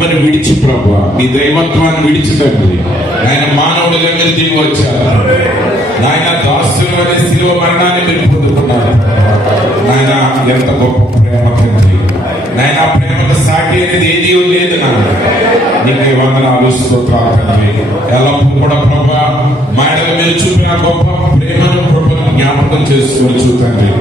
మహిమను విడిచి ప్రభు, నీ దైవత్వాన్ని విడిచి తండ్రి ఆయన మానవుడిగా మీరు దిగి వచ్చారు. నాయన దాసులు అనే శిలువ మరణాన్ని మీరు పొందుకున్నారు. నాయన ఎంత గొప్ప ప్రేమ తండ్రి. నాయన ప్రేమకు సాటి అనేది ఏది లేదు. నీకు వందనాలు, స్తోత్రాలు తండ్రి. ఎల్లప్పుడూ కూడా ప్రభా మా ఎడల మీరు చూపిన గొప్ప ప్రేమను కృపను జ్ఞాపకం చేసుకోవచ్చు తండ్రి.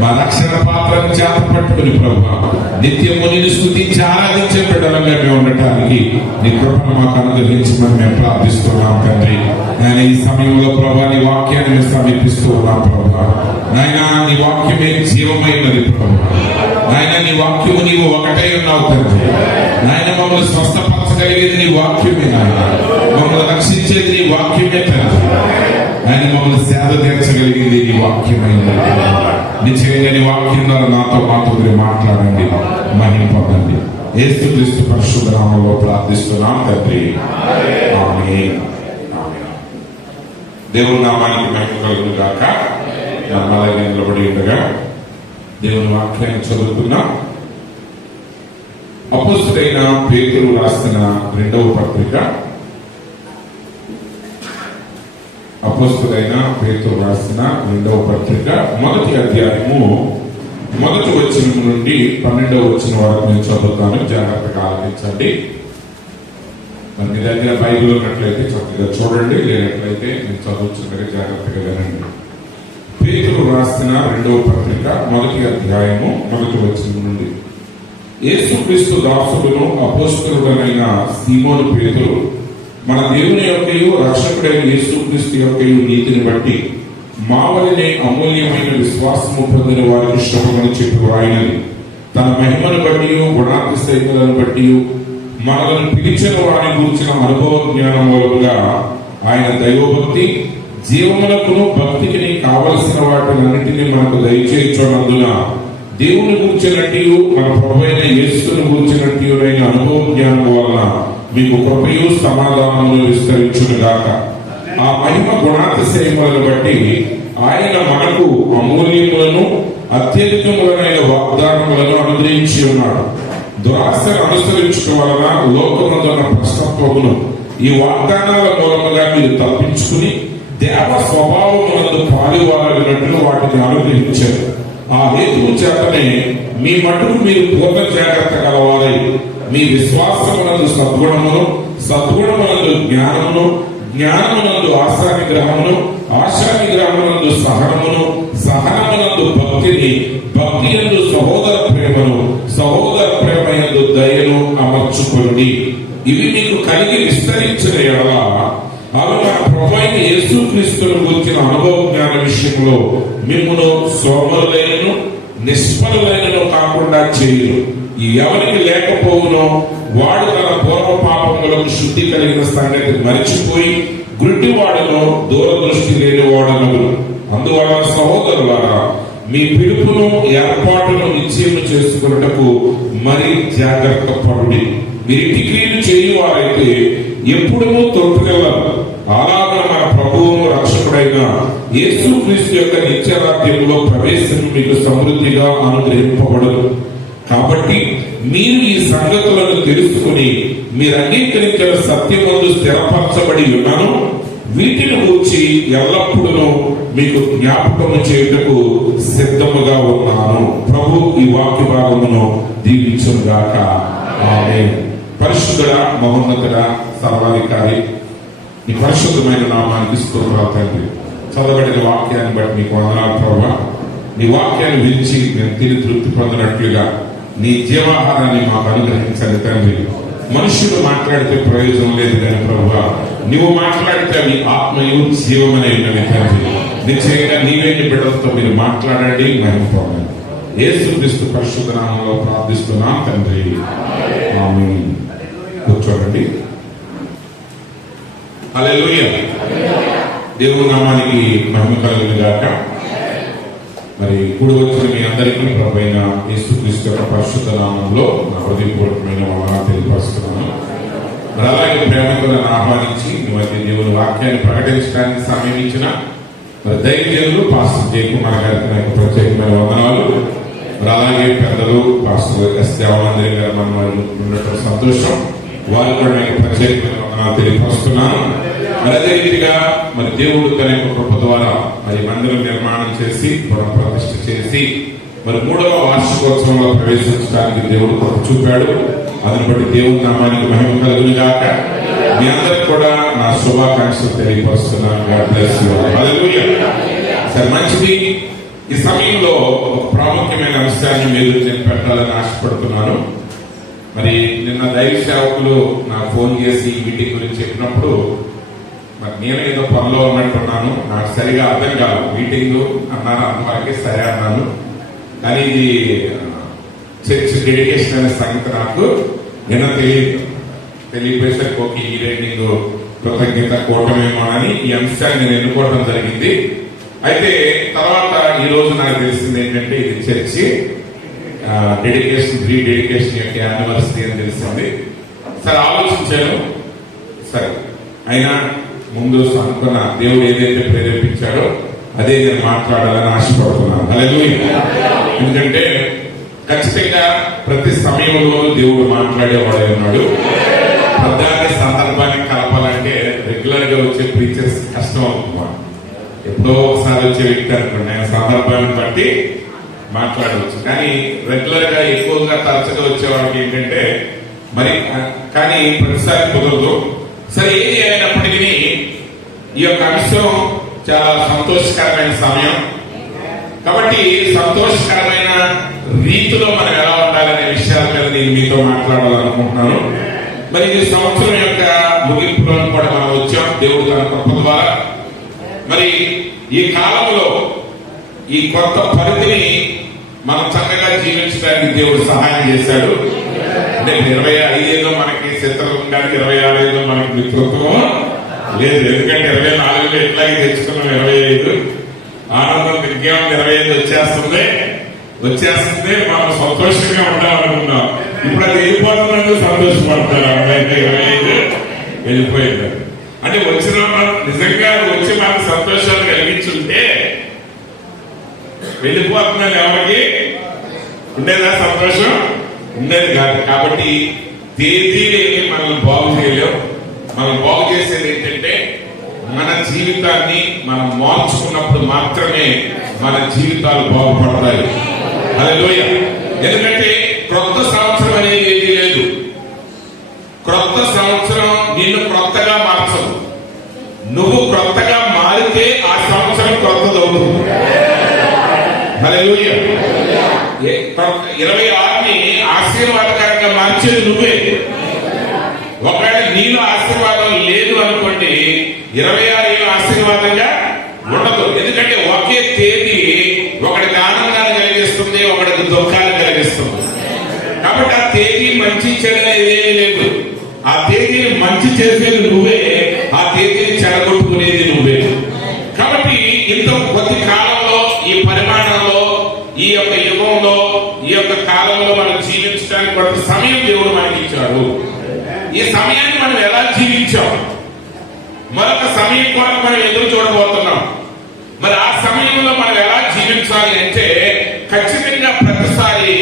మా రక్షణ పాత్రను చేత పట్టుకుని ప్రభా నిత్యము నిన్ను స్తుతించి ఆరాధించే బిడ్డలుగా మేము ఉండటానికి నీ కృపను మాకు అనుగ్రహించమని మేము ప్రార్థిస్తున్నాం తండ్రి. నేను ఈ సమయంలో ప్రభా నీ వాక్యాన్ని మేము సమీపిస్తూ ఉన్నాం ప్రభా. నాయన నీ వాక్యమే జీవమైనది ప్రభా. నాయన నీ వాక్యము నీవు ఒకటై ఉన్నావు తండ్రి. నాయన మమ్మల్ని స్వస్థపరచగలిగేది నీ వాక్యమే. నాయన మమ్మల్ని రక్షించేది నీ వాక్యమే తండ్రి. ఆయన మమ్మల్ని సేద తీర్చగలిగింది నీ వాక్యమైనది. నిశ్చయంగా నీ వాక్యం ద్వారా నాతో మాతో మీరు మాట్లాడండి, మహిమ పొందండి. యేసుక్రీస్తు పరిశుద్ధ నామములో ప్రార్థిస్తున్నాం తండ్రి, ఆమేన్. దేవుని నామానికి మహిమ కలుగును గాక. అలాగే నిలబడి ఉండగా దేవుని వాక్యాన్ని చదువుతున్నా. అపోస్తలుడైన పేతురు రాసిన 2వ పత్రిక, అపోస్తలుడైన పేతురు రాసిన 2వ పత్రిక 1వ అధ్యాయము 1వ వచనం నుండి 12వ వచనం వరకు నేను చదువుతాను. జాగ్రత్తగా ఆలకించండి. మీ దగ్గర బైబిల్ ఉన్నట్లయితే చక్కగా చూడండి, లేనట్లయితే నేను చదువుతున్నగా జాగ్రత్తగా వినండి. పేతురు రాసిన 2వ పత్రిక 1వ అధ్యాయము 1వ వచనం నుండి. యేసుక్రీస్తు దాసుడును అపోస్తలుడైన సీమోను పేతురు మన దేవుని యొక్కయు రక్షకుడైన యేసుక్రీస్తు యొక్కయు నీతిని బట్టి మా వలనే అమూల్యమైన విశ్వాసము పొందిన వారికి శ్రమని చెప్పి వ్రాయినది. తన మహిమను బట్టి గుణాతిశయములను బట్టి మనలను పిలిచిన వారిని కూర్చిన అనుభవ జ్ఞానం మూలముగా ఆయన దైవభక్తి జీవములకును భక్తికి కావలసిన వాటినన్నింటినీ మనకు దయచేయుచున్నందున దేవుని కూర్చున్నట్టు మన ప్రభువైన యేసును కూర్చున్నట్టునైన అనుభవ జ్ఞానం వలన మీకు కృపయు సమాధానములు విస్తరించునుగాక. ఆ మహిమ గుణాతిశయములను బట్టి ఆయన మనకు అమూల్యములను అత్యధికములైన వాగ్దానములను అనుగ్రహించి ఉన్నాడు. దురాశను అనుసరించడం వలన లోకమందున్న ప్రశ్నత్వమును ఈ వాగ్దానాల మూలముగా మీరు తప్పించుకుని దేవ స్వభావమునందు పాలువారగినట్లు వాటిని అనుగ్రహించారు. ఆ హేతువు చేతనే మీ మటుకు మీరు పూర్ణ జాగ్రత్త కలవారై మీ విశ్వాసమునందు సద్గుణమును, సద్గుణమునందు జ్ఞానమును, జ్ఞానమునందు ఆశానిగ్రహమును, ఆశానిగ్రహమునందు సహనమును, సహనమునందు భక్తిని, భక్తి యందు సహోదర ప్రేమను, సహోదర ప్రేమ యందు దయను అమర్చుకోండి. ఇవి మీకు కలిగి విస్తరించిన ఎడల అవి మన ప్రభువైన యేసుక్రీస్తును గురించిన అనుభవ జ్ఞాన విషయంలో మిమ్మును సోమరులైనను నిష్ఫలులైనను కాకుండా చేయును. ఎవరికి లేకపోవునో వాడు తన పూర్వ పాపములకు శుద్ధి కలిగిన సంగతి మరిచిపోయి గుడ్డివాడును దూరదృష్టి లేని వాడను. అందువలన సహోదరులారా మీ పిలుపును ఏర్పాటును నిశ్చయము చేసుకున్నటకు మరి జాగ్రత్త పడుడి. మీరు డిగ్రీలు చేయువారైతే ఎప్పుడూ తొట్టుకెళ్ళరు. అలాగే మన ప్రభువును రక్షకుడైన యేసుక్రీస్తు యొక్క నిత్యరాజ్యంలో ప్రవేశం మీకు సమృద్ధిగా అనుగ్రహింపబడదు. కాబట్టి మీరు ఈ సంగతులను తెలుసుకుని మీరు అంగీకరించిన సత్యమందు స్థిరపరచబడి ఉన్నాను. వీటిని గూర్చి ఎల్లప్పుడూ మీకు జ్ఞాపకము చేయుటకు సిద్ధముగా ఉన్నాను. ప్రభు ఈ వాక్య భాగమును దీవించుగాక. ఆమేన్. పరిశుద్ధుడ, మహోన్నతుడ, సర్వాధికారి నీ పరిశుద్ధమైన నామానికి స్తోత్రాలు తండ్రి. చదవబడిన వాక్యాన్ని బట్టి నీకు వందనాలు ప్రభువా. నీ వాక్యాన్ని విరిచి నేను తిని తృప్తి పొందినట్లుగా నీ జీవాహారాన్ని మాకు అనుగ్రహించండి తండ్రి. మనుషులు మాట్లాడితే ప్రయోజనం లేదు కానీ ప్రభువా నువ్వు మాట్లాడితే నీ ఆత్మయు జీవమనే ఉన్నది తండ్రి. నిశ్చయంగా నీవే నీ బిడ్డలతో మీరు మాట్లాడండి, మహిమ పొందండి. యేసుక్రీస్తు పరిశుద్ధ నామములో ప్రార్థిస్తున్నాం తండ్రి, ఆమేన్. కూర్చోండి. హల్లెలూయా. దేవుని నామానికి మహిమ కలుగును గాక. మరి ఇప్పుడు వచ్చిన మీ అందరికీ ప్రభువైన యేసుక్రీస్తు యొక్క పరిశుద్ధ నామంలో నా హృదయపూర్వకమైన వందనాలు తెలియపరుస్తున్నాను. మరి అలాగే ప్రేమతో ఆహ్వానించి మీ మధ్య దేవుని వాక్యాన్ని ప్రకటించడానికి సమయం ఇచ్చిన మరి దైవజనులు పాస్టర్ జయకుమార్ గారికి నాకు ప్రత్యేకమైన వందనాలు. మరి అలాగే పెద్దలు పాస్టర్ ఎస్ దేవానందరి గారు మన వాళ్ళు ఉండటం సంతోషం. వారు కూడా మీకు ప్రత్యేకమైన వందనాలు తెలియపరుస్తున్నాను. మరి అదే రీతిగా మరి దేవుడు తన యొక్క కృప ద్వారా మరి మందిరం నిర్మాణం చేసి పునఃప్రతిష్ఠ చేసి మరి 3వ వార్షికోత్సవంలో ప్రవేశించడానికి దేవుడు కృప చూపాడు. అదని బట్టి దేవుడి నామానికి మహిమ కలుగును గాక. మీ అందరికి కూడా నా శుభాకాంక్షలు తెలియపరుస్తున్నాను. సరే, మంచిది. ఈ సమయంలో ఒక ప్రాముఖ్యమైన అంశాన్ని మీరు నేను పెట్టాలని ఆశపడుతున్నాను. మరి నిన్న దైవ సేవకులు నాకు ఫోన్ చేసి ఈ మీటింగ్ గురించి చెప్పినప్పుడు మరి నేను ఏదో పనిలో ఉన్నట్టున్నాను. నాకు సరిగా అర్థం కాదు. మీటింగ్ అన్నాను, అంతవరకే సరే అన్నాను. కానీ ఇది చర్చ్ డెడికేషన్ అనే సంగతి నాకు నిన్న తెలియపోయేసరికి ఒక ఈవెంటింగ్ కృతజ్ఞత కూటమేమోనని ఈ అంశాన్ని నేను ఎన్నుకోవడం జరిగింది. అయితే తర్వాత ఈ రోజు నాకు తెలిసింది ఏంటంటే ఇది చర్చి డెడికేషన్ డెడికేషన్ యొక్క యానివర్సరీ అని తెలిసింది. సరే, ఆలోచించాను. సరే, అయినా ముందు అనుకున్న దేవుడు ఏదైతే ప్రేరేపించాడో అదే నేను మాట్లాడాలని ఆశపడుతున్నాను. హల్లెలూయా. ఎందుకంటే ఖచ్చితంగా ప్రతి సమయంలో దేవుడు మాట్లాడేవాడే ఉన్నాడు. ప్రధాని సందర్భాన్ని కలపాలంటే రెగ్యులర్ గా వచ్చే ప్రీచర్స్ కష్టం అవుతుంది. ఎప్పుడో ఒకసారి వచ్చే వ్యక్తి అనుకోండి, ఆయన సందర్భాన్ని బట్టి మాట్లాడవచ్చు. కానీ రెగ్యులర్ గా ఎక్కువగా తరచుగా వచ్చేవాడికి ఏంటంటే మరి కానీ ప్రతిసారి కుదరదు. సరే, ఏది అయినప్పటికీ ఈ యొక్క అంశం చాలా సంతోషకరమైన సమయం కాబట్టి సంతోషకరమైన రీతిలో మనం ఎలా ఉండాలనే విషయాల మీద నేను మీతో మాట్లాడాలనుకుంటున్నాను. మరి ఈ సంవత్సరం యొక్క ముగింపులో కూడా మనం వచ్చాం దేవుడు తన కృప ద్వారా. మరి ఈ కాలంలో ఈ కొత్త పరిధిని మనం చక్కగా జీవించడానికి దేవుడు సహాయం చేశాడు. అంటే 25 మనకి చిత్రలింగానికి 26 మనకి మిత్రత్వం లేదు. ఎందుకంటే 24 ఎట్లాగే తెచ్చుకున్నాం. 25 ఆనందం ఇంకేమో 25 వచ్చేస్తుంది. మనం సంతోషంగా ఉండాలనుకున్నాం. ఇప్పుడు అది వెళ్ళిపోతున్నందుకు సంతోషపడతారు. 25 వెళ్ళిపోయింది అంటే వచ్చిన నిజంగా వచ్చి మనకు సంతోషాలు కలిగించుంటే వెళ్ళిపోతున్నాను ఎవరికి ఉండేదా సంతోషం? ఉండేది కాదు. కాబట్టి తేదీలేమి మనల్ని బాగు చేయలేవు. మనం బాగు చేసేది ఏంటంటే మన జీవితాన్ని మనం మార్చుకున్నప్పుడు మాత్రమే మన జీవితాలు బాగుపడతాయి. హల్లెలూయా. ఎందుకంటే క్రొత్త సంవత్సరం అనేది ఏది లేదు. క్రొత్త సంవత్సరం నిన్ను క్రొత్తగా మార్చదు. నువ్వు క్రొత్తగా మారితే ఆ సంవత్సరం క్రొత్తదవుతుంది. హల్లెలూయా. 26ని ఆశీర్వాదకరంగా మార్చేది నువ్వే. ఒకవేళ నీలో ఆశీర్వాదం లేదు అనుకోండి, 26 ఆశీర్వాదంగా ఉండదు. ఎందుకంటే ఒకే తేదీ ఒకడికి ఆనందాన్ని కలిగిస్తుంది, ఒకడికి దుఃఖాన్ని కలిగిస్తుంది. కాబట్టి ఆ తేదీ మంచి చెడనేది ఏమీ లేదు. ఆ తేదీని మంచి చేసేది నువ్వే, ఆ తేదీని చెడగొట్టుకునేది నువ్వే. కాబట్టి ఇంత కొద్ది కాలంలో ఈ పరిమాణంలో ఈ యొక్క యుగంలో ఈ యొక్క కాలంలో మనం జీవించడానికి కొంత సమయం దేవుడు మనకి ఇచ్చాడు. ఈ సమయాన్ని మనం ఎలా జీవించాం, మరొక సమయం కొరకు మనం ఎదురు చూడబోతున్నాం. మరి ఆ సమయంలో మనం ఎలా జీవించాలి అంటే ఖచ్చితంగా ప్రతిసారి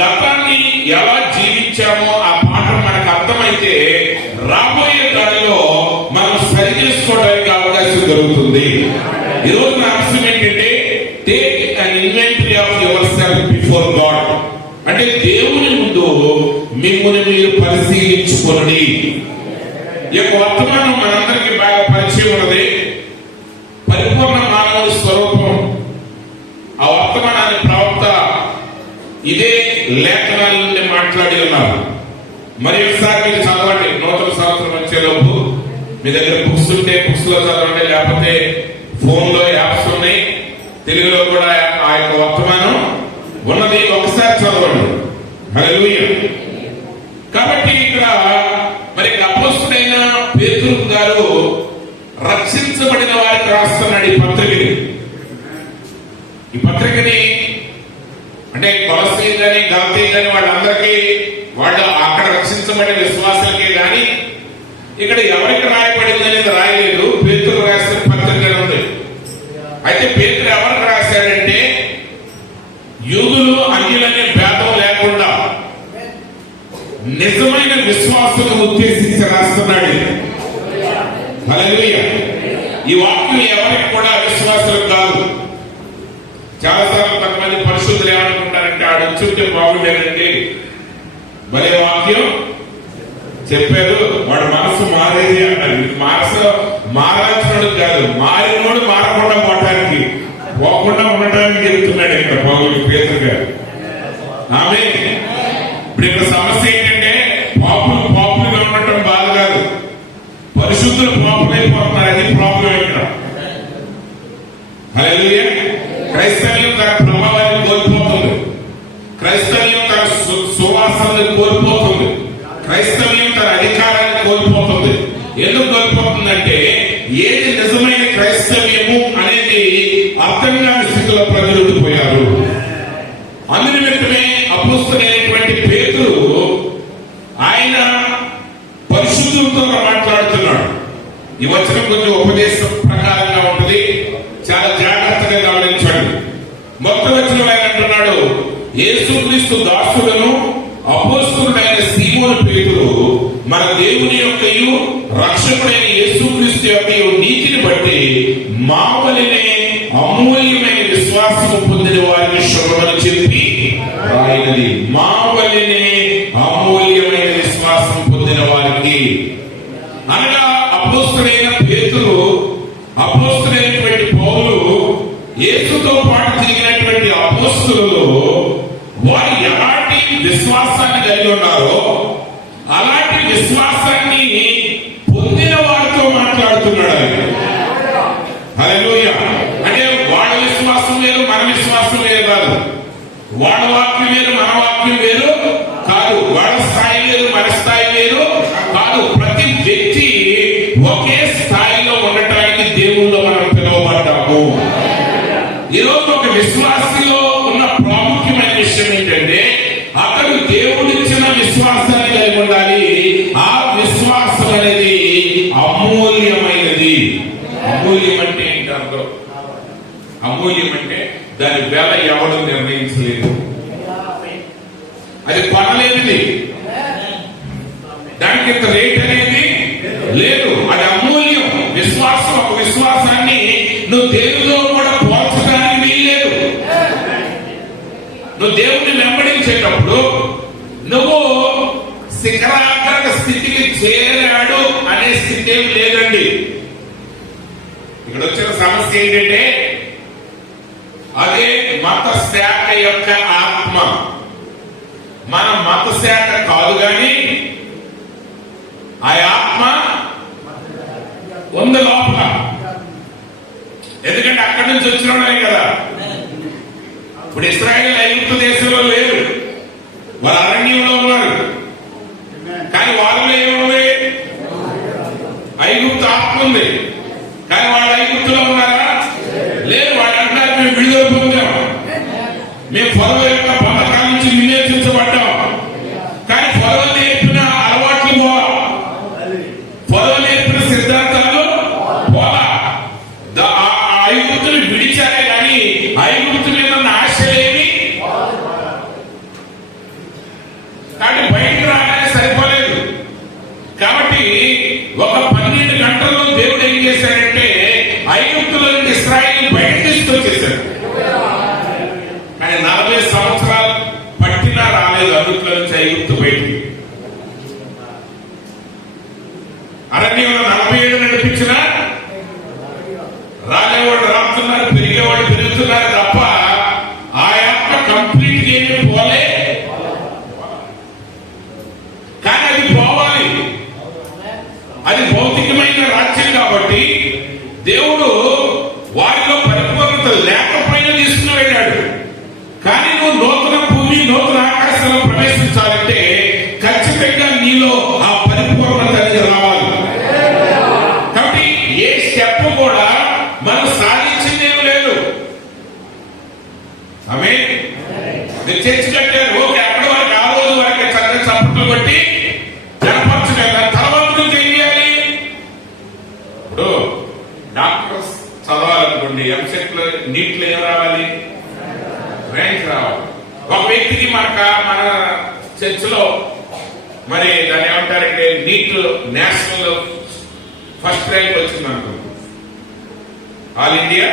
గతాన్ని ఎలా జీవించామో ఆ పాఠం మనకు అర్థమైతే రాబోయే దానిలో మనం సరి చేసుకోవడానికి అవకాశం దొరుకుతుంది. ఈ రోజు నా అంశం ఏంటంటే take an inventory of your self before God. అంటే దేవుని ముందు మిమ్మల్ని మీరు పరిశీలించుకోండి. ఈ యొక్క వర్తమానం మనందరికీ బాగా పరిచయం ఉన్నది. పరిపూర్ణ మానవుడి స్వరూపం. ఆ వర్తమానాన్ని ప్రవక్త ఇదే లేఖనాల నుండి మాట్లాడి ఉన్నారు. మరి ఒకసారి మీరు చదవండి. నూతన సంవత్సరం వచ్చేలోపు మీ దగ్గర బుక్స్ ఉంటే బుక్స్ లో చదవండి, లేకపోతే ఫోన్ లో యాప్స్ ఉన్నాయి. తెలుగులో కూడా ఆ యొక్క వర్తమానం ఉన్నది. ఒకసారి చదవండి. హల్లెలూయా. కాబట్టి ఇక్కడ మరి అపోస్తలుడైన పేతురు గారు రక్షించబడిన వారికి రాస్తున్నాడు ఈ పత్రికని. ఈ పత్రికని అంటే కొలసీ గాని గలతీ గాని వాళ్ళందరికీ, వాళ్ళు అక్కడ రక్షించబడిన విశ్వాసాలకే గాని ఇక్కడ ఎవరికి రాయబడింది అనేది రాయలేదు. పేతురు రాసిన పత్రిక ఉంది. అయితే పేతురు ఎవరికి రాశాడంటే యూదులు అన్యులనే భేదం లేకుండా నిజమైన విశ్వాసులను ఉద్దేశించి రాస్తున్నాడు. హల్లెలూయా. ఈ వాక్యం ఎవరికి కూడా అవిశ్వాసులు కాదు. చాలాసార్లు కొంతమంది పరిశుద్ధులు ఏమనుకుంటారంటే ఆడు వచ్చుంటే బాగుండేదండి, భలే వాక్యం చెప్పారు, వాడు మనసు మారేది అంటారు. మనసు మారాల్సినోడు కాదు, మారినోడు మారకుండా పోకుండా ఉండటానికి చెప్తున్నాడు ఇక్కడ పౌలు పేతురు గారు. ఆమె ఇప్పుడు ఇక్కడ సమస్య ఏంటంటే పాపులుగా ఉండటం బాధ కాదు, పరిశుద్ధులు పాపులైపోతున్నారు. అది ప్రాబ్లం ఇక్కడ. హల్లెలూయా. క్రైస్తవ్యం తన ప్రభావాన్ని కోల్పోతుంది, క్రైస్తవ్యం తన సువాసనని కోల్పోతుంది, క్రైస్తవ్యం తన అధికారాన్ని కోల్పోతుంది. ఎందుకు కోల్పోతుందంటే ఏది నిజమైన క్రైస్తవ్యము అనేది అర్థం కాని స్థితిలో ప్రజలు ఉండిపోయారు. అందునిమిత్తమే అపోస్తలుడైనటువంటి పేతురు ఆయన పరిశుద్ధులతో మాట్లాడుతున్నాడు. ఈ వచనం కొంచెం ఉపదేశం ప్రకారంగా ఉంటుంది, చాలా జాగ్రత్తగా గమనించండి. మొత్తం వచనం ఆయన అంటున్నాడు, యేసుక్రీస్తు దాసులను అపోస్తలుడైన సీమోను పేతురు మన దేవుని యొక్కయు రక్షకుడైన యేసుక్రీస్తు యొక్క నీతిని బట్టి మా వలెనే అమూల్యమైన విశ్వాసము పొందిన వారికి శుభమని చెప్పి రాయినది. మా వలెనే అమూల్యమైన విశ్వాసం పొందిన వారికి అనగా అపోస్తలుడైన పేతురు, అపోస్తలుడైనటువంటి పౌలు, యేసుతో పాటు తిరిగినటువంటి అపోస్తలులు వారు ఎలాంటి విశ్వాసాన్ని కలిగి ఉన్నారో అలాంటి విశ్వాసాన్ని పొందిన వారితో మాట్లాడుతున్నాడు ఆయన. హల్లెలూయా. అంటే వాళ్ళ విశ్వాసం వేరు, మన విశ్వాసం వేరు కాదు, వాళ్ళ వాక్యం వేరు, మన వాక్యం వేరు కాదు, వాళ్ళ స్థాయి వేరు, మన స్థాయి వేరు కాదు. ప్రతి వ్యక్తి ఒకే స్థాయిలో ఉండటానికి దేవుళ్ళు మనం పిలువబడ్డాము. ఈరోజు ఒక విశ్వాసిలో ఉన్న ప్రాముఖ్యమైన విషయం ఏంటంటే అతడు దేవుడిచ్చిన విశ్వాసాన్ని కలిగి ఉండాలి. ఆ విశ్వాసం అనేది అమూల్యమైనది. అమూల్యం అంటే ఏంటి అర్థం? అమూల్యం అంటే దాని వెల ఎవడు నిర్ణయించలేదు, అది కొనలేనిది, దానికి ఇంత రేట్ అనేది లేదు, అది అమూల్యం. విశ్వాసం, ఒక విశ్వాసాన్ని నువ్వు దేవుడిలో కూడా పోల్చడానికి వీల్లేదు. నువ్వు దేవుడిని వెంబడించేటప్పుడు నువ్వు శిఖరాగ్రక స్థితికి చేరాడు అనే స్థితి ఏం లేదండి. ఇక్కడ వచ్చిన సమస్య ఏంటంటే అదే మత శాఖ యొక్క ఆత్మ. మన మత శాఖ కాదు కానీ ఆ ఆత్మ ఉంది లోపల. ఎందుకంటే అక్కడి నుంచి వచ్చిన కదా. ఇప్పుడు ఇశ్రాయేలు ఐగుప్తు దేశంలో లేరు, వారు అరణ్యంలో ఉన్నారు. కానీ వాళ్ళలో ఏముంది? ఐగుప్తు ఆత్మ ఉంది. కానీ వాళ్ళు ఐగుప్తులో ఉన్నారా? లేదు. వాళ్ళు అంటారు మేము విడుదల పొందాం, మేము ఫరో యొక్క బంధకాల నుంచి వినియోగించబడ్డాం. కానీ ఫరో నేర్పిన అలవాట్లు పోలా, ఫరో నేర్పిన సిద్ధాంతాలు పోలా. ఐగుప్తులు విడిచారే కానీ ఐగుప్తు మీద ఉన్న ఆశలేమి కాబట్టి బయటకు రాగానే సరిపోలేదు. కాబట్టి ఒక 12 గంటల్లో దేవుడు ఏం చేశాడంటే ఐగుప్తులో నుంచి ఇశ్రాయేలు బయట తీసుకొచ్చేశాడు. కానీ 40 సంవత్సరాలు పట్టినా రాలేదు అందులో నుంచి ఐగుప్తు బయటికి. అరణ్యంలో 40 ఏళ్ళు నడిపించినా రాలేవాడు రాస్తున్నారు, పెరిగేవాడు పెరుగుతున్నారు తప్ప ఆ యొక్క కంప్లీట్ ఏమీ పోలే. కానీ అది పోవాలి, అది భౌతికమైన రాజ్యం కాబట్టి దేవుడు వారిలో పరిపూర్ణత లేకపోయినా తీసుకుని వెళ్ళాడు. కానీ నువ్వు నూతన భూమి, నూతన ఆకాశంలో ప్రవేశించాలంటే ఖచ్చితంగా నీలో ఆ పరిపూర్ణత అనేది రావాలి. కాబట్టి ఏ స్టెప్ కూడా మనం సాధించిందేం లేదు. ఆమె చర్చి కట్టారు, ఓకే, అప్పటి వరకు ఆ రోజు వరకు చక్కగా చప్పట్లు కొట్టి జనపరచగల తర్వాత నుంచి ఏం చేయాలి? ఇప్పుడు డాక్టర్స్ చదవాలనుకోండి, ఎంసెట్ లో నీట్లో ఏం రావాలి? ర్యాంక్ రావాలి. ఒక వ్యక్తికి మన చర్చిలో మరి దాన్ని ఏమంటారంటే నీట్ నేషనల్ ఫస్ట్ ర్యాంక్ వచ్చింది అనుకో, ఆల్ ఇండియా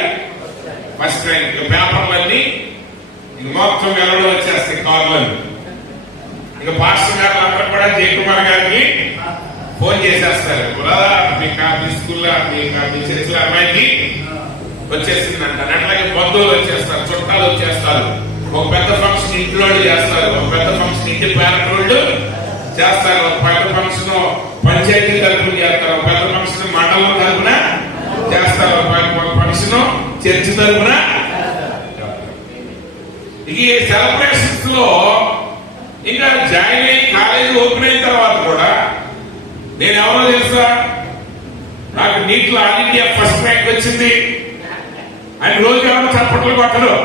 ఫస్ట్ ర్యాంక్. పేపర్లన్నీ ఇంక మొత్తం వెలవడం వచ్చేస్తాయి కార్లని. ఇక పాస్టర్ గారు అందరూ కూడా జయకుమార్ గారికి ఫోన్ చేసేస్తారు, మీ స్కూల్లో మీ చర్చిల అమ్మాయికి వచ్చేసిందంట. అట్లాగే బంధువులు వచ్చేస్తారు, చుట్టాలు వచ్చేస్తారు. ఒక పెద్ద ఫంక్షన్ ఇంట్లో చేస్తారు, ఒక పెద్ద ఫంక్షన్ ఇంటి పేరెంట్ చేస్తారు, ఒక పెద్ద ఫంక్షన్ పంచాయతీ తరఫున చేస్తారు, ఒక పెద్ద ఫంక్షన్ మండలం తరఫున చేస్తారు, ఒక ఫంక్షన్ చర్చి తరఫున. ఈ సెలబ్రేషన్స్ లో ఇంకా జాయిన్ అయ్యి కాలేజీ ఓపెన్ అయిన తర్వాత కూడా నేను ఎవరో తెలుసా, నాకు నీట్ లో ఆల్ ఇండియా ఫస్ట్ ర్యాంక్ వచ్చింది అని రోజు ఎవరు చప్పట్లు కొట్టరు.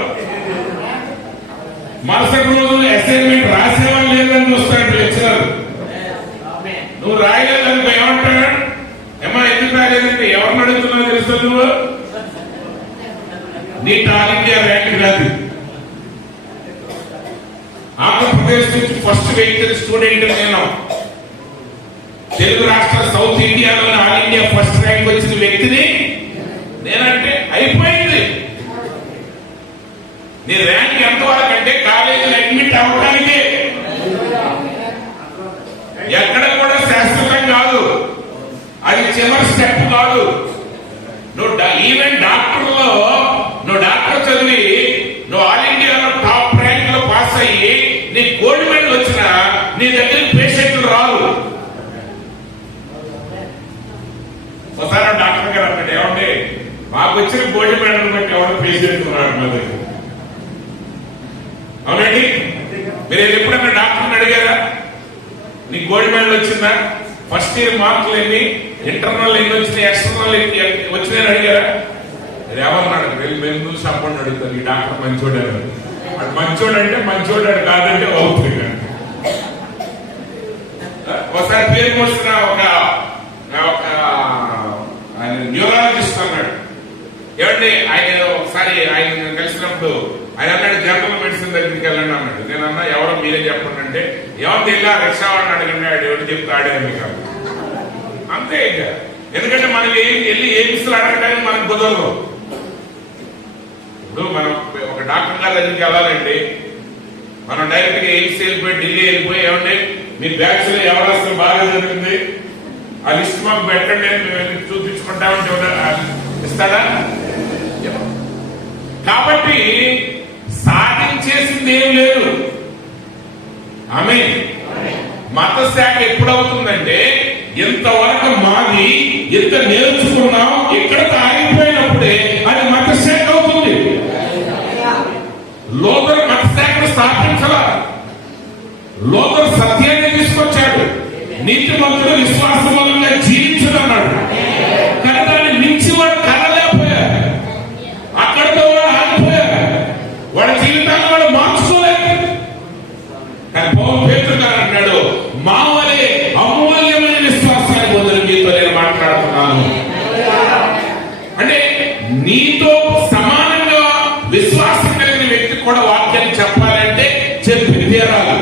మరుసటి రోజు అసైన్మెంట్ రాసేవాళ్ళు లేదని చూస్తాడు లెక్చరర్. నువ్వు రాయలేదని ఏమంటాడు, ఏమా ఎందుకు రాయలేదంటే ఎవరిని అడుగుతున్నావు తెలుసు, నువ్వు నీట్ ఆల్ ఇండియా ర్యాంక్ కాదు. ఆంధ్రప్రదేశ్ నుంచి ఫస్ట్ వెహికల్ స్టూడెంట్ నేను. తెలుగు రాష్ట్ర సౌత్ ఇండియాలో ఆల్ ఇండియా ఫస్ట్ ర్యాంక్ వచ్చిన వ్యక్తిని నేనంటే అయిపోయింది. నీ ర్యాంక్ ఎంతవరకు అంటే కాలేజీలో అడ్మిట్ అవ్వడానికి, ఎక్కడ కూడా శాశ్వతం కాదు, అది చివరి స్టెప్ కాదు. నువ్వు ఈవెన్ డాక్టర్లో నువ్వు డాక్టర్ చదివి నువ్వు ఆల్ ఇండియాలో టాప్ ర్యాంక్ లో పాస్ అయ్యి నీ గోల్డ్ మెడల్ వచ్చినా నీ దగ్గరికి పేషెంట్లు రారు. ఒకసారి డాక్టర్ గారు అన్నాడు, ఏమండి మాకు వచ్చిన గోల్డ్ మెడల్ బట్టి ఎవరు పేషెంట్ రాడు మా దగ్గర. అవునండి, మీరు ఎప్పుడన్నా డాక్టర్ని అడిగారా నీకు గోల్డ్ మెడల్ వచ్చిందా, ఫస్ట్ ఇయర్ మార్కులు ఎన్ని, ఇంటర్నల్ ఎన్ని వచ్చినాయి, ఎక్స్టర్నల్ ఎన్ని వచ్చినాయని అడిగారా? ఎవరన్నాడు, వెళ్ళి మేము చూసి చెప్పండి అడుగుతారు, ఈ డాక్టర్ మంచోడు అని. అది మంచోడు అంటే మంచోడు అని కాదంటే అవుతుంది. ఒకసారి పేరు మోసిన ఒక ఆయన న్యూరాలజిస్ట్ అన్నాడు, ఏమండి ఆయన ఒకసారి ఆయన కలిసినప్పుడు ఆయన అన్నాడు జనరల్ మెడిసిన్ దగ్గరికి వెళ్ళండి అన్నాడు. నేను అన్నా ఎవరో మీరే చెప్పండి అంటే, ఎవరు ఇలా రిక్షా వాడిని అడగండి, ఆడు ఎవరు చెప్తాడే మీకు అంతే. ఇంకా ఎందుకంటే మనం వెళ్ళి ఏమిస్తులు అడగడానికి మనకు కుదరదు. ఇప్పుడు మనం ఒక డాక్టర్ గారి దగ్గరికి వెళ్ళాలండి, మనం డైరెక్ట్ గా ఎయిమ్స్ వెళ్ళిపోయి ఢిల్లీ వెళ్ళిపోయి ఏమండి మీ బ్యాగ్స్ లో ఎవరు అసలు బాగా జరిగింది ఆ లిస్ట్ మాకు పెట్టండి మేము చూపించుకుంటామంటే ఇస్తాడా? కాబట్టి సాధించేసింది ఏం లేదు. ఆమె మత శాఖ ఎప్పుడవుతుందంటే ఇంతవరకు మాది ఎంత నేర్చుకున్నాం ఇక్కడతో ఆగిపోయినప్పుడే అది మత శాఖ అవుతుంది. లోతర్ మత శాఖను స్థాపించాల, లోతర్ సత్యాన్ని తీసుకొచ్చాడు, నీతిమంతుడు విశ్వాసంగా జీవించదన్నాడు. కానీ దాన్ని మించి వాడు కదలేకపోయాడు, అక్కడితో వాడు ఆగిపోయాడు, వాడి జీవితాన్ని వాడు మార్చుకోలేదు. కానీ పౌలు పేతురు గారు అన్నాడు, మా వలె అమూల్యమైన విశ్వాసాన్ని పొందిన మీతో నేను మాట్లాడుతున్నాను. అంటే నీతో సమానంగా విశ్వాసం కలిగిన వ్యక్తి కూడా వాక్యాన్ని చెప్పాలంటే చెప్పి తీరాలి.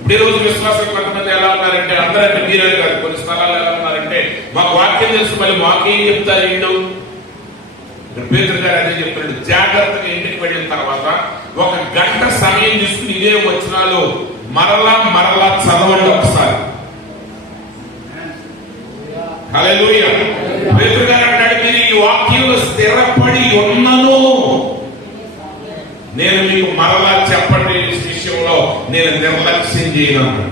ఇప్పుడు ఈ రోజు విశ్వాసం కొంతమంది ఎలా ఉన్నారంటే, అందరంటే మీరే కాదు, కొన్ని స్థలాలు ఎలా ఉన్నారంటే మాకు వాక్యం తెలుసు మళ్ళీ మాకేం చెప్తారు ఇండు. పేతురు గారు అదే చెప్తున్నాడు, జాగ్రత్తగా ఇంటికి వెళ్ళిన తర్వాత 1 గంట సమయం తీసుకుని ఇదే వచనాలు మరలా మరలా చదవండి ఒకసారి. హల్లెలూయా. పేతురు గారు అంటాడు, మీరు ఈ వాక్యంలో స్థిరపడి ఉన్నను నేను మీకు మరలా చెప్పండి విషయంలో నేను నిర్లక్ష్యం చేయను.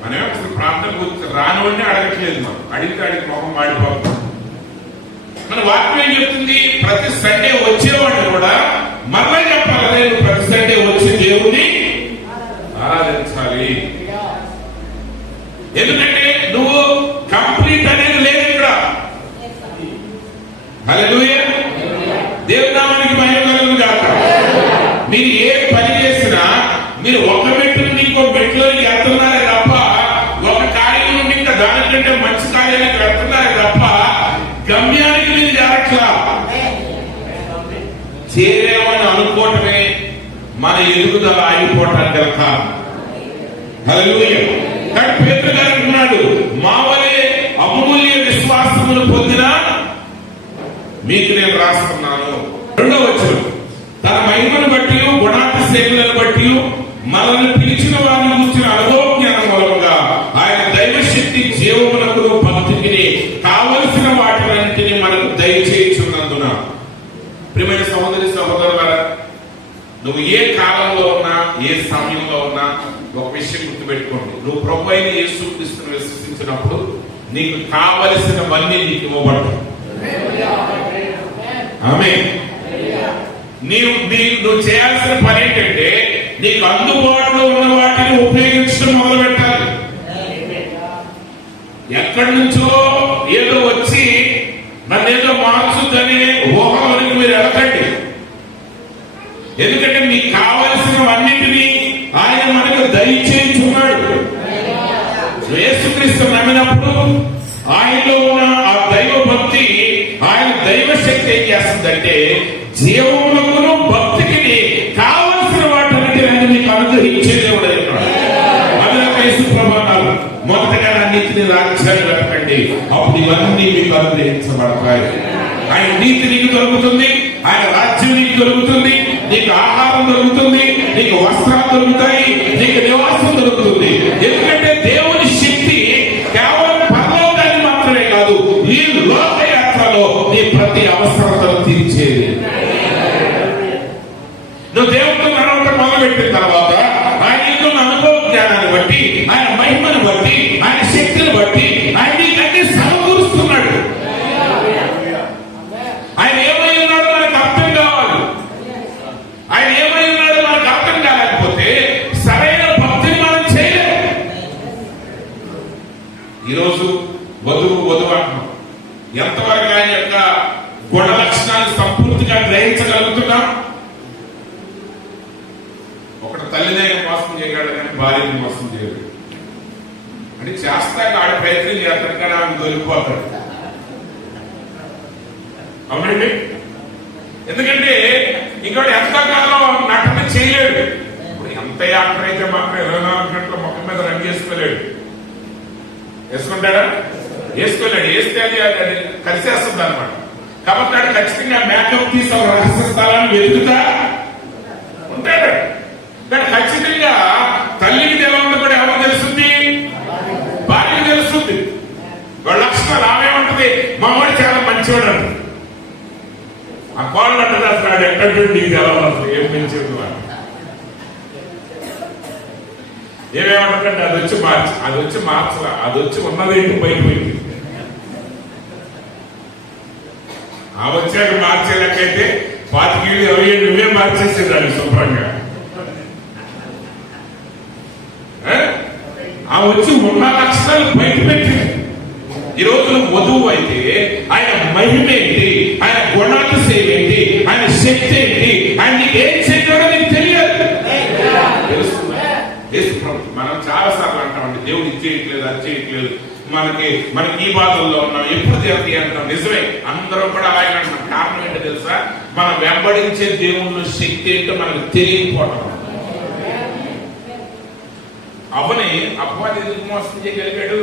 మనం అసలు ప్రార్థన గురించి రానివన్నీ అడగట్లేదు, మనం అడిగితే అడిగి మొహం మాడిపోతాం. మన వాక్యం ఏం చెప్తుంది, ప్రతి సండే వచ్చేవాడిని కూడా మరలా చెప్పాలి, నేను ప్రతి సండే వచ్చి దేవుని ఆరాధించాలి. ఎందుకంటే నువ్వు కంప్లీట్ అనేది లేదు ఇక్కడ. హల్లెలూయా. దేవుని నామానికి మహిమ కలుగును గాక. మీరు ఏ పని చేసినా మీరు ఒక మెట్టు నుండి ఇంకో మెట్లో వెళ్తున్నారే తప్ప, ఒక కార్యం నుండి ఇంకా దానికంటే మంచి కార్యానికి వెళ్తున్నారే తప్ప గమ్యానికి మీరు చేరట్లా. చేరేమని అనుకోవటమే మన ఎదుగుదల ఆగిపోవటానికి వెళ్తా. హల్లెలూయా. కానీ పేతురు గారు అంటున్నాడు, మా వలె అమూల్య విశ్వాసమును పొందిన మీకు నేను రాస్తున్నాను. 2వ వచనం, తన మహిమను బట్టి గుణాతిశయములను బట్టి మనల్ని పిలిచిన వారిని గురించిన అనుభవజ్ఞానం మూలముగా ఆయన దైవశక్తి జీవమునకు భక్తికి కావలసిన వాటినంటిని మనకు దయచేయుచున్నందున. ప్రియమైన సహోదరి సహోదరులారా, నువ్వు ఏ కాలంలో ఉన్నా ఏ సమయంలో ఉన్నా ఒక విషయం గుర్తుపెట్టుకోండి, నువ్వు ప్రభు అయిన యేసుక్రీస్తును విశ్వసించినప్పుడు నీకు కావలసినవన్నీ నీకు ఇవ్వబడతాయి. ఆమేన్. నువ్వు చేయాల్సిన పని ఏంటంటే నీకు అందుబాటులో ఉన్న వాటిని ఉపయోగించడం మొదలు పెట్టాలి. ఎక్కడి నుంచో ఏదో వచ్చి నన్నేదో మార్చుద్దని ఊహలోనికి మీరు వెళ్ళకండి. ఎందుకంటే మీకు కావలసినవన్నింటినీ ఆయన మనకు దయచేయుచున్నాడు. యేసుక్రీస్తు నమ్మినప్పుడు ఆయనలో ఉన్న ఆ దైవ భక్తి, ఆయన దైవ శక్తి ఏం చేస్తుందంటే జీవమునకును భక్తికి కావలసిన వాటిని మీకు అనుగ్రహించే దేవుడు అయినాడు. అందులో యేసు ప్రభువు అన్నారు, మొదటగా నా నీతిని రాజ్యాన్ని వెతకండి, అప్పుడు ఇవన్నీ మీకు అనుగ్రహించబడతాయి. ఆయన నీతి నీకు దొరుకుతుంది, ఆయన రాజ్యం నీకు దొరుకుతుంది, నీకు ఆహారం దొరుకుతుంది, నీకు వస్త్రాలు దొరుకుతాయి, నీకు నివాసం దొరుకుతుంది. ఎందుకంటే దేవుని శక్తి కేవలం పరలోకాన్ని మాత్రమే కాదు, ఈ లోకయాత్రలో నీ ప్రతి అవసరతను తీర్చేది. నువ్వు దేవుడితో నడవటం మొదలుపెట్టిన తర్వాత ఆయన నీకున్న అనుభవ జ్ఞానాన్ని బట్టి, ఆయన మహిమను బట్టి, ఆయన శక్తిని బట్టి ఆయన నీకన్నీ సమకూరుస్తున్నాడు. ఆయన ఏమై ఉన్నాడో మనకు అర్థం కావాలి. ఆయన ఏమై ఉన్నాడో మనకు అర్థం కాలేకపోతే సరైన భక్తిని మనం చేయలేము. ఈరోజు వధువు అంటున్నాం, ఎంతవరకు ఆయన యొక్క గుణ లక్షణాలు సంపూర్తిగా గ్రహించగలుగుతున్నాం? ఒకటి తల్లిదైన మోసం చేయగలడు కానీ భార్యని మోసం చేయడు. అంటే చేస్తాక ఆడ ప్రయత్నం చేస్తాడు కానీ ఆమె దొరికిపోతాడు. అవునండి. ఎందుకంటే ఇంకోటి ఎంతకాలం నటన చేయలేడు. ఇప్పుడు ఎంత యాక్టర్ అయితే మాత్రం 24 గంటల మొక్క మీద రంగు వేసుకోలేడు. వేసుకుంటాడా? వేసుకోలేడు. వేస్తే అది కలిసేస్తుంది అనమాట. కాబట్టి ఆడు ఖచ్చితంగా మేకప్ తీసి రహస్య స్థలాన్ని వెతుకుతా ఉంటాడు. కానీ ఖచ్చితంగా తల్లికి ఎలా ఉందో కూడా ఎవరు తెలుస్తుంది? భార్యకి తెలుస్తుంది. వాళ్ళ లక్షణాలు ఆమె ఉంటది, మా వాడు చాలా మంచివాడు అంటుంది. ఆ కోళ్ళు అంటారు అసలు ఎక్కడ నీకు ఎలా ఉంటుంది, ఏం మంచిది ఏమేమంటుందంటే అది వచ్చి మార్చలా, అది వచ్చి ఉన్నదేంటి బయటపోయింది. ఆ వచ్చాక మార్చేలకైతే 25 ఏళ్ళు 20 ఏళ్ళు నువ్వే మార్చేసేదాన్ని శుభ్రంగా. ఆ వచ్చి ఉన్న లక్షణాలు బయట పెట్టింది. ఈ రోజు వధువు అయితే ఆయన మహిమ ఏంటి, ఆయన గుణాతిశయం ఏంటి, ఆయన శక్తి ఏంటి, ఆయన ఏం చేయడో నీకు తెలియదు. మనం చాలా సార్లు అంటామండి, దేవుడు ఇది చేయట్లేదు, అది చేయట్లేదు, మనకి ఈ బాధల్లో ఉన్నాం, ఎప్పుడు తీరతి అంటాం. నిజమే, అందరూ కూడా అలాగే అంటున్నాం. కారణం ఏంటో తెలుసా? మనం వెంబడించే దేవుని శక్తి ఏంటో మనకు తెలియకపోవడం. అవని అపవాది ఎందుకు మోసం చేయగలిగాడు?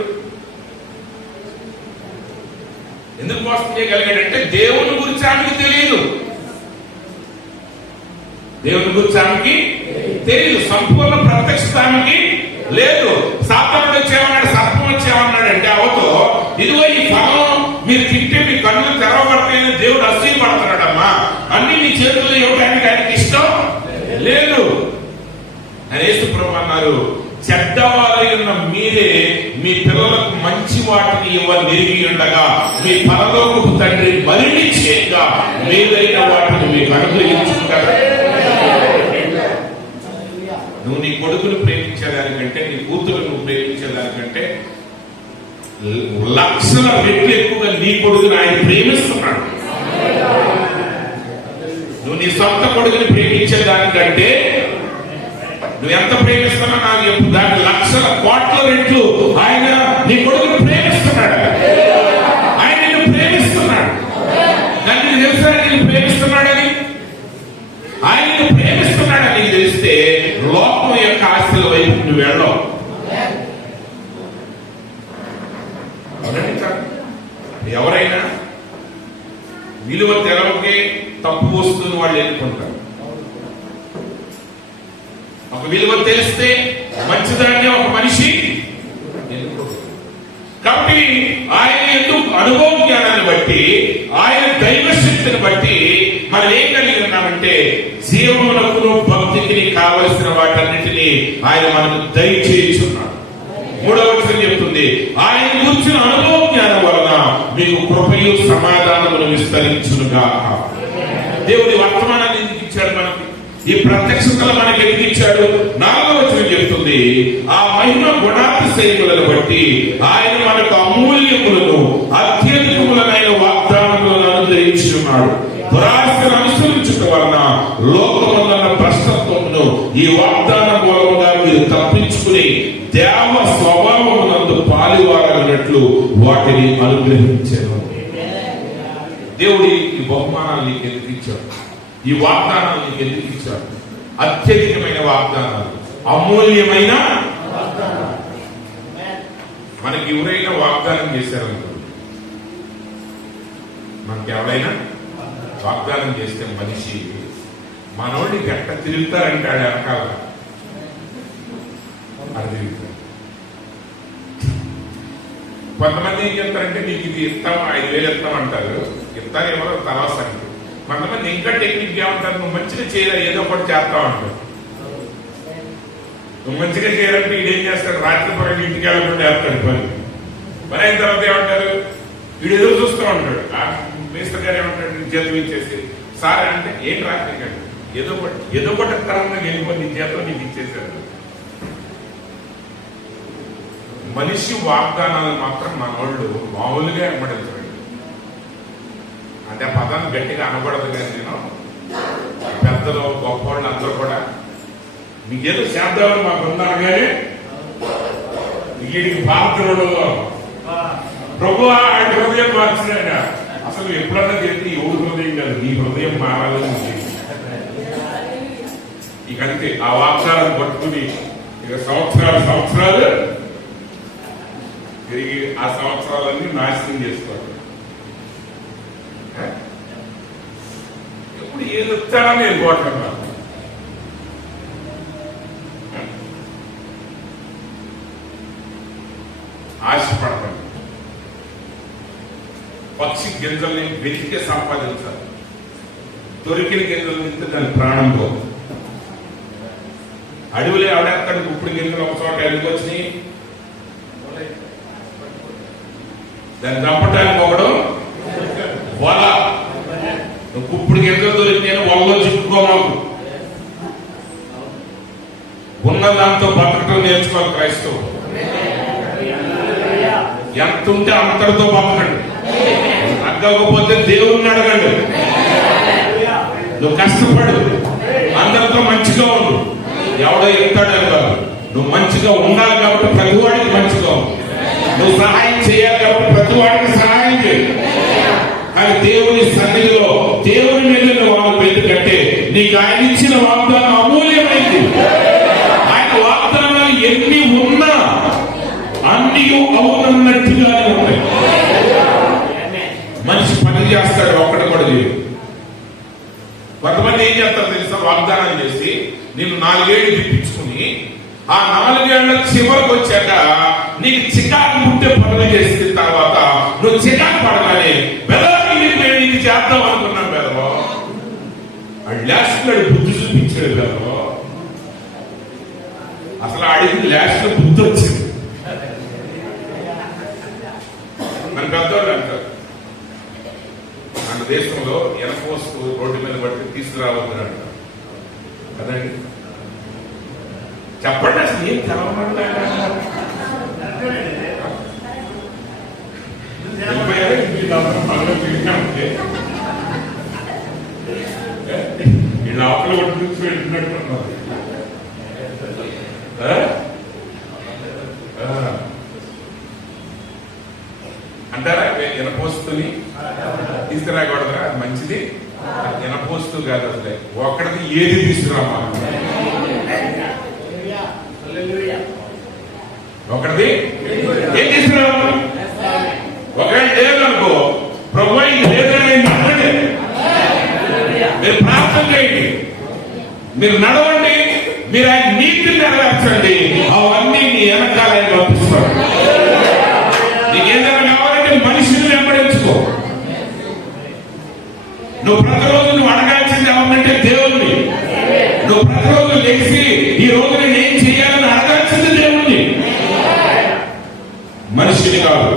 ఎందుకు మోసం చేయగలిగాడంటే దేవుని గురించి ఆమెకి తెలియదు. దేవుని గురించి ఆమెకి తెలియదు. సంపూర్ణ ప్రత్యక్షత ఆమెకి లేదు. సాతానుడు వచ్చేమన్నాడు, సర్పం వచ్చేమన్నాడంటే అవతో, ఇదిగో ఈ ఫలం మీరు తింటే మీ కన్నులు తెరవబడతాయని దేవుడు అసూయపడుతున్నాడమ్మా. అన్ని మీ చేతుల్లో ఇవ్వడానికి ఆయనకి ఇష్టం లేదు అని యేసు ప్రభువు అన్నారు. చెడ్డవారై ఉన్న మీరే మీ పిల్లలకు మంచి వాటిని ఇవ్వలేగి ఉండగా మీ పరలోకపు తండ్రి మరిన్ని చేయగా మేలైన వాటిని మీకు అనుగ్రహించుకుంటారు. నువ్వు నీ కొడుకును ప్రేమించేదానికంటే, నీ కూతురు నువ్వు ప్రేమించేదానికంటే లక్షల రెట్లు ఎక్కువగా నీ కొడుకుని ఆయన ప్రేమిస్తున్నాడు. నువ్వు నీ సొంత కొడుకుని ప్రేమించేదానికంటే నువ్వు ఎంత ప్రేమిస్తున్నా నాకు చెప్పు, దాని లక్షల కోట్ల రెట్లు ఆయన నీ కొడుకుని ప్రేమిస్తున్నాడు. ఆయన నిన్ను ప్రేమిస్తున్నాడు. దాన్ని తెలుసా నిన్ను ప్రేమిస్తున్నాడని? ఆయన నిన్ను ప్రేమిస్తున్నాడని తెలిస్తే లోకం యొక్క ఆశల వైపు నువ్వు వెళ్ళవు. ఎవరైనా విలువ తెలవకే తప్పు వస్తువుని వాళ్ళు ఎన్నుకుంటారు. ఒక విలువ తెలిస్తే మంచిదాన్ని ఒక మనిషి ఎన్నుకుంటారు. కాబట్టి ఆయన ఎందుకు అనుభవ జ్ఞానాన్ని బట్టి, ఆయన దైవ శక్తిని బట్టి మనం ఏం కలిగి ఉన్నామంటే జీవమునకును భక్తికి కావలసిన వాటన్నిటినీ ఆయన మనకు దయచేస్తున్నాడు. 3వ వచనం చెప్తుంది, ఆయన కూర్చున్న అనుభవ జ్ఞానం వలన మీకు కృపయు సమాధానమును విస్తరించునుగా. దేవుడి వర్తమానాన్ని ఎందుకు ఇచ్చాడు మనకి? ఈ ప్రత్యక్షతలు మనకి ఎందుకు ఇచ్చాడు? 4వ వచనం చెప్తుంది, ఆ మహిమ గుణాతిశయములను బట్టి ఆయన మనకు అమూల్యములను అత్యధికములైన వాగ్దానములను అనుగ్రహించున్నాడు. దురాశను అనుసరించుట వలన లోకమున్న భ్రష్టత్వమును ఈ వాగ్దానం మూలముగా మీరు తప్పించుకుని దేవ స్వభావమునందు పాలువారగినట్లు వాటిని అనుగ్రహించారు. దేవుడి ఈ బహుమానాలు నీకు ఎందుకు ఇచ్చాడు? ఈ వాగ్దానాలు నీకు ఎందుకు ఇచ్చాడు? అత్యధికమైన వాగ్దానాలు, అమూల్యమైన. మనకి ఎవరైనా వాగ్దానం చేశారనుకో, మనకి ఎవరైనా వాగ్దానం చేస్తే మనిషి మనోడిని గట్ట తిరుగుతారంటాడు వెనకాల. అది తిరుగుతారు. కొంతమంది ఏం చెప్తారంటే నీకు ఇది ఇస్తాం, 5,000 ఇస్తాం అంటారు. ఇస్తారేమో తర్వాత సంగతి. కొంతమంది ఇంకా టెక్నిక్ ఏమంటారు, నువ్వు మంచిగా చేయరా ఏదో ఒకటి చేస్తావు అంటారు. నువ్వు మంచిగా చేయాలంటే వీడేం చేస్తాడు, రాత్రి పగలు ఇంటికి వెళ్ళకుండా వేస్తాడు పని. పని అయిన తర్వాత ఏమంటారు, వీడు ఎదురు చూస్తూ ఉంటాడు. మినిస్టర్ గారు ఏమంటాడు, చేతులు ఇచ్చేసి సార్ అంటే ఏం రాత్రి కాదు ఏదో ఒకటి తరంగా వెళ్ళిపోయి నీ చేతిలో నీకు ఇచ్చేసాడు. మనిషి వాగ్దానాలు మాత్రం మన వాళ్ళు మామూలుగా అనబడతాడు. అంటే ఆ పదాన్ని గట్టిగా అనకూడదు కానీ నేను పెద్దలు గొప్పవాళ్ళు అందరూ కూడా మీకేదో శాబ్దాలు మాకు ఉన్నారు కానీ వీడికి పాత్రలు ప్రభు ఆయన హృదయం మార్చిన అసలు ఎప్పుడన్నా తెలిసి ఎవరి హృదయం కాదు, నీ హృదయం మారాలని. ఇక అంతే ఆ వాగ్దాలను పట్టుకుని ఇక సంవత్సరాలు తిరిగి ఆ సంవత్సరాలన్నీ నాశనం చేసుకోవాలి. ఎప్పుడు ఏది వచ్చానని వెళ్ళిపోతున్నా. ఆశపడతాను. పక్షి గింజల్ని వెతికే సంపాదించాలి. దొరికిన గింజల నుంచి దాని ప్రాణం పోదు. అడవిలో ఎవడెక్కడ ఇప్పుడు గింజలు ఒక చోట ఎందుకు వచ్చినాయి, దాన్ని చంపటానికి ఒకడు వల. ఇప్పుడు గింజలు దొరికితే వలలో చిక్కుకోమాకు. ఉన్న దాంతో బతకటం నేర్చుకోవాలి క్రైస్తవులు. ఎంత ఉంటే అంతటితో బతకండి. తగ్గకపోతే దేవుణ్ణి అడగండి. నువ్వు కష్టపడు, అందరితో మంచిగా ఉండు. ఎవడో ఇస్తాడు కాదు, నువ్వు మంచిగా ఉండాలి కాబట్టి ప్రతివాడికి మంచిగా ఉండు. నువ్వు సహాయం చేయాలి కాబట్టి ప్రతివాడికి సహాయం చేయి. కానీ దేవుని సన్నిధిలో దేవుని మీద నువ్వు వాళ్ళు ఎందుకంటే నీకు ఆయన ఇచ్చిన వాగ్దానం అమూల్యమైంది. ఆయన వాగ్దానాలు ఎన్ని ఉన్నా అన్ని అవునన్నట్టుగానే ఉంటాయి. మనిషి పని చేస్తాడు, ఒక్కటి కూడా లేదు. కొంతమంది ఏం చేస్తారు తెలుసా, వాగ్దానం చేసి నేను 4 ఏళ్ళు తిప్పించుకుని ఆ 4 ఏళ్ల చివరికి వచ్చాక నీకు చికాకు ఉంటే పనులు చేసిన తర్వాత నువ్వు చికాకు పడగానే ఇది చేద్దాం అనుకున్నాం బెదవో. లాస్ట్ బుద్ధి చూపించాడు బెదవో. అసలు ఆడికి లాస్ట్ లో బుద్ధి వచ్చింది. మన పెద్దవాళ్ళు అంటారు, మన దేశంలో ఎనపోస్తూ రోడ్డు మీద పట్టి తీసుకురావద్దు అంటారు కదండి. చెప్పండి అసలు ఏం తెలవమంటే వీళ్ళు ఆకలి పట్టి చూసి వెళ్ళినట్టున్నారు. అంటారా ఎనపోస్తుని తీసుకురాకూడదురా, అది మంచిది. ఎనపోస్తూ కాదు అసలే, ఒక్కడికి ఏది తీసుకురామా, ఒకటిది ఏం తీసుకురావాలి. ఒకవేళ లేదనుకో మీరు నడవండి, మీరు ఆయన నీతిని నెరవేర్చండి, అవన్నీ నీ వెనకాల ఆయన పంపిస్తాడు. నీకేదైనా కావాలంటే మనిషిని వెంబడించుకో. నువ్వు ప్రతిరోజు నువ్వు అడగాల్సింది ఏమంటే దేవుణ్ణి. నువ్వు ప్రతిరోజు లేచి ఈ రోజు నేను ఏం చేయాలని అడగాల్సింది దేవుణ్ణి, మనిషిని కాదు.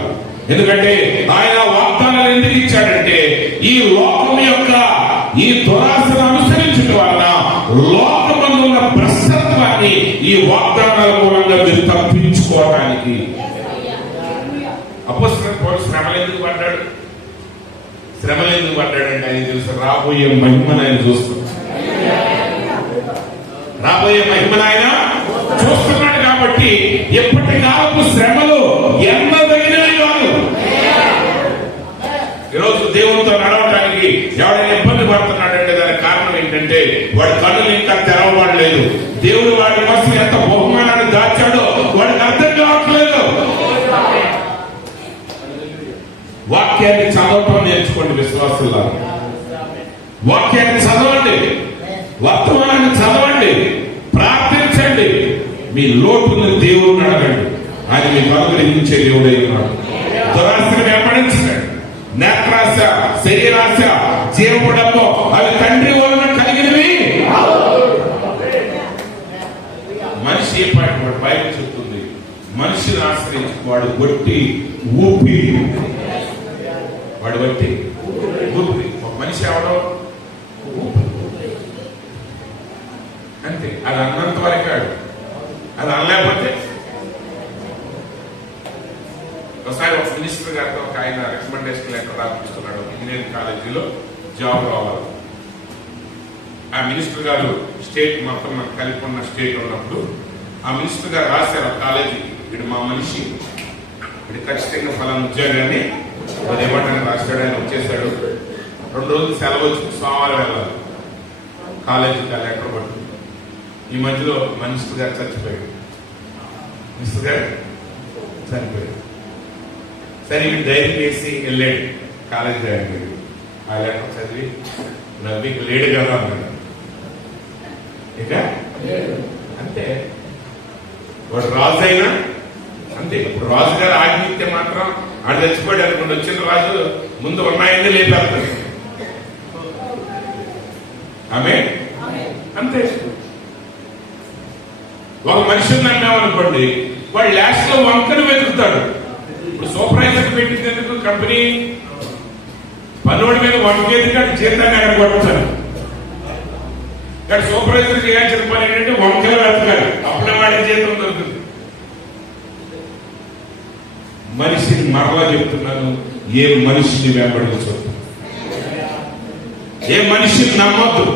ఎందుకంటే ఆయన వాగ్దానాలు ఎందుకు ఇచ్చాడంటే ఈ లోకం యొక్క ఈ దురాశను అనుసరించడం వలన లోకమందు ఉన్న భ్రష్టత్వాన్ని ఈ వాగ్దానాల మూలంగా మీరు తప్పించుకోవడానికి. అపొస్తలుడైన పౌలు శ్రమలు ఎందుకు పడ్డాడు? శ్రమలు ఎందుకు పడ్డాడంటే ఆయన తెలుసు రాబోయే మహిమను ఆయన చూస్తున్నాడు. రాబోయే మహిమను ఆయన చూస్తున్నాడు కాబట్టి ఎప్పటికాలపు శ్రమలు ఎన్నదగినవి కాదు. ఈరోజు దేవునితో నడవడానికి ఎవడైనా ఇబ్బంది పడుతున్నాడంటే దానికి కారణం ఏంటంటే వాడి కన్నులు ఇంకా తెరవబడలేదు. దేవుడు వాడి కోసం ఎంత బహుమానాన్ని దాచాడో వాడికి అర్థం కావట్లేదు. వాక్యాన్ని చదవటం నేర్చుకోండి విశ్వాసులా. వాక్యాన్ని చదవండి, వర్తమానాన్ని చదవండి, ప్రార్థించండి, మీ లోటును దేవుడిని అడగండి. ఆయన మీకు అనుగ్రహించే దేవుడై ఉన్నాడు. దురాశను వెంబడించండి. నేత్రాశ, శరీరాశ, జీవపడము అవి తండ్రి వలన కలిగినవి. మనిషి ఏ పాటి వాడు బయట చెప్తుంది, మనిషిని ఆశ్రయించి వాడు వట్టి ఊపిరి. వాడు వట్టి ఊపిరి. ఒక మనిషి ఎవడో అంతే. అది అన్నంత వరకే. అది అనలేకపోతే ఒకసారి ఒక మినిస్టర్ గారితో ఒక ఆయన రికమెండేషన్ లెటర్ రాపిస్తున్నాడు. ఇంజనీరింగ్ కాలేజీలో జాబ్ రావాలి. ఆ మినిస్టర్ గారు స్టేట్ మొత్తం కలిపి ఉన్న స్టేట్ ఉన్నప్పుడు ఆ మినిస్టర్ గారు రాశారు కాలేజీ, వీడు మా మనిషి, వీడు ఖచ్చితంగా ఫలానా ఉద్యోగాన్ని ఏమంటాను రాశాడు. ఆయన వచ్చేసాడు. 2 రోజులు సెలవు వచ్చి సోమవారం వెళ్ళాలి కాలేజీకి. ఆ లెటర్ పట్టు. ఈ మధ్యలో మినిస్టర్ గారు చచ్చిపోయాడు. మినిస్టర్ గారు చనిపోయాడు. సరే వీడు ధైర్యం చేసి వెళ్ళాడు కాలేజీ దగ్గరికి. ఆ లెటర్ చదివి నవ్వి లేడు కదా అన్నాడు. ఇక అంతే. వాడు రాజు అయినా అంతే. ఇప్పుడు రాజు గారు ఆజ్ఞిస్తే మాత్రం ఆడు చచ్చిపోయాడు అనుకోండి, వచ్చిన రాజు ముందు ఉన్నాయని లేపేస్తాడు. ఆమె అంతే. ఒక మనిషిని నమ్మామనుకోండి, వాడు లాస్ట్ లో వంకను వెతుకుతాడు. ఇప్పుడు సూపర్వైజర్ పెట్టినందుకు కంపెనీ పన్నోడి మీద వంకేది కానీ జీతాన్ని అక్కడ కొడతారు. కానీ సూపర్వైజర్ చేయాల్సిన పని ఏంటంటే వంకలు వెతకాలి, అప్పుడే వాడి జీతం దొరుకుతుంది. మనిషిని మరలా చెప్తున్నాను, ఏ మనిషిని వెంబడించొద్దు, ఏ మనిషిని నమ్మొద్దు.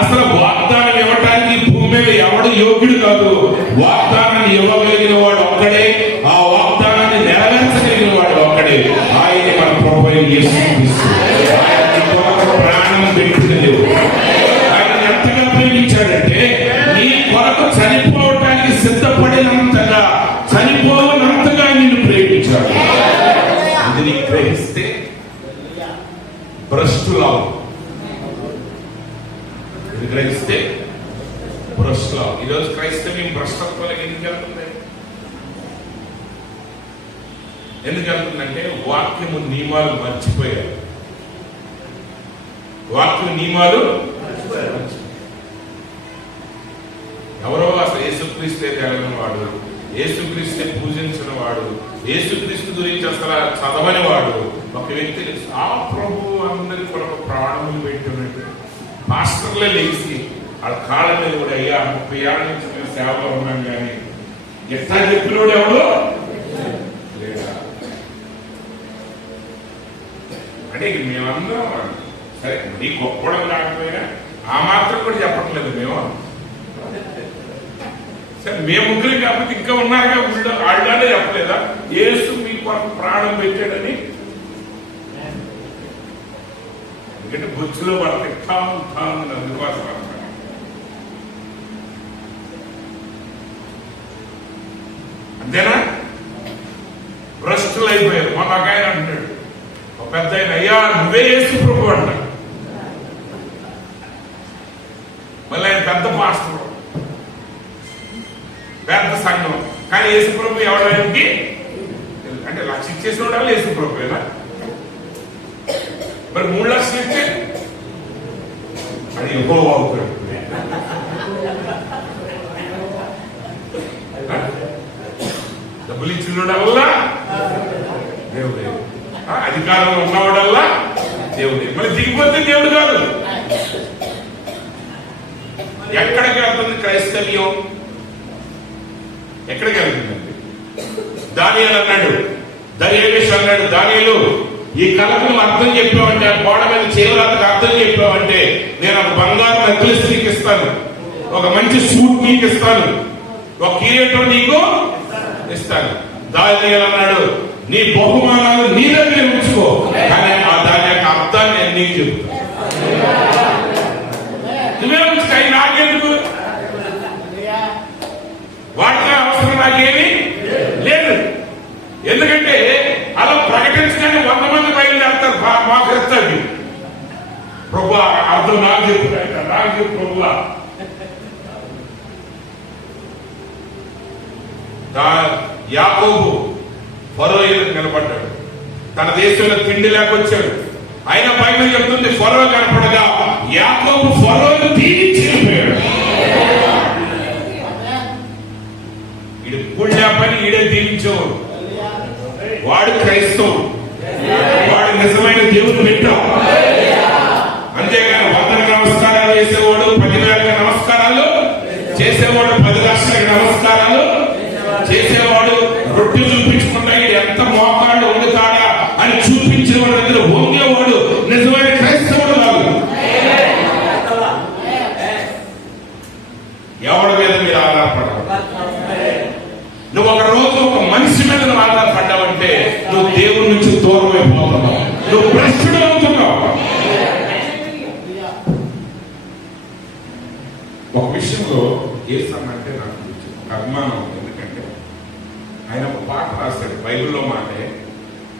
అసలు వాగ్దానం ఇవ్వటానికి భూమి మీద ఎవడు యోగ్యుడు కాదు. వాగ్దానాన్ని ఇవ్వగలిగిన వాడు ఒక్కడే, ఆ వాగ్దానాన్ని నెరవేర్చగలిగిన వాడు ఒక్కడే. ఆయన మన ప్రభువైన యేసుక్రీస్తు. ఆయన ప్రాణం పెట్టిన దేవుడు. ఆయన ఎంతగా ప్రేమించాడంటే నీ కొరకు చనిపోవటానికి సిద్ధపడినంతగా, చనిపోవనంతగా నిన్ను ప్రేమించాడు. ఇది నీకు గ్రహిస్తే భ్రష్టులావు, గ్రహిస్తే భ్రష్టులు. ఈరోజు క్రైస్తవ్యం భ్రష్టత్వాలకు ఎందుకు వెళ్తుంది? ఎందుకు వెళ్తుందంటే వాక్యము నియమాలు మర్చిపోయారు. వాక్య నియమాలు ఎవరో అసలు యేసుక్రీస్తే తెలియని వాడు, యేసుక్రీస్తే పూజించిన వాడు, యేసుక్రీస్తు గురించి అసలు చదవని వాడు ఒక వ్యక్తి ఆ ప్రభు అందరి కొరకు ప్రాణములు పెట్టినట్టు మాస్టర్లే లేచి వాళ్ళ కాళ్ళ మీద కూడా అయ్యా 30 ఏళ్ళ నుంచి మేము సేవలో ఉన్నాం కానీ ఎట్లా చెప్పినోడు ఎవడు లేదా అంటే మేమందరం సరే నీ గొప్పడం కాకపోయినా ఆ మాత్రం కూడా చెప్పట్లేదు మేము. సరే మేము ముగ్గురు కాకపోతే ఇంకా ఉన్నారుగా ఊళ్ళో వాళ్ళనే చెప్పలేదా యేసు మీ కొరకు ప్రాణం పెట్టాడని? ఎందుకంటే బొచ్చులో పడితే ఠామ్ ఠామ్ అందుకోసం అన్నమాట. అంతేనా? భ్రష్టులు అయిపోయారు. మొన్న ఒక ఆయన అంటాడు, ఒక పెద్ద ఆయన, అయ్యా నువ్వే యేసు ప్రభు అంట. మళ్ళీ పెద్ద పాస్టర్, పెద్ద సంఘం. కానీ యేసుప్రభు ఎవడానికి అంటే 1,00,000 ఇచ్చేసిన వాళ్ళు యేసుప్రభువేనా? మరి 3 లక్షలు ఇస్తే అది యెహోవా అవుతాడు. డబ్బులు ఇచ్చినోడల్లా దేవుడే, అధికారంలో ఉన్నవాడల్లా దేవుడే. మరి దిగిపోతే దేవుడు కాదు. ఎక్కడికి వెళ్తుంది క్రైస్తవ్యం? ఎక్కడికి వెళ్తుందండి? దానియేలు అన్నాడు, దర్యావేషు అన్నాడు, దానియేలు ఈ కళకు అర్థం చెప్పావంటే, గోడ మీద చేయడానికి అర్థం చెప్పావంటే నేను ఒక బంగారు నెక్లెస్ నీకు ఇస్తాను, ఒక మంచి సూట్ నీకు ఇస్తాను, ఒక కిరీటం నీకు ఇస్తాను. దానియేలు అన్నాడు, నీ బహుమానాలు నీ దగ్గర ఉంచుకో, కానీ దాని యొక్క అర్థాన్ని నేను నీకు చెప్తాను. నువ్వే ఉంచుతాయి, నాకెందుకు? వాటికి అవసరం నాకేమీ లేదు. ఎందుకంటే అలా ప్రకటించగానే 100 మంది బయలుదేరుతారు. మాకు ఇస్తాడు ప్రభు, అర్థం నాకు చెప్పు, నాకు చెప్పు ప్రభు. యాకోబు ఫరో ఎదురు నిలబడ్డాడు, తన దేశంలో తిండి లేకొచ్చాడు. అయినా బైబిల్ చెప్తుంది, ఫరో కనపడగా యాకోబు ఫరోను దీవించి వెళ్ళిపోయాడు. ఈడు పుణ్య పని ఈడే దీవించేవాడు. వాడు క్రైస్తవుడు, వాడు నిజమైన దేవుడు పెట్టాం. అంతేగాని 100 నమస్కారాలు చేసేవాడు, 10,000 నమస్కారాలు చేసేవాడు, 10 లక్షల నమస్కారాలు చేసేవాడు, రొట్టె చూపించుకుంటా ఎంత మోకాళ్ళు వండుతాడా అని చూపించిన వాడి దగ్గర వంగేవాడు నిజమైన క్రైస్తవుడు కాదు. ఎవరి మీద మీరు ఆధారపడాలి? నువ్వు ఒక రోజు ఒక మనిషి మీద నువ్వు ఆధారపడ్డావంటే నువ్వు దేవుడి నుంచి దూరం అయిపోతున్నావు, నువ్వు భ్రష్టుడు అవుతున్నావు. ఒక విషయంలో ఏసన్నంటే నాకు ఒక అభిమానం. ఎందుకంటే ఆయన ఒక పాట రాశాడు, బైబిల్లో మాటే,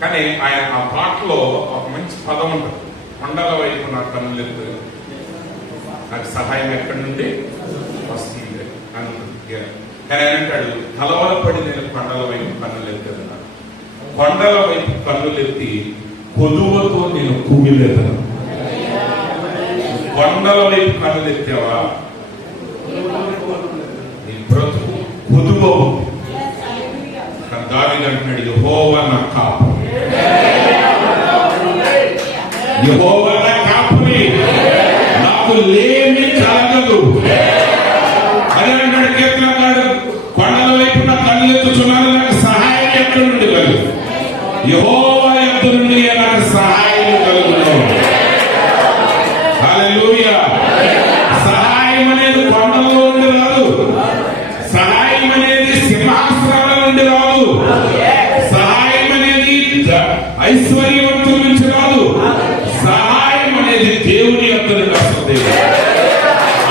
కానీ ఆయన ఆ పాటలో ఒక మంచి పదం ఉంటుంది, కొండల వైపు నా కన్నులెత్తు, నాకు సహాయం ఎక్కడి నుండి వస్తుంది అని ఉంటుంది. కానీ ఆయన అంటాడు, కలవరపడి నేను కొండల వైపు కన్నులెత్తేదన్నా, కొండల వైపు కన్నులెత్తి కొదువతో నేను కూగిలేదను. కొండల వైపు కన్నులెత్తావా, నీ బ్రతుకు కొదువ ఉంది. దావీదు అంటున్నాడు, యెహోవా నా కాపురి, యెహోవా నా కాపురి, నాకు లేమి కలగదు అని అంటాడు కీర్తనకారుడు. కొండల వైపు నా కన్నులెత్తుచున్నాను, నాకు సహాయం ఎక్కడి నుండి కలుగు? యెహోవా యొద్ద నుండి నాకు సహాయం కలుగును. హల్లెలూయా. సహాయం అనేది కొండల్లో నుండి రాదు, సహాయం అనేది సింహాసనాల నుండి రాదు, సహాయం అనేది ఐశ్వర్యవంతుల నుంచి రాదు, సహాయం అనేది దేవుని యొద్ద నుండి వస్తుంది.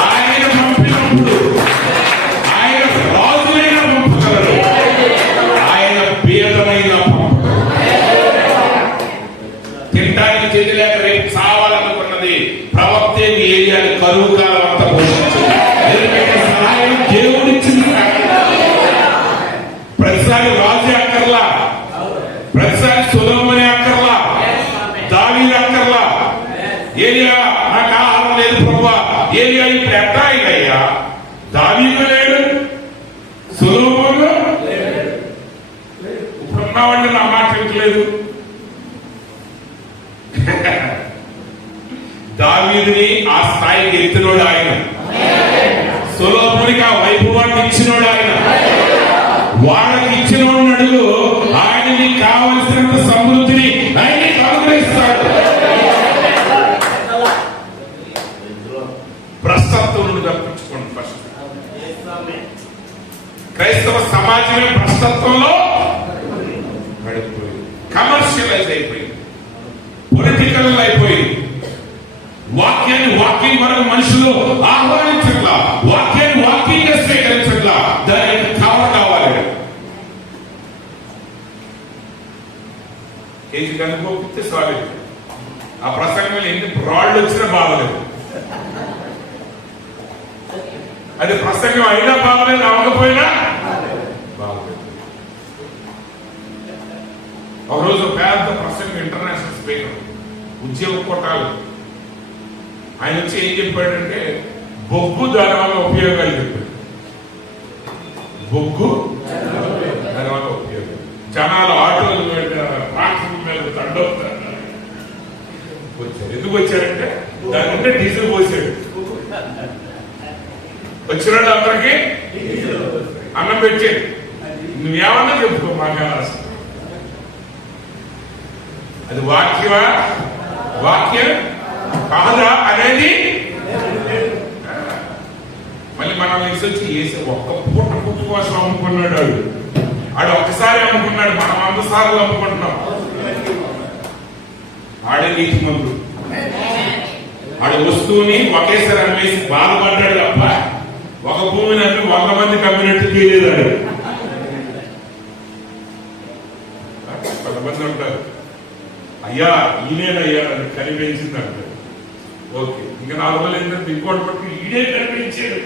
ఆయన పంపినప్పుడు ఆయన రాజులైనా పంపగలరు, ఆయన పేదలైనా పంపగలరు. తినడానికి చేతి లేక రేపు చావాలనుకున్నది ప్రవక్త ఏరియాని కరువు కాలం అంతా పోషించింది. ఎందుకంటే సహాయం దేవుడిచ్చింది. ప్రతిసారి రాజు అక్కర్లా, ప్రతిసారి సొలొమోను అక్కర్లా, దావీదు అక్కర్లా. ఏలియా నాకు ఆహారం లేదు ప్రభువా, ఏలియా ఇప్పుడు ఎట్లా అయ్యా? దావీదు లేడు, సొలొమోను ఇప్పుడున్నావంటే నా మాట వింటలేదు. దావీదుని ఆ స్థాయికి ఎత్తినోడు ఆయన, సొలొమోనుకి ఆ వైభవాన్ని ఇచ్చినోడు ఆయన. వాళ్ళకి ఇచ్చినోడు అడుగు, ఆయనకి కావలసినంత సమృద్ధిని ఆయనకి అనుగ్రహిస్తాడు. భ్రష్టత్వం నుండి తప్పించుకోండి. ఫస్ట్ క్రైస్తవ సమాజమే భ్రష్టత్వంలో పడిపోయింది, కమర్షియలైజ్ అయిపోయింది, పొలిటికల్ అయిపోయింది. వాక్యాన్ని వాకింగ్ వరకు మనుషులు ఆహ్వానించట్లా, వాక్యాన్ని వాకింగ్ గా స్వీకరించట్లా, దానికి కవర్ కావాలి. కేజీ కనుకోపిస్తే సాలిడ్. ఆ ప్రసంగంలో ఎన్ని రాళ్ళు వచ్చినా బాగలేదు. అది ప్రసంగం అయినా బాగలేదు, అవ్వకపోయినా బాగలేదు. ఒకరోజు పెద్ద ప్రసంగం, ఇంటర్నేషనల్ స్పీకర్, ఉద్యోగ కోటాలు, ఆయన వచ్చి ఏం చెప్పాడంటే బొగ్గు దాని వల్ల ఉపయోగాలు చెప్పాడు. బొగ్గు దాని వల్ల ఉపయోగాలు. జనాలు ఆటోలు ట్రాక్టర్ల మీద దండవుతారు వచ్చారు. ఎందుకు వచ్చారంటే దాని ఉంటే డీజిల్ పోసాడు. వచ్చిన అందరికి అన్నం పెట్టాడు. నువ్వేమన్నా చెప్పుకో, మాకు అది వాక్యమా వాక్యం కాదా అనేది మళ్ళీ మనల్ని వచ్చి వేసే ఒక్క పూట పుట్టు కోసం అమ్ముకున్నాడు. ఆడు ఒక్కసారి అమ్ముకున్నాడు, మనం 100 సార్లు అమ్ముకుంటున్నాం. ఆడే నీతి మందు. ఆడు వస్తువుని ఒకేసారి అమ్మేసి బాధపడ్డాడు తప్ప ఒక భూమిని అమ్మి 100 మంది కమ్మినట్టు తెలియదాడు. కొంతమంది ఉంటారు, అయ్యా ఈయనేనయ్యా అని కనిపించింది అంటారు. ఓకే, ఇంకా 4 రోజులు ఏంటంటే ఇంకోటి పట్టు ఈడే కనిపించాడు.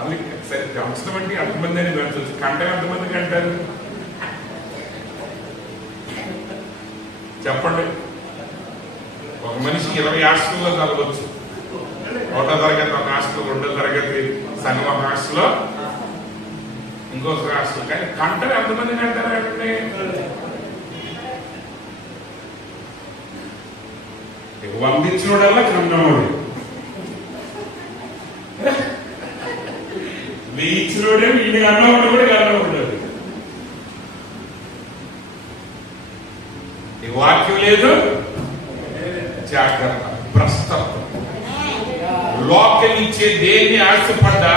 అది సరే, అంశం అంటే అంతమంది అని పెంచవచ్చు. కంట ఎంతమందికి అంటారు చెప్పండి? ఒక మనిషి 20 హాస్టల్లో చదవచ్చు. 1వ తరగతి ఒక హాస్టల్, 2వ తరగతి సంఘం ఒక హాస్టల్లో, ఇంకొక హాస్టల్. కానీ కంటలు ఎంతమందికి అంటారంటే వందించినోడల్లా కన్నవాడు, వేయించినోడే వీడికి అన్నవాడు కూడా కన్నవాడు. ఈ వాక్యం లేదు, జాగ్రత్త. భ్రష్టత్వం. లోకం ఇచ్చే దేన్ని ఆశపడ్డా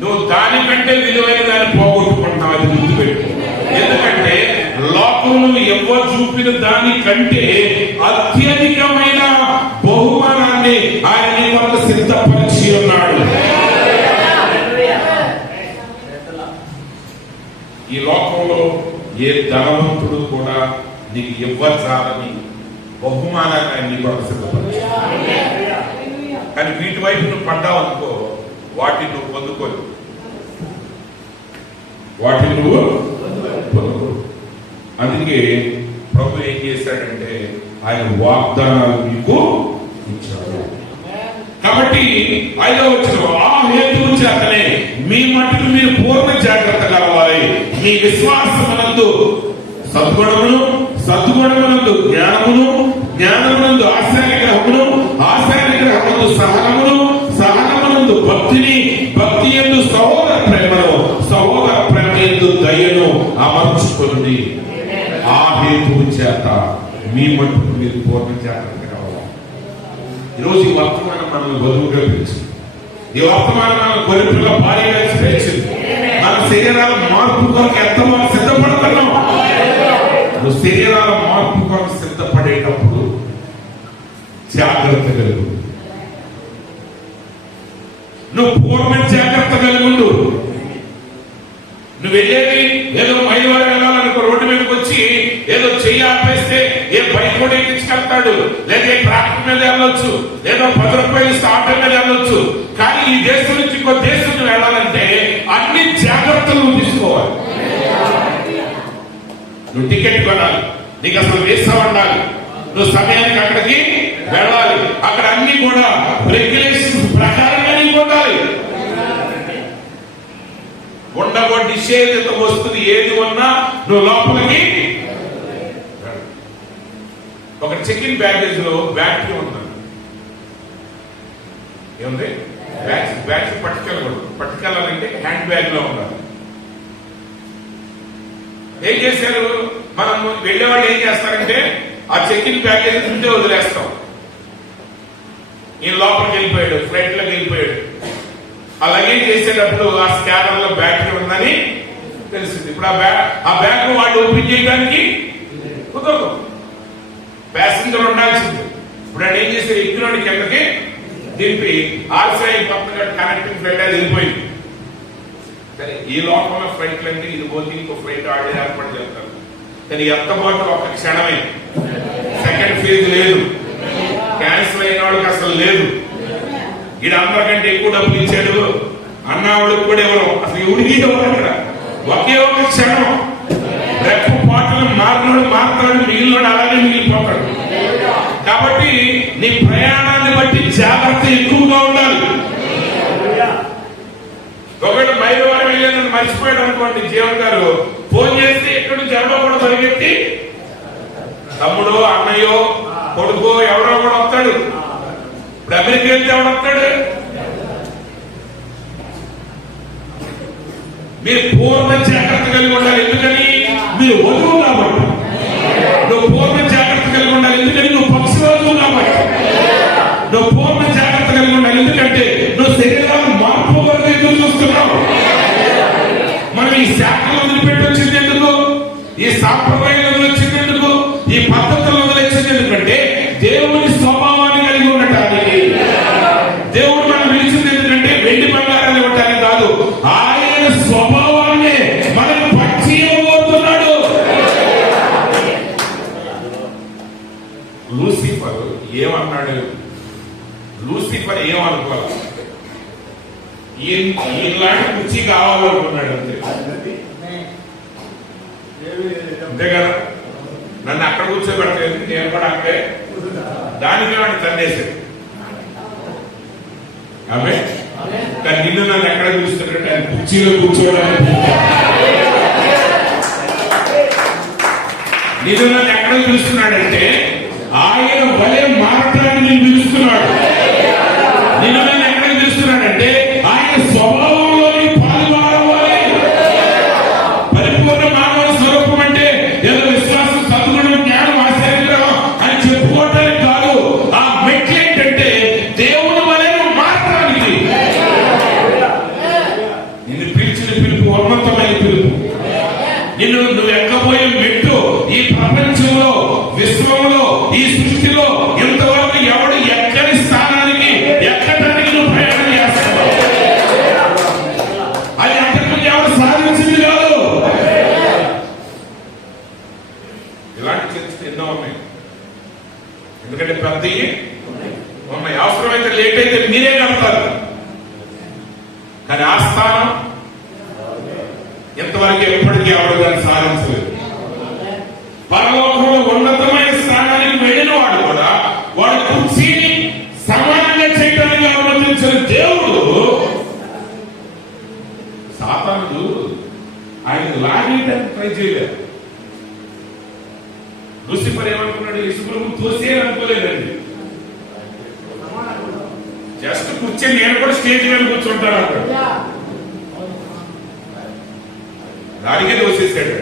నువ్వు దానికంటే విలువైన దాన్ని పోగొట్టుకుంటున్నావు. అది గుర్తుపెట్టు. ఎందుకంటే లోకం ఎవ్వ చూపిన దానికంటే అత్యధికమైన బహుమానాన్ని ఆయన కొరకు సిద్ధపరిచి ఉన్నాడు. ఈ లోకంలో ఏ ధనవంతుడు కూడా నీకు ఇవ్వచాలని బహుమానాన్ని ఆయన నీ కొరకు సిద్ధపరిచి, కానీ వీటి వైపు నువ్వు పడ్డావు అనుకో, వాటిని నువ్వు పొందుకోదు. వాటిని నువ్వు పొందుకో. అందుకే ప్రభు ఏం చేశాడంటే ఆయన వాగ్దానాలు మీకు ఇచ్చాడు. కాబట్టి 5వ వచనం, ఆ హేతువు చేతనే మీ మట్టుకు మీరు పూర్ణ జాగ్రత్త కలవాలి. మీ విశ్వాసమునందు సద్గుణమును, సద్గుణమునందు జ్ఞానమును, జ్ఞానమునందు ఆశానిగ్రహమును, ఆశానిగ్రహమునందు సహనమును, సహనమునందు భక్తిని, భక్తి యందు సహోదర ప్రేమను, సహోదర ప్రేమ యందు దయను అమర్చుకొనుడి. ఆ హేతువు చేత మీ మట్టుకు మీరు పూర్ణ జాగ్రత్త కావాలి. ఈరోజు ఈ వర్తమానం మనల్ని బరువుగా పెంచింది. ఈ వర్తమానం మన గొర్రెపిల్ల భారీగా పెంచింది. మన శరీరాల మార్పు కొరకు ఎంతమంది సిద్ధపడుతున్నాం. నువ్వు శరీరాల మార్పు కొరకు సిద్ధపడేటప్పుడు జాగ్రత్త కలుగు. నువ్వు పూర్ణ జాగ్రత్త కలుగుండు. నువ్వు వెళ్ళేది ఏదో మైవారు వెళ్ళాలనుకో, రోడ్డు మీదకి వచ్చి ఏదో చెయ్యి ఆపేస్తే ఏ బైక్ కూడా ఎక్కించుకెళ్తాడు, లేదా ట్రాక్టర్ మీద వెళ్ళొచ్చు, లేదా 10 రూపాయలు ఇస్తే ఆటో మీద వెళ్ళొచ్చు. కానీ ఈ దేశం నుంచి ఇంకో దేశం వెళ్ళాలంటే అన్ని జాగ్రత్తలు తీసుకోవాలి. నువ్వు టికెట్ కొనాలి, నీకు అసలు వీసా ఉండాలి, నువ్వు సమయానికి అక్కడికి వెళ్ళాలి, అక్కడ అన్ని కూడా రెగ్యులేషన్ ప్రకారంగా నీకు ఉండాలి. ఉండబో నిషేధిత వస్తువు ఏది ఉన్నా నువ్వు లోపలికి. ఒక చెకింగ్ బ్యాగేజ్ లో బ్యాటరీ ఉందండి, ఏముంది బ్యాటరీ పట్టుకెళ్ళకూడదు. పట్టుకెళ్ళాలంటే హ్యాండ్ బ్యాగ్ లో ఉండాలి. ఏం చేశారు, మనం వెళ్ళేవాళ్ళు ఏం చేస్తారంటే ఆ చెకింగ్ బ్యాగేజ్ ఉంటే వదిలేస్తాం. ఈ లోపలికి వెళ్ళిపోయాడు, ఫ్లైట్ లోకి వెళ్ళిపోయాడు. అలాగే చేసేటప్పుడు ఆ స్కానర్ లో బ్యాటరీ ఉందని తెలిసింది. ఇప్పుడు ఆ బ్యాగ్ వాళ్ళు ఓపెన్ చేయడానికి కుదరదు, ప్యాసింజర్ ఉండాల్సింది. ఇప్పుడు ఆయన ఏం చేశారు, ఎక్కినోడి కిందకి దింపి ఆర్సీఐ పక్కన కనెక్టింగ్ ఫ్లైట్ అది వెళ్ళిపోయింది. సరే, ఈ లోపల ఫ్లైట్లు అంటే ఇది పోతే ఇంకో ఫ్లైట్ ఆడే ఏర్పాటు చేస్తారు. కానీ ఎత్తబోతే ఒక క్షణమే, సెకండ్ ఫేజ్ లేదు, క్యాన్సిల్ అయిన వాళ్ళకి అసలు లేదు. ఈడు అందరికంటే ఎక్కువ డబ్బులు ఇచ్చాడు అన్నవాడికి కూడా ఎవరు అసలు ఎవరికి ఎవరు అక్కడ ఒకే ఒక క్షణం రెప్పు పాటలు మారినోడు మారుతాడు మిగిలినోడు అలాగే మిగిలిపోతాడు. కాబట్టి నీ ప్రయాణాన్ని బట్టి జాగ్రత్త ఎక్కువగా ఉండాలి. ఒకవేళ మైలవారం వెళ్ళేదని మర్చిపోయాడు అనుకోండి, జీవన్ గారు ఫోన్ చేస్తే ఎక్కడి నుంచి ఎవరో కూడా పరిగెత్తి తమ్ముడు అన్నయ్యో కొడుకు ఎవరో కూడా వస్తాడు. ఇప్పుడు అమెరికా వెళ్తే ఎవడు వస్తాడు? మీరు పూర్ణ జాగ్రత్త కలిగి ఉండాలి. ఎందుకని? మీరు వధువు కాబట్టి. నువ్వు పూర్ణ జాగ్రత్త కలిగి ఉండాలి. ఎందుకని? నువ్వు పక్షి వధువు కాబట్టి. నువ్వు పూర్ణ జాగ్రత్త కలిగి ఉండాలి. ఎందుకంటే నువ్వు శరీరాన్ని మార్పు వరకు ఎదురు చూస్తున్నావు. మనం ఈ శాఖలు వదిలిపెట్టి వచ్చింది ఎందుకు? ఈ సాంప్రదాయాలు వదిలిచ్చింది ఎందుకు? ఈ పద్ధతులు వదిలిచ్చింది ఎందుకంటే దేవుని స్వభావాన్ని కలిగి ఉండటానికి. దేవుడు మనం పిలిచింది ఎందుకంటే వెండి బంగారాలు ఇవ్వటానికి కాదు, ఆయన స్వభావాన్ని మనకు పచ్చి ఇవ్వబోతున్నాడు. లూసిఫర్ ఏమన్నాడు? లూసిఫర్ ఏమనుకోవాలి? ఇలాంటి కుర్చీ కావాలనుకున్నాడు అంతే. అంతే కదా, నన్ను అక్కడ కూర్చోబెట్టలేదు, నేను కూడా అక్కడే దానికి వాడిని తన్నేసాడు. ఆమె కానీ నిన్ను నన్ను ఎక్కడ చూస్తున్నట్టు ఆయన కుర్చీలో కూర్చోవడానికి, నిన్ను నన్ను ఎక్కడ చూస్తున్నాడంటే ఆయన భలే మారటాన్ని నేను పిలుస్తున్నాడు. నిన్ను నన్ను ఎక్కడ చూస్తున్నాడంటే ఆయన స్వభావంలోని పాల్గొనవాలి. పరిపూర్ణ మానవ స్వరూపం అంటే ఏదో విశ్వాసం, సద్గుణం, జ్ఞానం, ఆశ్చర్యం అని చెప్పుకోవటానికి కాదు. ఆ మెట్లు ఏంటంటే దేవుని వలె మారటానికి. నిన్ను పిలిచిన పిలుపు ఉన్నతమైన పిలుపు. నిన్ను నువ్వు ఎక్కబోయే మెట్టు ఈ ప్రపంచంలో, విశ్వంలో, ఈ సృష్టిలో ఇంతవరకు ఎవడు ఎక్కడి స్థానానికి ఎక్కడానికి నువ్వు ప్రయాణం చేస్తావు. అది అంతకుముందు ఎవరు సాధించింది కాదు. ఇలాంటి చర్చలు ఎన్నో ఉన్నాయి. ఎందుకంటే పెద్దవి ఉన్నాయి. అవసరమైతే లేట్ అయితే మీరే కడతారు. కానీ ఆ స్థానం ఇంతవరకు ఎప్పటికీ ఎవరు దాన్ని సాధించలేదు. పరలోకంలో ఉన్నతమైన స్థానానికి వెళ్ళిన వాడు కూడా వాడు కుర్చీని సమానంగా చేయడానికి అనుమతించిన దేవుడు సాతానుడు ఆయన లాగేయడానికి ట్రై చేయలేదు. లూసిఫర్ ఏమనుకున్నాడు? ఇసుకను తోసేయాలనుకోలేదండి. జస్ట్ కూర్చొని నేను కూడా స్టేజ్ మీద కూర్చుంటాను అన్నాడు. దానికే తోసేసాడు.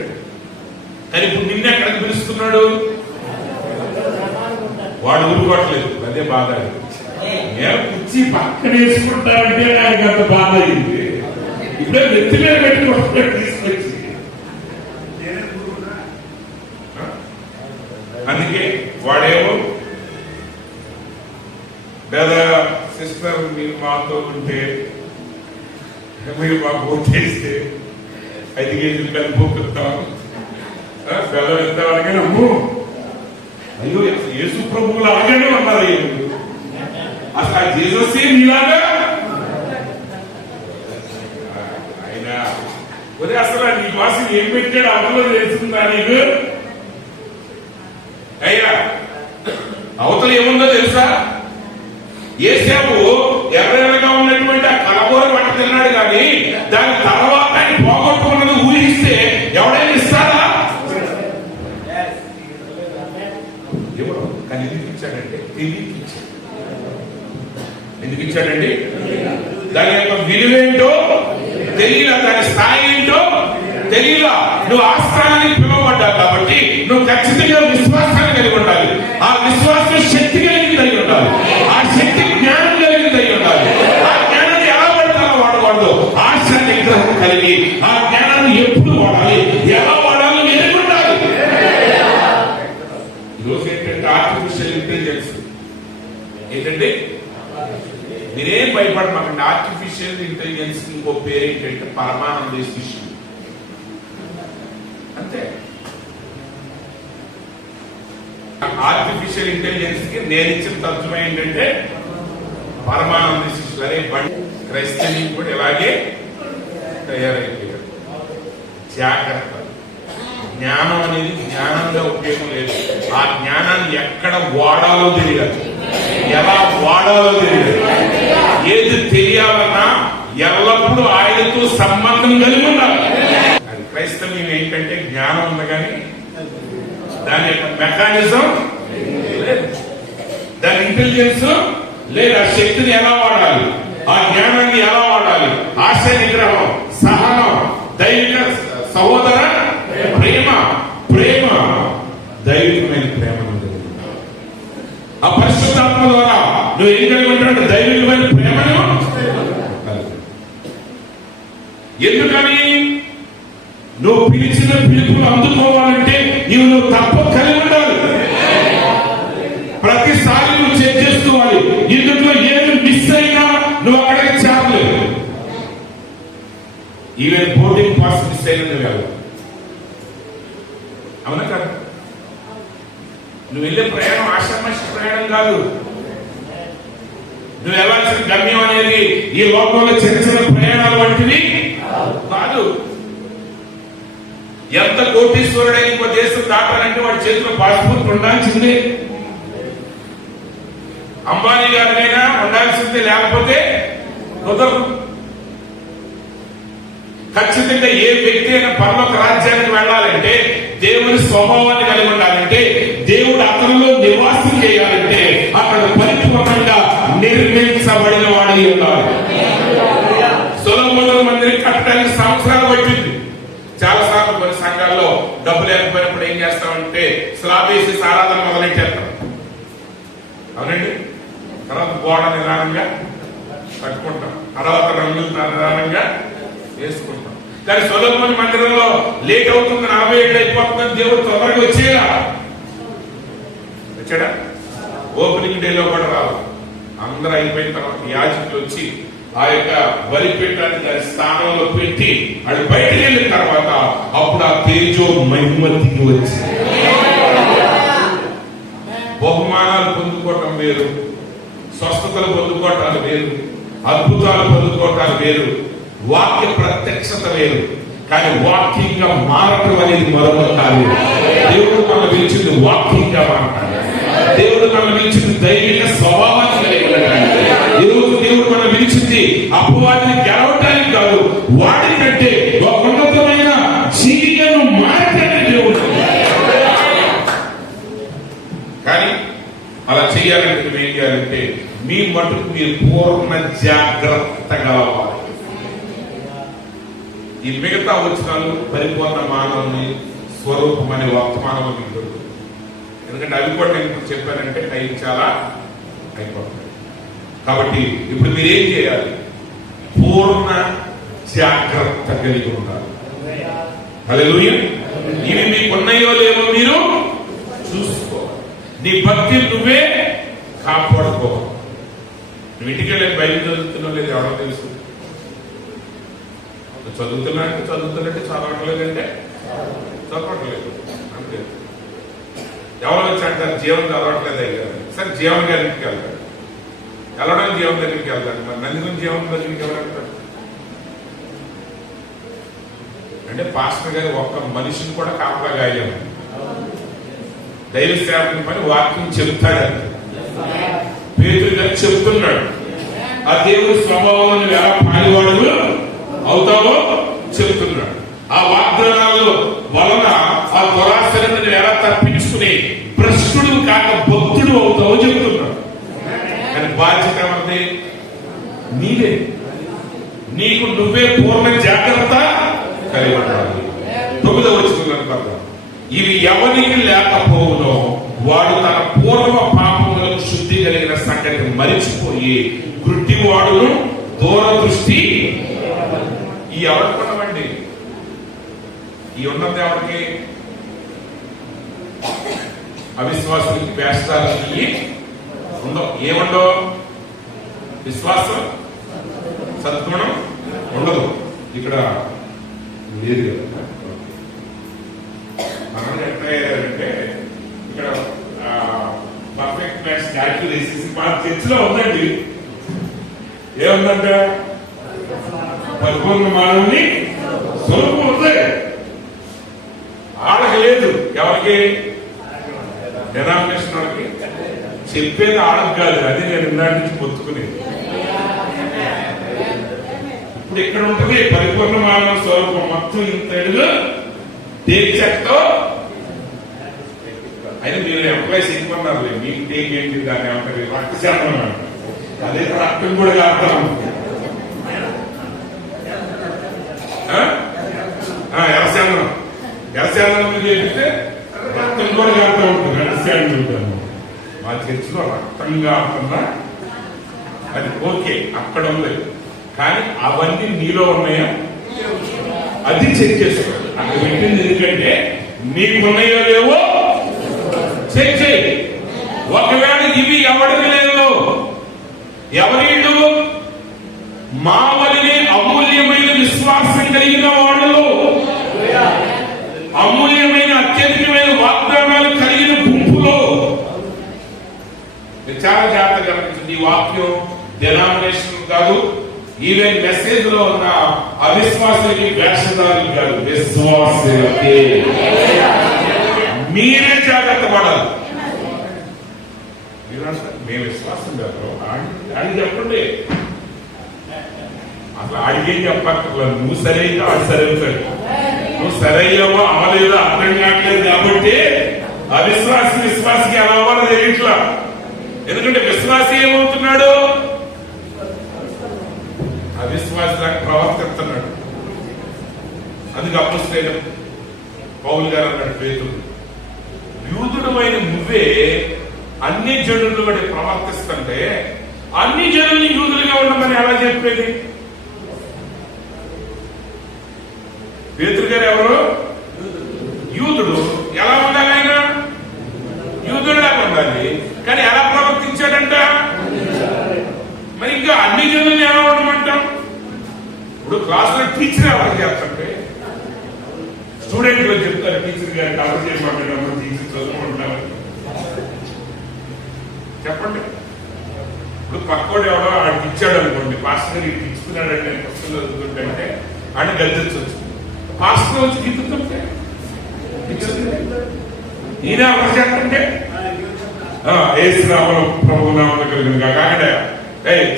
కానీ ఇప్పుడు నిన్న ఎక్కడికి పిలుస్తున్నాడు? వాడు ఊరుకోవట్లేదు. అదే బాధ. నేను కుర్చీ పక్కన వేసుకుంటానంటే ఆయనకి అంత బాధ అయింది. ఇప్పుడే నెత్తి మీద పెట్టుకుంటున్నాడు తీసుకొచ్చి. అందుకే వాడేమో లేదా సిస్టర్ మీరు మాతో ఉంటే, మీరు మాకు ఓటేస్తే 5 కేజీలు కలిపి పోతాం, బెల్లం ఎంతవరకే నమ్ము. అయ్యో యేసు ప్రభువులు అలాగే ఉన్నారు. అసలు ఆ జీసస్ మీలాగా ఆయన ఒరే అసలు నీ కోసం ఏం పెట్టాడు అవతల తెలుస్తుందా నీకు? అయ్యా అవతల ఏముందో తెలుసా? యేసేపు ఎర్రగా ఉన్నటువంటి ఆ కలబోర వంట తిన్నాడు కానీ దాని తర్వాత ఆయన పోగొట్టుకున్నది ఊహిస్తే ఎవడైనా ఇస్తారా? ఎవరు? కానీ ఎందుకు ఇచ్చాడంటే తెలియక ఇచ్చాడు. ఎందుకు ఇచ్చాడండి? దాని యొక్క విలువేంటో తెలియలా, దాని స్థాయి ఏంటో తెలియలా. నువ్వు ఆ స్థానానికి పిలువబడ్డావు కాబట్టి నువ్వు ఖచ్చితంగా విశ్వాసాన్ని కలిగి ఉండాలి. ఆ విశ్వాసం శక్తి కలిగింది అయి ఉండాలి. ఆ శక్తి జ్ఞానం కలిగింది అయి ఉండాలి. ఆ జ్ఞానాన్ని ఎలా పడతారో వాడకూడదు. ఆశ నిగ్రహం కలిగి ఆ జ్ఞానాన్ని ఎప్పుడు వాడాలి, ఎలా వాడాలి ఎరిగి ఉండాలి. ఈరోజు ఏంటంటే ఆర్టిఫిషియల్ ఇంటెలిజెన్స్ ఏంటంటే మీరేం భయపడమాకండి. ఆర్టిఫిషియల్ ఇంటెలిజెన్స్ ఇంకో పేరు ఏంటంటే పరమానంద శిష్యుడు. అంతే. ఆర్టిఫిషియల్ ఇంటెలిజెన్స్ కి నేను ఇచ్చిన తర్జుమా ఏంటంటే పరమానంద శిష్యుడు. సరే బండి క్రైస్తవ్యం కూడా ఇలాగే తయారైపోయారు. జాగ్రత్త. జ్ఞానం అనేది జ్ఞానంగా ఉపయోగం లేదు. ఆ జ్ఞానాన్ని ఎక్కడ వాడాలో తెలియదు, ఎలా వాడాలో తెలియదు. ఏది తెలియాలన్నా ఎల్లప్పుడూ ఆయనతో సంబంధం కలిగి ఉండాలి. అది క్రైస్తవ్యం ఏంటంటే జ్ఞానం ఉంది కానీ దాని యొక్క మెకానిజం లేదు, దాని ఇంటెలిజెన్స్ లేదు. ఆ శక్తిని ఎలా వాడాలి, ఆ జ్ఞానాన్ని ఎలా వాడాలి, ఆశ నిగ్రహం, సహనం, దైవిక సహోదర ప్రేమ, ప్రేమ దైవికమైన ప్రేమ. ఆ పరిశుద్ధాత్మ ద్వారా నువ్వు ఏం కలిగి ఉంటాడు? దైవికమైన ప్రేమను. ఎందుకని? నువ్వు పిలిచిన పిలుపులు అందుకోవాలంటే నువ్వు తప్ప కలిగి ఉండాలి. ప్రతిసారి నువ్వు చెక్ చేసుకోవాలి. ఇందులో ఏది మిస్ అయినా నువ్వు అక్కడికి చేరలేవు. ఈవెన్ బోర్డింగ్ పాస్ మిస్ అయినా నువ్వు వెళ్ళాలి. అవునా కాదు? నువ్వు వెళ్ళే ప్రయాణం ఆషామాష ప్రయాణం కాదు. నువ్వు వెళ్ళాల్సిన గమ్యం అనేది ఈ లోకంలో చిన్న చిన్న ప్రయాణాలు వంటివి కాదు. ఎంత కోటీశ్వరుడైన ఇంకో దేశం దాటాలంటే వాడి చేతిలో పాస్పోర్ట్ ఉండాల్సిందే. అంబానీ గారినైనా ఉండాల్సిందే, లేకపోతే కుదరదు. ఖచ్చితంగా ఏ వ్యక్తి అయినా పరలోక రాజ్యానికి వెళ్ళాలంటే, దేవుని స్వభావాన్ని కలిగి ఉండాలంటే, దేవుడు అతనిలో నివాసం చేయాలంటే అక్కడ పరిపూర్ణంగా నిర్మించబడిన వాడై ఉండాలి. సొలొమోను మందిరం కట్టడానికి సంవత్సరాలు పట్టింది. చాలా సార్లు కొన్ని సంఘాల్లో డబ్బు లేకపోయినప్పుడు ఏం చేస్తామంటే స్లాబ్ వేసి ఆరాధన మొదలెట్టేస్తాం. అవునండి. తర్వాత గోడ నిదానంగా కట్టుకుంటాం, తర్వాత రంగులు నిదానంగా వేసుకుంటాం. కానీ సొలొమోను మందిరంలో లేట్ అవుతుంది, 40 ఏళ్ళు అయిపోతుందని దేవుడు తొందరగా వచ్చాడా? ఓపెనింగ్ డేలో కూడా రాదు. అందరూ అయిపోయిన తర్వాత యాజకులు వచ్చి ఆ యొక్క బలిపీఠాన్ని దాని స్థానంలో పెట్టి అది బయటికి వెళ్ళిన తర్వాత అప్పుడు ఆ తేజో మహిమ దిగి వచ్చి బహుమానాలు పొందుకోవటం వేరు, స్వస్థతలు పొందుకోవటాలు వేరు, అద్భుతాలు పొందుకోవటాలు వేరు, వాక్య ప్రత్యక్షత వేరు. కానీ వాక్యంగా మారటం అనేది మరొక కార్యం. దేవుడు మనం పిలిచింది వాక్యంగా మాట్లాడాలి. దేవుడు మనం పిలిచింది దైవిక స్వభావాన్ని కలిగి ఉండాలి. ఈరోజు దేవుడు మనం పిలిచింది అపవాదిని గెలవటానికి కాదు, వాడికంటే ఒక ఉన్నతమైన జీవితాన్ని మార్చడానికి దేవుడు. కానీ అలా చేయాలంటే నువ్వు ఏం చేయాలంటే మీ మటుకు మీరు పూర్ణ జాగ్రత్తగా అవ్వాలి. ఈ మిగతా వచనాలు పరిపూర్ణ మానవుని స్వరూపం అనే వర్తమానం మీకు. ఎందుకంటే అవి కూడా నేను ఇప్పుడు చెప్పానంటే టైం చాలా అయిపోతుంది. కాబట్టి ఇప్పుడు మీరు ఏం చేయాలి? పూర్ణ జాగ్రత్త కలిగి ఉండాలి. హల్లెలూయా. ఇవి మీకున్నాయో లేవో మీరు చూసుకోవాలి. నీ భక్తి నువ్వే కాపాడుకోవాలి. నువ్వు ఇంటికి వెళ్ళి బయట చదువుతున్నావు లేదు ఎవరో తెలుసు. చదువుతున్నట్టు చదవట్లేదంటే చదవట్లేదు అంతే. ఎవరు వచ్చి అంటారు జీవనం చదవట్లేదు అయ్యారు. సరే జీవన్ గారి ఇంటికి వెళ్తాడు, వెళ్ళడం జీవన్ దగ్గరికి వెళ్తాడు. మరి నందిని జీవన్ దగ్గరికి ఎవరు వెళ్తాడు? అంటే పాస్టర్ గారు ఒక్క మనిషిని కూడా కాపలా గాయలేము. దైవ సేవకుని పని వాక్యం చెప్తాడు. పేతురు గారు చెప్తున్నాడు, ఆ దేవుడి స్వభావం ఎలా పాడివాడు అవుతావో చెప్తున్నాడు. ఆ వాగ్దానాలు వలన ఆ దురాశలను ఎలా తప్పించుకుని భ్రష్టుడు కాక భక్తుడు అవుతావో చెప్తున్నాడు. కానీ బాధ్యత ఏమంటే నీవే. నీకు నువ్వే పూర్ణ జాగ్రత్త కలిగి ఉండాలి. 9వ వచనం, ఇవి ఎవరికి లేకపోవునో వాడు తన పూర్వ పాపములకు శుద్ధి కలిగిన సంగతి మరిచిపోయి గుడ్డివాడును దూరదృష్టి. ఈ ఎవరికొన్నవండి? ఈ ఉన్నది ఎవరికి? అవిశ్వాసులకి, వేష్టాలకి ఉండవు. ఏముండవు? విశ్వాసం, సద్గుణం ఉండదు. ఇక్కడ లేదు కదా. మనం ఎట్లయ్యారంటే ఇక్కడ పర్ఫెక్ట్ మ్యాచ్ క్యాల్కులేషన్స్ మా చర్చిలో ఉందండి. ఏముందంటే పరిపూర్ణ మానవుని స్వరూపం ఉంది. ఆడకి లేదు. ఎవరికి? డినామినేషన్ వాళ్ళకి. చెప్పేది ఆడకు కాదు. అది నేను ఇందాటి నుంచి పొత్తుకునేది. ఇప్పుడు ఇక్కడ ఉంటుంది పరిపూర్ణ మానవ స్వరూపం. మొత్తం ఇంత ఎడుగు టేక్ చెక్తో. అయితే మీరు ఎంప్లాయీస్ ఎక్కున్నారు. మీకు టేక్ ఏంటి దాన్ని ఏమంటారు? రక్త శాతం. అదే రక్తం కూడా కాస్తాం. ఎరశాంతం. ఎరశాంతం మీద చెప్తే రక్తం కూడా కాస్తా ఉంటుంది. ఎరశాంతం ఉంటాను. మా చర్చిలో రక్తం కాకుండా అది ఓకే, అక్కడ ఉంది. కానీ అవన్నీ నీలో ఉన్నాయా? అది చెక్ చేసుకోవాలి. అక్కడ పెట్టింది ఎందుకంటే నీకున్నాయో లేవో చెక్ చేయి. ఒకవేళ ఇవి ఎవరికి లేవు, ఎవరిళ్ళు మా వల్లనే అమూల్యమైన విశ్వాసం కలిగిన వాళ్ళు, అమూల్యమైన అత్యధికమైన వాగ్దానాలు కలిగిన గుంపులో చాలా జాగ్రత్త గమనించండి. ఈ వాక్యం డినామినేషన్ కాదు, ఈవెన్ మెసేజ్ లో ఉన్న అవిశ్వాసులకి వేషధారులు కాదు, విశ్వాసులకి. మీరే జాగ్రత్త పడాలి. మేము విశ్వాసం కాదు అని చెప్పండి. అసలు ఆడికేం చెప్పక్కర్లేదు. నువ్వు సరైతే ఆడు సరైతాడు. నువ్వు సరయ్యావో అవలేదో అర్థం కావట్లేదు కాబట్టి అవిశ్వాసి విశ్వాసికి ఎలా అవ్వాలో తెలియట్లా. ఎందుకంటే విశ్వాసి ఏమవుతున్నాడు? అవిశ్వాసిలాగా ప్రవర్తిస్తున్నాడు. అందుకు అప్పొస్తేనే పౌలు గారు అన్నాడు పేతురు, యూదుడమైన నువ్వే అన్ని జనులు బట్టి ప్రవర్తిస్తుంటే అన్ని జనుల్ని యూదులుగా ఉండమని ఎలా చెప్పేది? పేతురు గారు ఎవరు? యూదుడు. ఎలా ఉండాలి ఆయన? యూదుడులాగా ఉండాలి. కానీ ఎలా ప్రవర్తించాడంట? మరి ఇంకా అన్ని జనుల్ని ఎలా ఉండమంటాం? ఇప్పుడు క్లాసులో టీచర్ ఎవరికి చెప్తుంటే స్టూడెంట్లు చెప్తారు, టీచర్ గారు కవర్ చేయమంటారు, టీచర్ చదువుకుంటారు. చెప్పండి. ఇప్పుడు పక్కోడు ఎవడో ఆడికి ఇచ్చాడు అనుకోండి, పాస్టర్ గారు ఇచ్చుకున్నాడంటే పుస్తకం చదువుతుంటే అని గద్దించవచ్చు. పాస్టర్ వచ్చి గిద్దుతుంటే ఈయన ఎవరు చెప్తుంటే ఏ శ్రావణం ప్రభు నామం కలిగిన కాకడే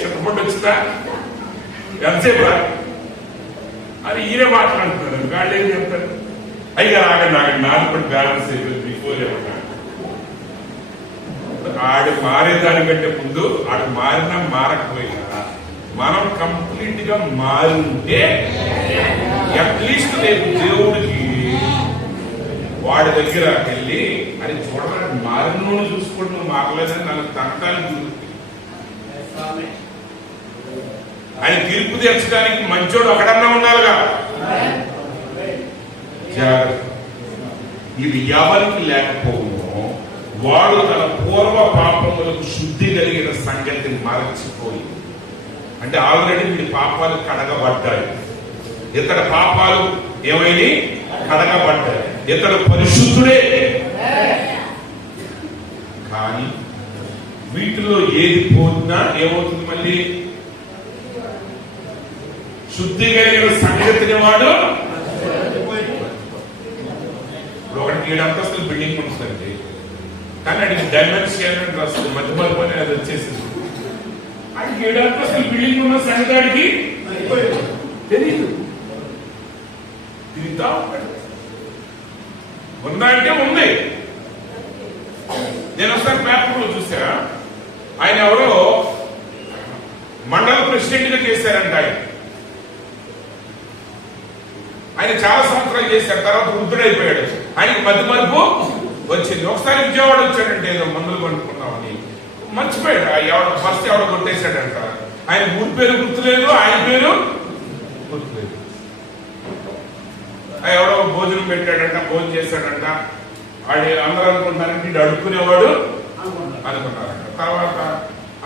చిత్తపట్టు వచ్చిందా ఎంతసేపు అది ఈయన మాట్లాడుతున్నారు. వాళ్ళు ఏం చెప్తారు? అయ్యా ఆగండి ఆగండి, నాకు కూడా బ్యాలెన్స్ అయిపోయింది బిఫోర్ ఏమన్నా. ఆడు మారేదానికంటే ముందు ఆడు మారినా మారకపోయినా మనం కంప్లీట్ గా మారుంటే అట్లీస్ట్ రేపు దేవుడికి వాడి దగ్గర వెళ్ళి అది చూడడానికి మారిన చూసుకోండి, నువ్వు మారలేదని నన్ను తనటానికి ఆయన తీర్పు తీర్చడానికి మంచోడు ఒకడన్నా ఉండాలిగా. ఇది ఎవరికి లేకపోవడం, వాడు తన పూర్వ పాపములకు శుద్ధి కలిగిన సంగతిని మరచిపోయి, అంటే ఆల్రెడీ వీడి పాపాలు కడగబడ్డాయి. ఇతడి పాపాలు ఏమైనా కడగబడ్డాయి. ఇతడు పరిశుద్ధుడే. కానీ వీటిలో ఏది పోతున్నా ఏమవుతుంది? మళ్ళీ శుద్ధి కలిగిన సంగతిని వాడు. ఇప్పుడు ఒకటి 7 అంతస్తులు బిల్డింగ్ ఉంటుందండి, కానీ అడిగి డైమెన్షన్ వస్తుంది, మధ్య మధ్యలోనే అది వచ్చేసింది. అది 7 అంతస్తులు బిల్డింగ్ ఉన్న సంగతికి తెలియదు. తిరుగుతా ఉంటాడు. ఉందంటే ఉంది. నేను ఒకసారి పేపర్లో చూసా, ఆయన ఎవరో మండల ప్రెసిడెంట్ గా చేశారంట. ఆయన చాలా సంవత్సరాలు చేశారు, తర్వాత వృద్ధుడైపోయాడు. ఆయనకి మధ్య మరుపు వచ్చింది. ఒకసారి విజయవాడ వచ్చాడంటే ఏదో మందులు కొనుక్కున్నామని మర్చిపోయాడు. ఎవడో ఫస్ట్ ఎవడో కొట్టేశాడంట. ఆయన ఊరి పేరు గుర్తులేదు, ఆయన పేరు గుర్తులేదు. ఎవడో భోజనం పెట్టాడంట, భోజనం చేశాడంట. వాడు అందరూ అనుకుంటారంటే ఇది అడుక్కునేవాడు అనుకున్నారంట. తర్వాత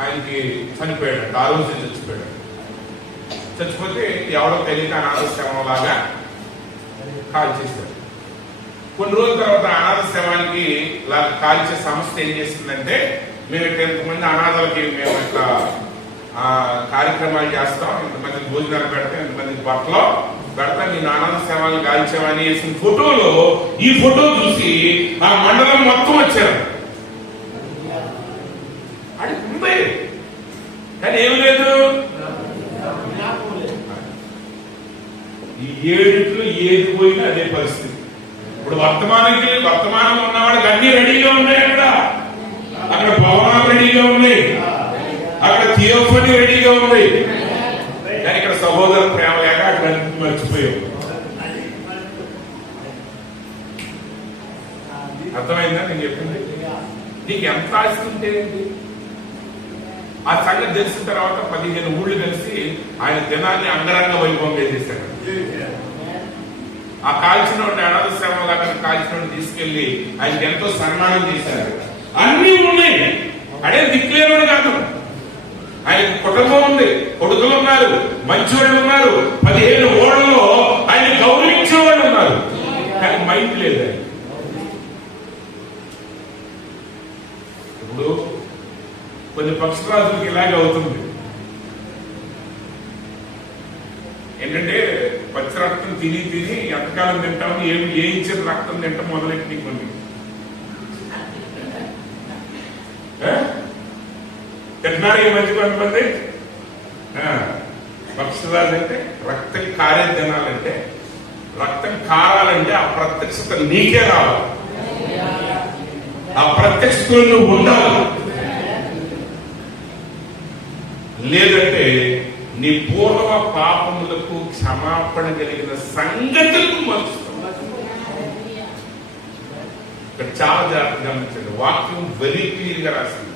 ఆయనకి చనిపోయాడంట. ఆ రోజు చచ్చిపోయాడు. చచ్చిపోతే ఎవడో తెలియక అనాథ శవంలాగా కాల్ చేశారు. కొన్ని రోజుల తర్వాత అనాథ శవానికి కాల్చే సంస్థ ఏం చేసిందంటే, మేము 10 మంది అనాథలకి మేము ఇట్లా కార్యక్రమాలు చేస్తాం, ఇంతమంది భోజనాలు పెడతాం, ఇంతమంది బట్టలు పెడతాం, నీ నాన్న సేవలు గాల్చామని వేసిన ఫోటోలో ఈ ఫోటో చూసి ఆ మండలం మొత్తం వచ్చారు. అది ఉంది కానీ ఏమి లేదు. ఈ ఏడిట్లో ఏది పోయినా అదే పరిస్థితి. ఇప్పుడు వర్తమానం ఉన్నవాడికి అన్ని రెడీగా ఉన్నాయి. అక్కడ భవనాలు రెడీగా ఉన్నాయి, అక్కడ థియోఫనీ రెడీగా ఉంది. కానీ ఇక్కడ సహోదర ప్రేమ లేక అక్కడ మర్చిపోయావు. అర్థమైందా నేను చెప్పింది? నీకు ఎంత ఆస్తి ఉంటే ఏంటి? ఆ సంగతి తెలిసిన తర్వాత 15 ఊళ్ళు కలిసి ఆయన దినాన్ని అంగరంగ వైభవం చేసేసాడు. ఆ కాల్చిన అనాథ సేవలా కాల్చిన తీసుకెళ్లి ఆయనకి ఎంతో సన్మానం చేశారు. అన్ని ఉన్నాయి, అడే దిక్కులేవాడు కాదు. ఆయన కుటుంబం ఉంది, కొడుకులు ఉన్నారు, మంచివాళ్ళు ఉన్నారు, 15 ఓళ్ళలో ఆయన గౌరవించేవాళ్ళు ఉన్నారు. కానీ మైండ్ లేదు. ఇప్పుడు కొన్ని పక్షరాజులకి ఇలాగే అవుతుంది. ఏంటంటే పచ్చి రక్తం తిని ఎంతకాలం తింటామని ఏ ఇచ్చిన రక్తం తింటాం మొదలెట్టి కొన్ని తింటున్నారు. ఈ మధ్య కొంతమంది పక్షరాజు అంటే రక్తం కారే తినాలంటే, రక్తం కారాలంటే ఆ ప్రత్యక్షత నీకే రావాలి, ఆ ప్రత్యక్షతలో నువ్వు ఉండాలి. లేదంటే నీ పూర్వ పాపములకు క్షమాపణ కలిగిన సంగతులకు మరుస్తావు. ఇక్కడ చాలా జాగ్రత్తగా గమనించండి. వాక్యం వెరీ క్లియర్ గా రాసింది.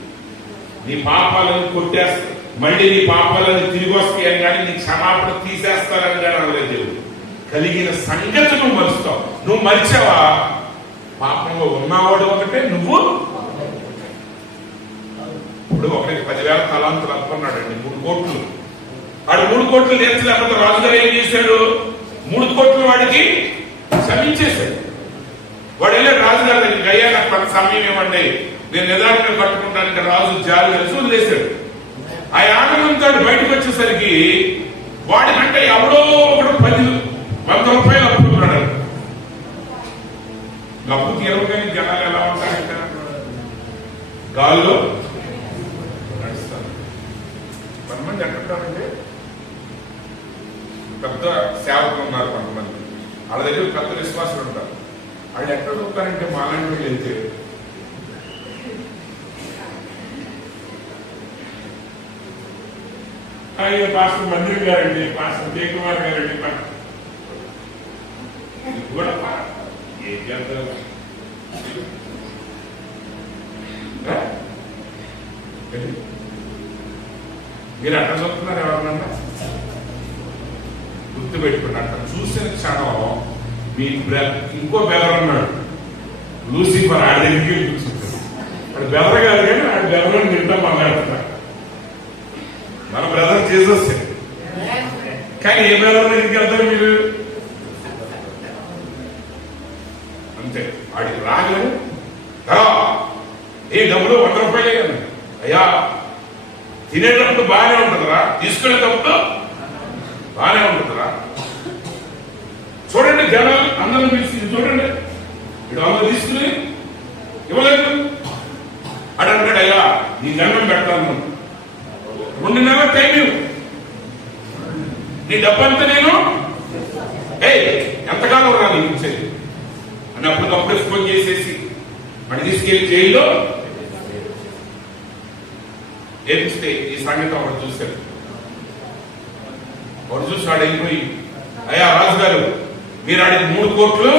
నీ పాపాలను కొట్టేస్తా, మళ్ళీ నీ పాపాలను తిరిగి వస్తాయని కానీ నీ క్షమాపణ తీసేస్తారని కానీ అనలేదు. కలిగిన సంగతులు మరుస్తావు. నువ్వు మరిచావా? పాపంలో ఉన్నవాడు ఒకటే, నువ్వు ఇప్పుడు ఒకరికి 10,000 తలాంతులు అనుకున్నాడండి, 3 కోట్లు. వాడు 3 కోట్లు నేర్చలేకపోతే రాజుగారు ఏం చేశాడు? 3 కోట్ల వాడికి క్షమించేశాడు. వాడు వెళ్ళాడు రాజుగారి దగ్గరికి, అయ్యా నాకు కొంత సమయం ఇవ్వండి, నేను నిదానంగా కట్టుకుంటానికి. రాజు జాలి కలిసి వదిలేశాడు. ఆ ఆనందంతో బయటకు వచ్చేసరికి వాడికంటే ఎవడో ఒకడు 100 రూపాయలు అప్పుకున్నాడు. అప్పు తీరవగానే జనాలు ఎలా ఉంటారంట? గాల్లో నడుస్తారు. కొంతమంది ఎక్కడంటే పెద్ద సేవకులు ఉన్నారు, కొంతమంది వాళ్ళ దగ్గర పెద్ద విశ్వాసులు ఉంటారు. వాళ్ళు ఎక్కడ ఉంటారంటే మాలాంటి వాళ్ళు వెళ్తే ఆయన పాస్టర్ మందిర్ గారండి, పాస్టర్ జయకుమార్ గారండి, కూడా ఏం చేస్తారు? మీరు అట్లా చూస్తున్నారు ఎవరన్నా? గుర్తు పెట్టుకుని అట్లా చూసిన క్షణం మీ ఇంకో బెదర్ ఉన్నాడు, లూసిఫర్. ఆడ దగ్గరికి కూర్చుంటాడు. అది బెదర్ కాదు కానీ ఆడ బెదర్ తింటా మాట్లాడుతున్నారు. మన బ్రదర్ చేసేస్తే కానీ ఏ బ్రదర్ దగ్గరికి వెళ్తారు మీరు? అంతే. వాడికి రాగలరు ఏ డబ్బులు 100 రూపాయలే కదా అయ్యా. తినేటప్పుడు బాగానే ఉంటుందిరా, తీసుకునేటప్పుడు బాగానే ఉంటుందిరా. చూడండి జనాలు అందరూ పిలిచి చూడండి, ఇప్పుడు అందరూ తీసుకుని ఇవ్వలేదు. అటు అంటాడు, అయ్యా నీ దండం పెడతాను, 2 నెలల టైం ఇవ్వు, నీ డబ్బంతా నేను ఎంతకాలం రా నీకు ఇచ్చేది అని అప్పటికప్పుడు ఫోన్ చేసేసి మరి తీసుకెళ్లి జైల్లో ఏమిస్తే ఈ సంగతి ఒకటి చూశాడు. ఒకటి చూసి వాడు అయిపోయి, అయ్యా రాజుగారు మీరు ఆడికి 3 కోట్లు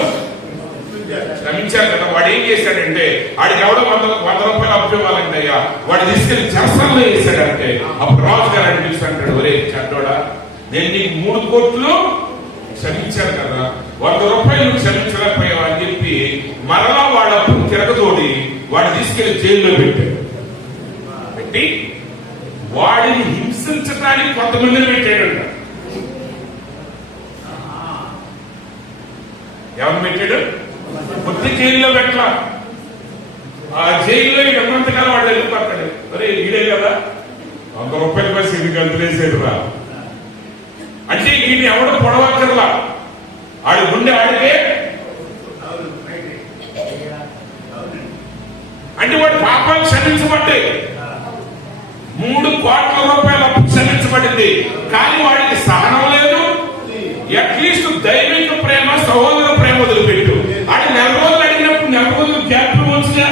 క్షమించారు కదా. వాడు ఏం చేశాడంటే ఆడికి ఎవడో 100 రూపాయలు అప్పు ఇవ్వాలంటే అయ్యా వాడు తీసుకెళ్లి చెరసంలో వేసాడంటే అప్పుడు రాజుగారు అనిపిస్తూ అంటాడు, ఒరే చెడ్డోడా, నేను నీకు 3 కోట్లు క్షమించాను కదా, 100 రూపాయలు క్షమించలేకపోయావు అని చెప్పి మరలా వాడు అప్పుడు తిరగతోడి వాడు తీసుకెళ్లి జైల్లో పెట్టాడు. పెట్టి వాడిని హింసించడానికి కొంతమందిని పెట్టాడంట. ఎవరిని పెట్టాడు? కొద్ది జైల్లో పెట్టలా. ఆ జైల్లో ఎంతకాలం వాడు వెళ్ళిపోతాడు. అరే ఈడే కదా 100 రూపాయల పైసలు ఇది గంతులేసాడు రా అంటే ఈయన ఎవడు పొడవక్కర్లా, ఆడి గుండె ఆడితే అంటే వాడు పాపాలు క్షమించబడ్డాయి. 3 కోట్ల రూపాయల అప్పు క్షమించబడింది. కానీ వాడికి సహనం లేదు. అట్లీస్ట్ దైవిక ప్రేమ, సహోదర ప్రేమ వదిలిపెట్టు. అది 4 రోజులు అడిగినప్పుడు 4 రోజులు గ్యాప్ ఇవ్వచ్చుగా.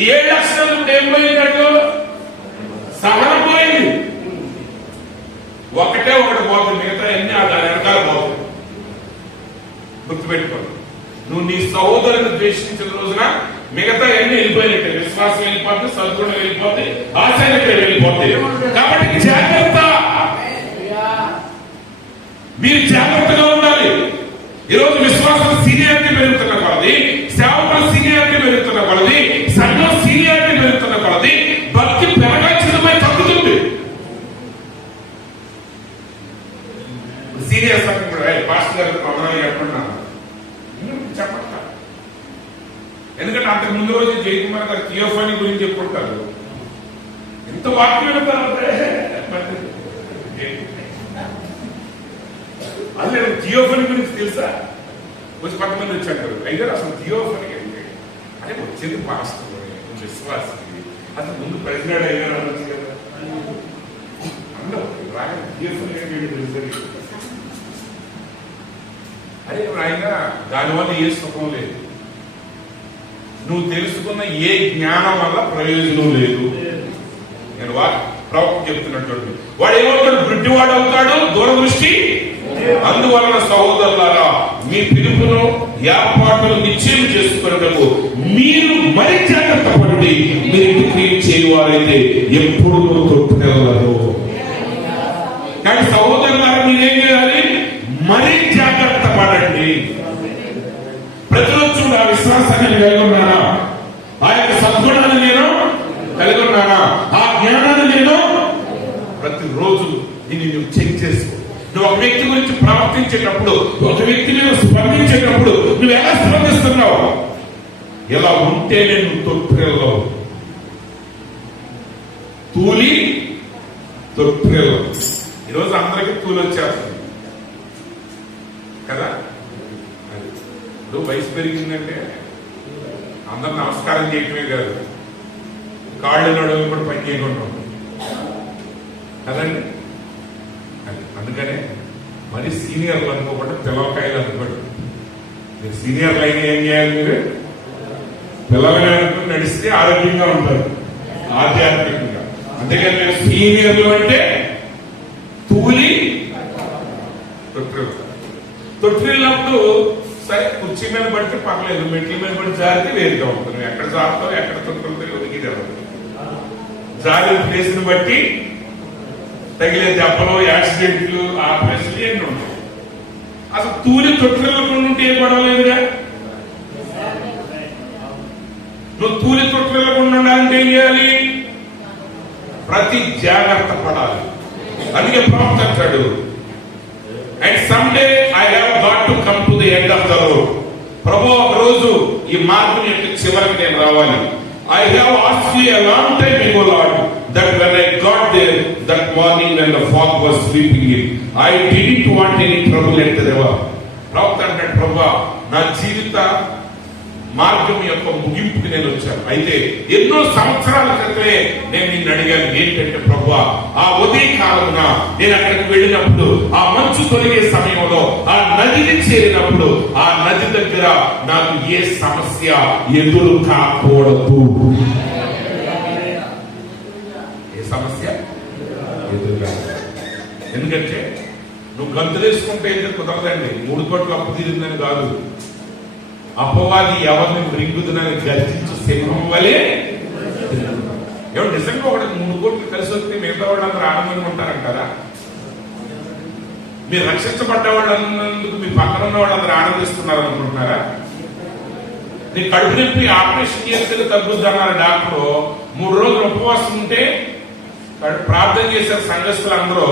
ఈ 7 లక్షలు ఏం పోయిందట? సహనం పోయింది. ఒకటే ఒకటి పోతుంది, మిగతా అన్ని దాని వెనకాల పోతుంది. గుర్తుపెట్టుకోండి, నువ్వు నీ సహోదరుని ద్వేషించిన రోజున మిగతా అన్ని వెళ్ళిపోయినట్టే. విశ్వాసం వెళ్ళిపోతే, సద్గుణం వెళ్ళిపోతే, ఆశయం వెళ్ళిపోతే. కాబట్టి జాగ్రత్త, మీరు జాగ్రత్తగా ఉండాలి. ఈరోజు విశ్వాసం సీనియారిటీ పెరుగుతున్న కొలది, సేవకుల సీనియారిటీ పెరుగుతున్న కొలది, సంఘం సీనియారిటీ పెరుగుతున్న కొలది భక్తి పెరగాల్సినపై తగ్గుతుంది. సీనియర్ సంఘం కూడా పాస్టర్ గారు ప్రమాణాలు చెప్పండి చెప్పండి. ఎందుకంటే అంతకు ముందు రోజు జయకుమార్ గారు థియోఫనీ గురించి చెప్పుకుంటారు. ఎంత వాక్యం వెళ్తారంటే అదే థియోఫనీ గురించి తెలుసా? కొంచెం 10 మంది వచ్చారు. అయితే అసలు థియోఫనీ అంటే అదే వచ్చింది పాస్టర్ విశ్వాసం. అసలు ముందు ప్రెసిడెంట్ అయినా అనొచ్చు కదా. రాగా థియోఫనీ తెలుసు. అదే ఆయన దానివల్ల ఏ సుఖం లేదు. నువ్వు తెలుసుకున్న ఏ జ్ఞానం వల్ల ప్రయోజనం లేదు. నేను ప్రవక్త చెప్తున్నట్టు వాడు ఏమవుతాడు? గుడ్డివాడు అవుతాడు, దూరదృష్టి. అందువలన సహోదరులారా, మీ పిలుపును ఏర్పాటును నిశ్చయం చేసుకున్నట్టు మీరు మరి జాగ్రత్త పడి మీరు ఇంటికి చేయవారైతే ఎప్పుడు తొట్టుకెళ్ళరు. కానీ సహోదరులారా, మీరేం చేయాలి? మరీ జాగ్రత్త పడండి. ప్రతిరోజు ఆ విశ్వాసాన్ని కలిగి ఉన్నానా? ఆ యొక్క సద్గుణాన్ని నేను కలిగి ఉన్నానా? ఆ జ్ఞానాన్ని నేను ప్రతిరోజు దీన్ని నువ్వు చెక్ చేసుకో. నువ్వు ఒక వ్యక్తి గురించి ప్రవర్తించేటప్పుడు, ఒక వ్యక్తి మీద స్పందించేటప్పుడు నువ్వు ఎలా స్పందిస్తున్నావు? ఎలా ఉంటేనే నువ్వు తొట్టుకెళ్ళవు. తూలి తొట్టుకెళ్ళవు. ఈరోజు అందరికీ తూలి వచ్చేస్తుంది కదా. ఇప్పుడు వయసు పెరిగిందంటే అందరు నమస్కారం చేయటమే కాదు, కాళ్ళు నడువులు కూడా పని చేయకుండా కదండి. అందుకనే మరి సీనియర్లు అనుకోకుండా పిల్లకాయలు అనుకోండి. మీరు సీనియర్లు అయినా ఏం చేయాలి? మీరు పిల్లలుగా అనుకుని నడిస్తే ఆరోగ్యంగా ఉంటారు, ఆధ్యాత్మికంగా. అంతేకాని మీరు సీనియర్లు అంటే తూలి తొట్టిల్లినప్పుడు సరే కుర్చీ మీద పడితే పర్లేదు, మెట్ల మీద పడి జారితే వేరుగా ఉంటుంది. నువ్వు ఎక్కడ జారుతావు, ఎక్కడ తొట్టుకుంటావు, ఒదిగిదే ఉంటుంది. జారి ప్లేస్ని బట్టి తగిలే దెబ్బలు, యాక్సిడెంట్లు, ఆపరేషన్లు ఎన్ని ఉంటాయి. అసలు తూలి తొట్టిల్లకుండా ఉంటే ఏ గొడవ లేదుగా. నువ్వు తూలి తొట్టిల్లకుండా ఉండాలంటే ఏం చేయాలి? ప్రతి జాగ్రత్త పడాలి. అందుకే ప్రవక్త అంటాడు, and someday I have got to come to the end of the road. ప్రభు, ఒక రోజు ఈ మార్గం యొక్క చివరికి నేను రావాలి. I have asked you a long time ago, Lord, that when I got there that morning when the fog was sweeping in, I didn't want any trouble at the river. ప్రవక్త అంటాడు, ప్రభు, నా జీవిత మార్గం యొక్క ముగింపుకి నేను వచ్చాను. అయితే ఎన్నో సంవత్సరాల క్రితమే నేను నిన్ను అడిగాను, ఏంటంటే ప్రభు, ఆ ఉదయ కాలమున నేను అక్కడికి వెళ్ళినప్పుడు, ఆ మంచు తొలిగే సమయంలో, ఆ నదిని చేరినప్పుడు, ఆ నది దగ్గర నాకు ఏ సమస్య ఎదురు కాకూడదు. ఏ సమస్య ఎదురు కాకూడదు. ఎందుకంటే నువ్వు గంతులేసుకుంటే ఎందుకు కుదరదండి. 3 కోట్ల అప్పు తీరిందని కాదు, అపవాది ఎవరిని మృంగుతుందని గర్జించు సింహం వలె. ఎవరు నిజంగా ఒకటి 3 కోట్లు కలిసి వస్తే మిగతా వాళ్ళందరూ ఆనందంగా ఉంటారంటారా? మీరు రక్షించబడ్డ వాళ్ళందుకు మీ పక్కన ఉన్న వాళ్ళందరూ ఆనందిస్తున్నారు అనుకుంటున్నారా? నీ కడుపు నొప్పి ఆపరేషన్ చేస్తే తగ్గుద్ది అన్నారు డాక్టర్. 3 రోజులు ఉపవాసం ఉంటే ప్రార్థన చేశారు సంఘస్థులు అందరూ,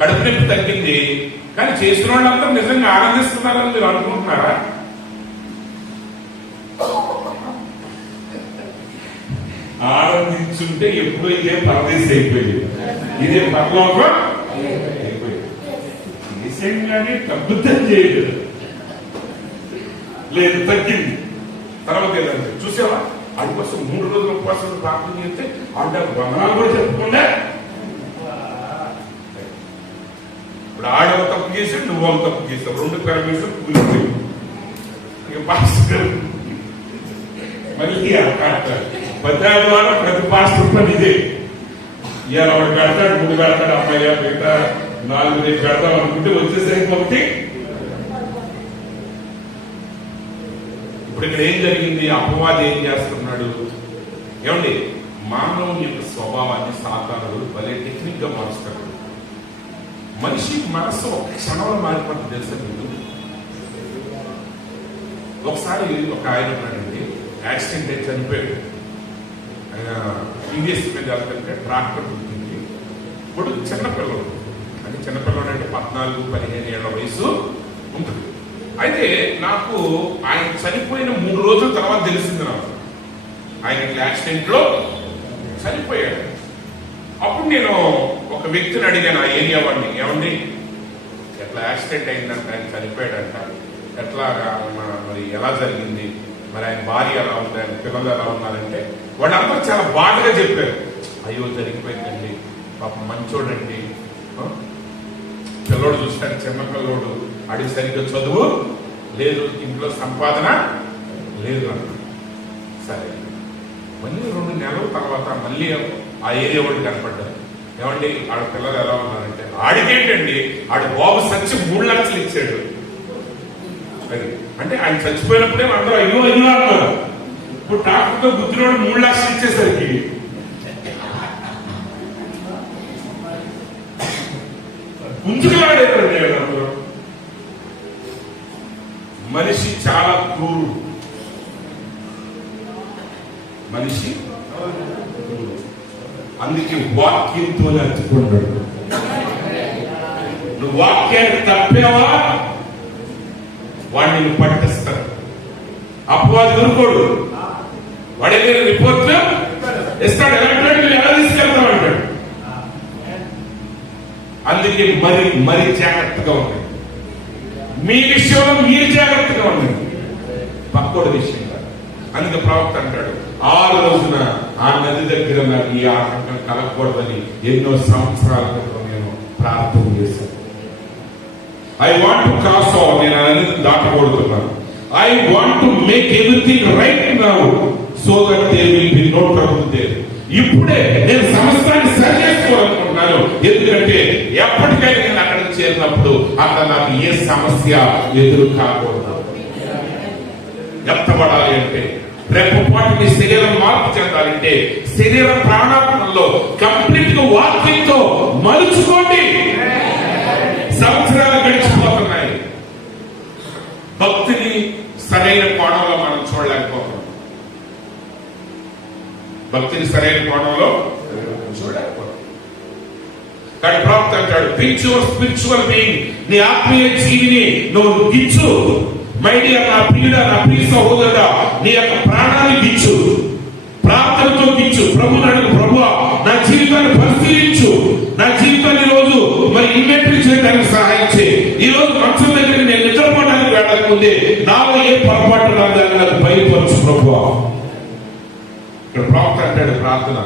కడుపు నొప్పి తగ్గింది. కానీ చేసిన వాళ్ళందరూ నిజంగా ఆనందిస్తున్నారని మీరు అనుకుంటున్నారా? ఆనందించుంటే ఎప్పుడో ఇదే పరదేశం అయిపోయింది, ఇదే పరలోకం అయిపోయింది. నిజంగానే అద్భుతం చేయలేదు, లేదు తగ్గింది. తర్వాత ఏంటంటే చూసావా, అది కోసం 3 రోజుల ఉపవాసం ప్రార్థన చేస్తే ఆడ వందనాలు కూడా చెప్పుకుంటే ఇప్పుడు ఆడవ తప్పు చేసి నువ్వు తప్పు చేసావు, 2 పరమేశ్వరం కూలిపోయి ఇక పాస్టర్ మళ్ళీ పద్నాడు వారం ప్రతి పాస్టర్ పని ఇదే. ఇవాళ వాడు పెడతాడు, 3 పెడతాడు, అమ్మాయి మిగతా 4 రేపు పెడతాం అనుకుంటే వచ్చేసరికి ఒకటి. ఇప్పుడు ఇక్కడ ఏం జరిగింది, అపవాది ఏం చేస్తున్నాడు ఏమండి, మానవుని యొక్క స్వభావాన్ని సాతానుడు భలే టెక్నిక్ గా మారుస్తాడు. మనిషి మనసు ఒక క్షణంలో మారిపోతుంది తెలుసా మీకు. ఒకసారి ఒక ఆయన ఉన్నాడండి, యాక్సిడెంట్ అయి చనిపోయాడు. ఆయన టీవీఎస్ మీద వెళ్తుంటే ట్రాక్టర్ గుర్తుంది. ఇప్పుడు చిన్నపిల్లడు అంటే చిన్నపిల్లడు అంటే 14-15 ఏళ్ల వయసు ఉంటుంది. అయితే నాకు ఆయన చనిపోయిన 3 రోజుల తర్వాత తెలిసింది నాకు ఆయన యాక్సిడెంట్ లో చనిపోయాడు. అప్పుడు నేను ఒక వ్యక్తిని అడిగాను, ఆ ఏరియా వాడిని, ఏమండి ఎట్లా యాక్సిడెంట్ అయిందంట, ఆయన చనిపోయాడంట, ఎట్లాగా మరి ఎలా జరిగింది, మరి ఆయన భార్య ఎలా ఉంది, ఆయన పిల్లలు ఎలా ఉన్నారంటే వాళ్ళందరూ చాలా బాధగా చెప్పారు. అయ్యో జరిగిపోయిందండి, పాపం మంచోడండి, పిల్లోడు చూస్తాడు, చిన్న పిల్లోడు, అడిగి సరిగ్గా చదువు లేదు, ఇంట్లో సంపాదన లేదు అన్న. సరే మళ్ళీ 2 నెలల తర్వాత మళ్ళీ ఆ ఏరియా వాడు కనపడ్డారు. ఏమండి ఆడ పిల్లలు ఎలా ఉన్నారంటే, ఆడికేంటండి ఆడు బాబు సచ్చి 3 లక్షలు ఇచ్చాడు. అది అంటే ఆయన చచ్చిపోయినప్పుడే అందరూ అయ్యో అయ్యో అన్నారు. ఇప్పుడు డాక్టర్తో బుద్ధిలోడు 3 లక్షలు ఇచ్చేసరికి గుంజులాడేదండి అందరూ. మనిషి చాలా క్రూరుడు, మనిషి అందుకే వాక్యంతో నడుచుకుంటాడు. నువ్వు వాక్యాన్ని తప్పావా వాడిని పట్టిస్తాడు. అపవాది దొరుకోడు, వాడి రిపోర్ట్ ఇస్తాడు, ఎలాంటి ఎలా తీసుకెళ్తావు అంటాడు. అందుకే మరి జాగ్రత్తగా ఉంది. మీ విషయంలో మీరు జాగ్రత్తగా ఉండండి, పక్కోడి విషయం కాదు. అందుకే ప్రవక్త అంటాడు, 6 రోజున ఆ నది దగ్గర నాకు ఈ ఆటంకం కలగకూడదని ఎన్నో సంవత్సరాల క్రితం నేను ప్రార్థన చేశాను. I want to cross over, నేను అనేది దాటకూడుతున్నాను. I want to make everything right now so that there will be no trouble there. ఇప్పుడే నేను సమస్తాన్ని సరి చేసుకోవాలనుకుంటున్నాను, ఎందుకంటే ఎప్పటికైనా నేను అక్కడికి చేరినప్పుడు అక్కడ నాకు ఏ సమస్య ఎదురు కాకూడదు. ఎత్తబడాలి అంటే రేపటి మీ శరీరం మార్పు చెందాలంటే శరీర ప్రాణాత్మలో కంప్లీట్ గా వాక్యంతో మలుచుకోండి. సంవత్సరాలు గడిచిపోతున్నాయి, భక్తిని సరైన కోణంలో మనం చూడలేకపోతున్నాం. భక్తిని సరైన కోణంలో చూడలేకపోతున్నాం. కానీ ప్రవక్త అంటాడు, పిచ్ యువర్ స్పిరిచువల్ బీయింగ్, నీ ఆత్మీయ జీవిని నువ్వు గిచ్చు. మై డియర్, నా ప్రియుడా, నా ప్రియ సహోదరుడా, నీ యొక్క ప్రాణాన్ని గిచ్చు, ప్రార్థనతో గిచ్చు. ప్రభు అడుగు, ప్రభువా నా జీవితాన్ని పరిశీలించు, నా జీవితాన్ని రోజు మరి ఇన్వెంటరీ చేయడానికి సహాయం చేయి. ఈ రోజు మంచం దగ్గర నేను నిద్రపోవడానికి వెళ్ళకముందే నాలో ఏ పొరపాటు రాదని నాకు బయలుపరచు ప్రభువా. ఇక్కడ ప్రవక్త అంటాడు ప్రార్థన,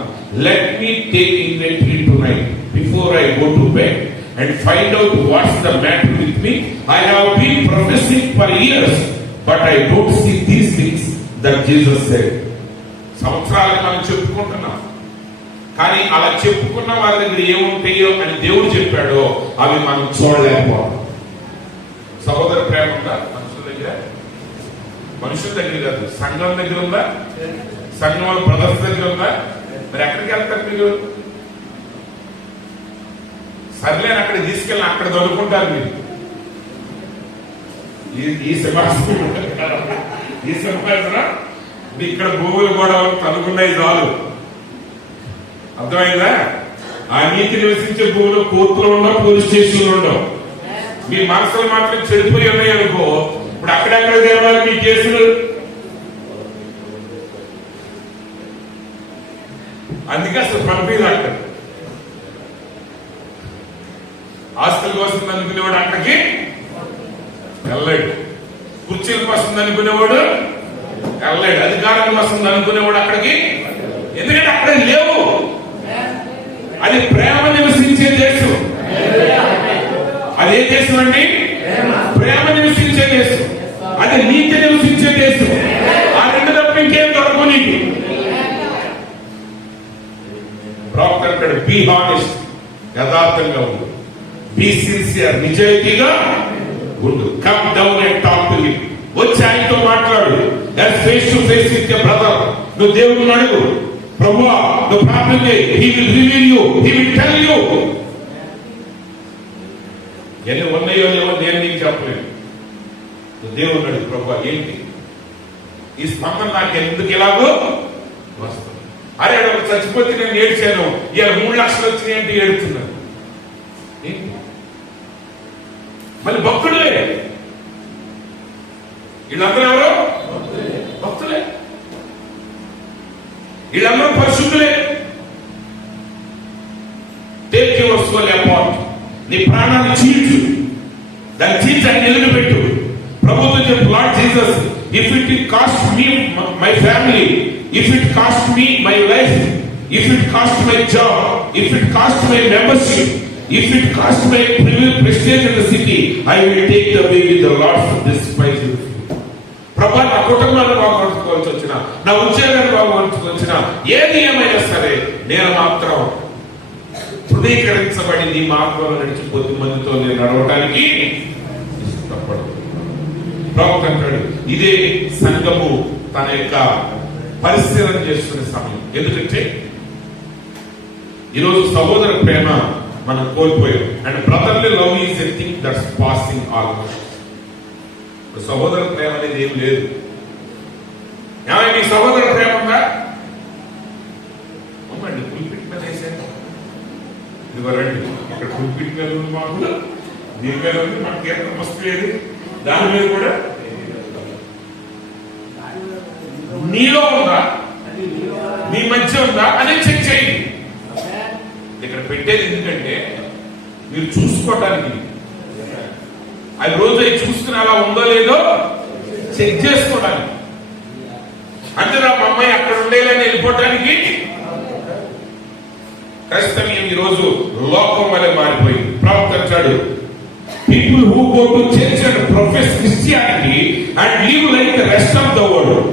let me take inventory tonight before I go to bed and find out what's the matter with me. I have been professing for years, but I don't see these things that Jesus said. సంవత్సరాలు మనం చెప్పుకుంటున్నాం, కానీ అలా చెప్పుకున్న వారి దగ్గర ఏముంటాయో అని దేవుడు చెప్పాడో అవి మనం చూడలేకపోతాం. సహోదర ప్రేమ ఉందా మనుషుల దగ్గర? మనుషుల దగ్గర కాదు, సంఘం దగ్గర ఉందా? సంఘం బ్రదర్స్ దగ్గర ఉందా? మరి ఎక్కడికి వెళ్తారు మీరు? సర్లేని అక్కడ తీసుకెళ్ళి అక్కడ చదువుకుంటారు మీరు. ఈ సింహాసనం ఇక్కడ భూములు కూడా తనుకున్నాయి చాలు, అర్థమైందా? ఆ నీతి నివసించే భూములు కోర్టులు ఉండవు, పోలీస్ స్టేషన్లు ఉండవు. మీ మనసులు మాత్రం చెడిపోయి ఉన్నాయి అనుకో, ఇప్పుడు అక్కడెక్కడ తేవాలి మీ కేసులు? అందుకే అసలు పంపించాడు. ఆస్తుల కోసం అనుకునేవాడు అక్కడికి వెళ్ళాడు, కుర్చీల కోసం అనుకునేవాడు వెళ్ళాడు, అధికారం కోసం అనుకునేవాడు అక్కడికి, ఎందుకంటే అక్కడ లేవు. అది ప్రేమ నివసించే దేశం. అది ఏ దేశం అండి? ప్రేమ నివసించే దేశం. అది నీతి నివసించే దేశం. ఆ రెండు తప్ప ఇంకేం దొరకవు నీకు. ప్రవక్త అంటాడు, బీ హానెస్ట్, యథార్థంగా ఉండు, బీ సిన్సియర్, నిజాయితీగా ఉండు. Come down and talk to him, వచ్చి ఆయనతో మాట్లాడు. Face to face with your brother. నువ్వు దేవుడిని అడుగు, ప్రభువా నువ్వు ప్రార్థన చేయి, he will reveal you, he will tell you. ఎన్ని ఉన్నాయో లేవో నేను నీకు చెప్పలేను. నువ్వు దేవుడిని అడుగు, ప్రభువా ఏంటి ఈ స్పందన, నాకు ఎందుకు ఎలాగో వస్తుంది. అరే ఒక చచ్చిపోతే నేను ఏడ్చాను, ఇలా 3 లక్షలు వచ్చినాయంటే ఏడుతున్నాను. ఏంటి మళ్ళీ భక్తుడే. వీళ్ళందరూ ఎవరు? భక్తులే. వీళ్ళందరూ పరిశుద్ధులే. Take your soul apart. నీ ప్రాణాన్ని చీల్చు, దాన్ని చీల్చి ఆయన నిలబెట్టు. ప్రభుత్వం చెప్పు, Lord Jesus, if it cost me my family, if it cost me my life, if it cost my job, if it cost my membership, if it cost my prestige in the city, I will take the way with the Lord for this price. ప్రభా నా కుటుంబాన్ని బాగుపరచుకోవాల్సి వచ్చిన, నా ఉద్యోగాన్ని బాగుపరచుకొచ్చిన, ఏది ఏమైనా సరే నేను మాత్రం తృణీకరించబడి నీ మార్గంలో నడిచి 10 మందితో నేను నడవడానికి ఇష్టపడదు. ప్రవక్త అంటాడు, ఇదే సంఘము తన యొక్క పరిశీలన చేసుకునే సమయం. ఎందుకంటే ఈరోజు సహోదర ప్రేమ మనం కోల్పోయాం. And brotherly love is a thing that's passing almost. సహోదర ప్రేమ అనేది ఏం లేదు. ఏమైనా మీ సహోదర ప్రేమ ఉందా? అమ్మండి పుల్పిట్ మీద వేసాను, ఇదిగో రండి ఇక్కడ పుల్పిట్ మీద ఉంది, మాకు దీని మీద ఉంది, మాకు కీర్తన వస్తు లేదు, దాని మీద కూడా నీలో ఉందా, మీ మధ్య ఉందా అని చెక్ చేయండి. ఇక్కడ పెట్టేది ఎందుకంటే మీరు చూసుకోవటానికి, అది రోజు చూసుకుని అలా ఉందో లేదో చెక్ చేసుకోవడానికి. అంటే నా అమ్మాయి అక్కడ ఉండేలని వెళ్ళిపోవటానికి క్రైస్తవ్యం ఈరోజు లోకం వల్ల మారిపోయింది. ప్రవక్త అంటాడు, people who go to church and profess Christianity and live like the rest of the world.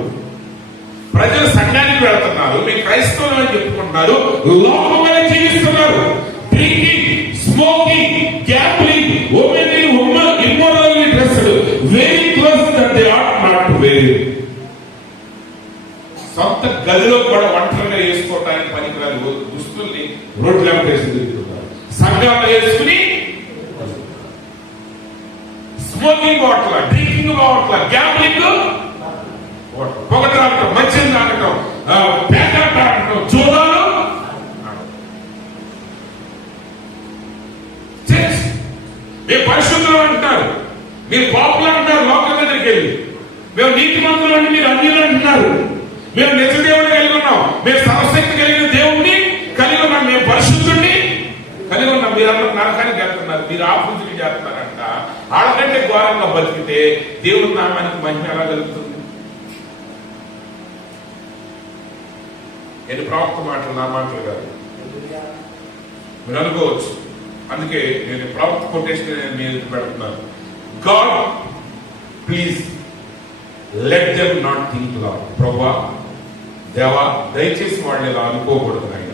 ప్రజలు సంఘానికి వెళ్తున్నారు, మీ క్రైస్తవులు అని చెప్పుకుంటున్నారు, లోకం వల్ల జీవిస్తున్నారు. Drinking, smoking, gambling, immorally dressed, very close that they are not very. సొంత గదిలో కూడా ఒంటరిగా వేసుకోవడానికి పనికిరాని దుస్తుల్ని రోడ్ల వేసి తిరుగుతున్నారు. సంఘాలు వేసుకుని smoking bottle, drinking bottle, gambling, పొగటాడటం, మద్యం తాగటం, పేకాట ఆడటం, జూదాలు. మీరు పరిశుద్ధులు అంటున్నారు, మీరు పాపులు అంటున్నారు, లోకం దగ్గరికి వెళ్ళి మేము నీతి మంతులు అంటే మీరు అన్యులు అంటున్నారు. మేము నిజ దేవుడిని కలిగి ఉన్నాం, మేము సర్వశక్తి కలిగిన దేవుణ్ణి కలిగి ఉన్నాం, మేము పరిశుద్ధుడిని కలిగి ఉన్నాం. మీరందరూ నరకానికి వెళ్తున్నారు, మీరు ఆ పూజలు చేస్తున్నారంట. వాళ్ళకంటే ఘోరంగా బతికితే దేవుడి నామానికి మహిమ ఎలా కలుగుతుంది? ఇది ప్రవక్త మాటలు, నా మాటలు కాదు. మీరు అనుకోవచ్చు, అందుకే నేను ప్రవక్త కొటేషన్ నేను పెడుతున్నాను. God please let them not think lot. ప్రభా దేవా దయచేసి వాళ్ళు ఇలా అనుకోకూడదు. ఆయన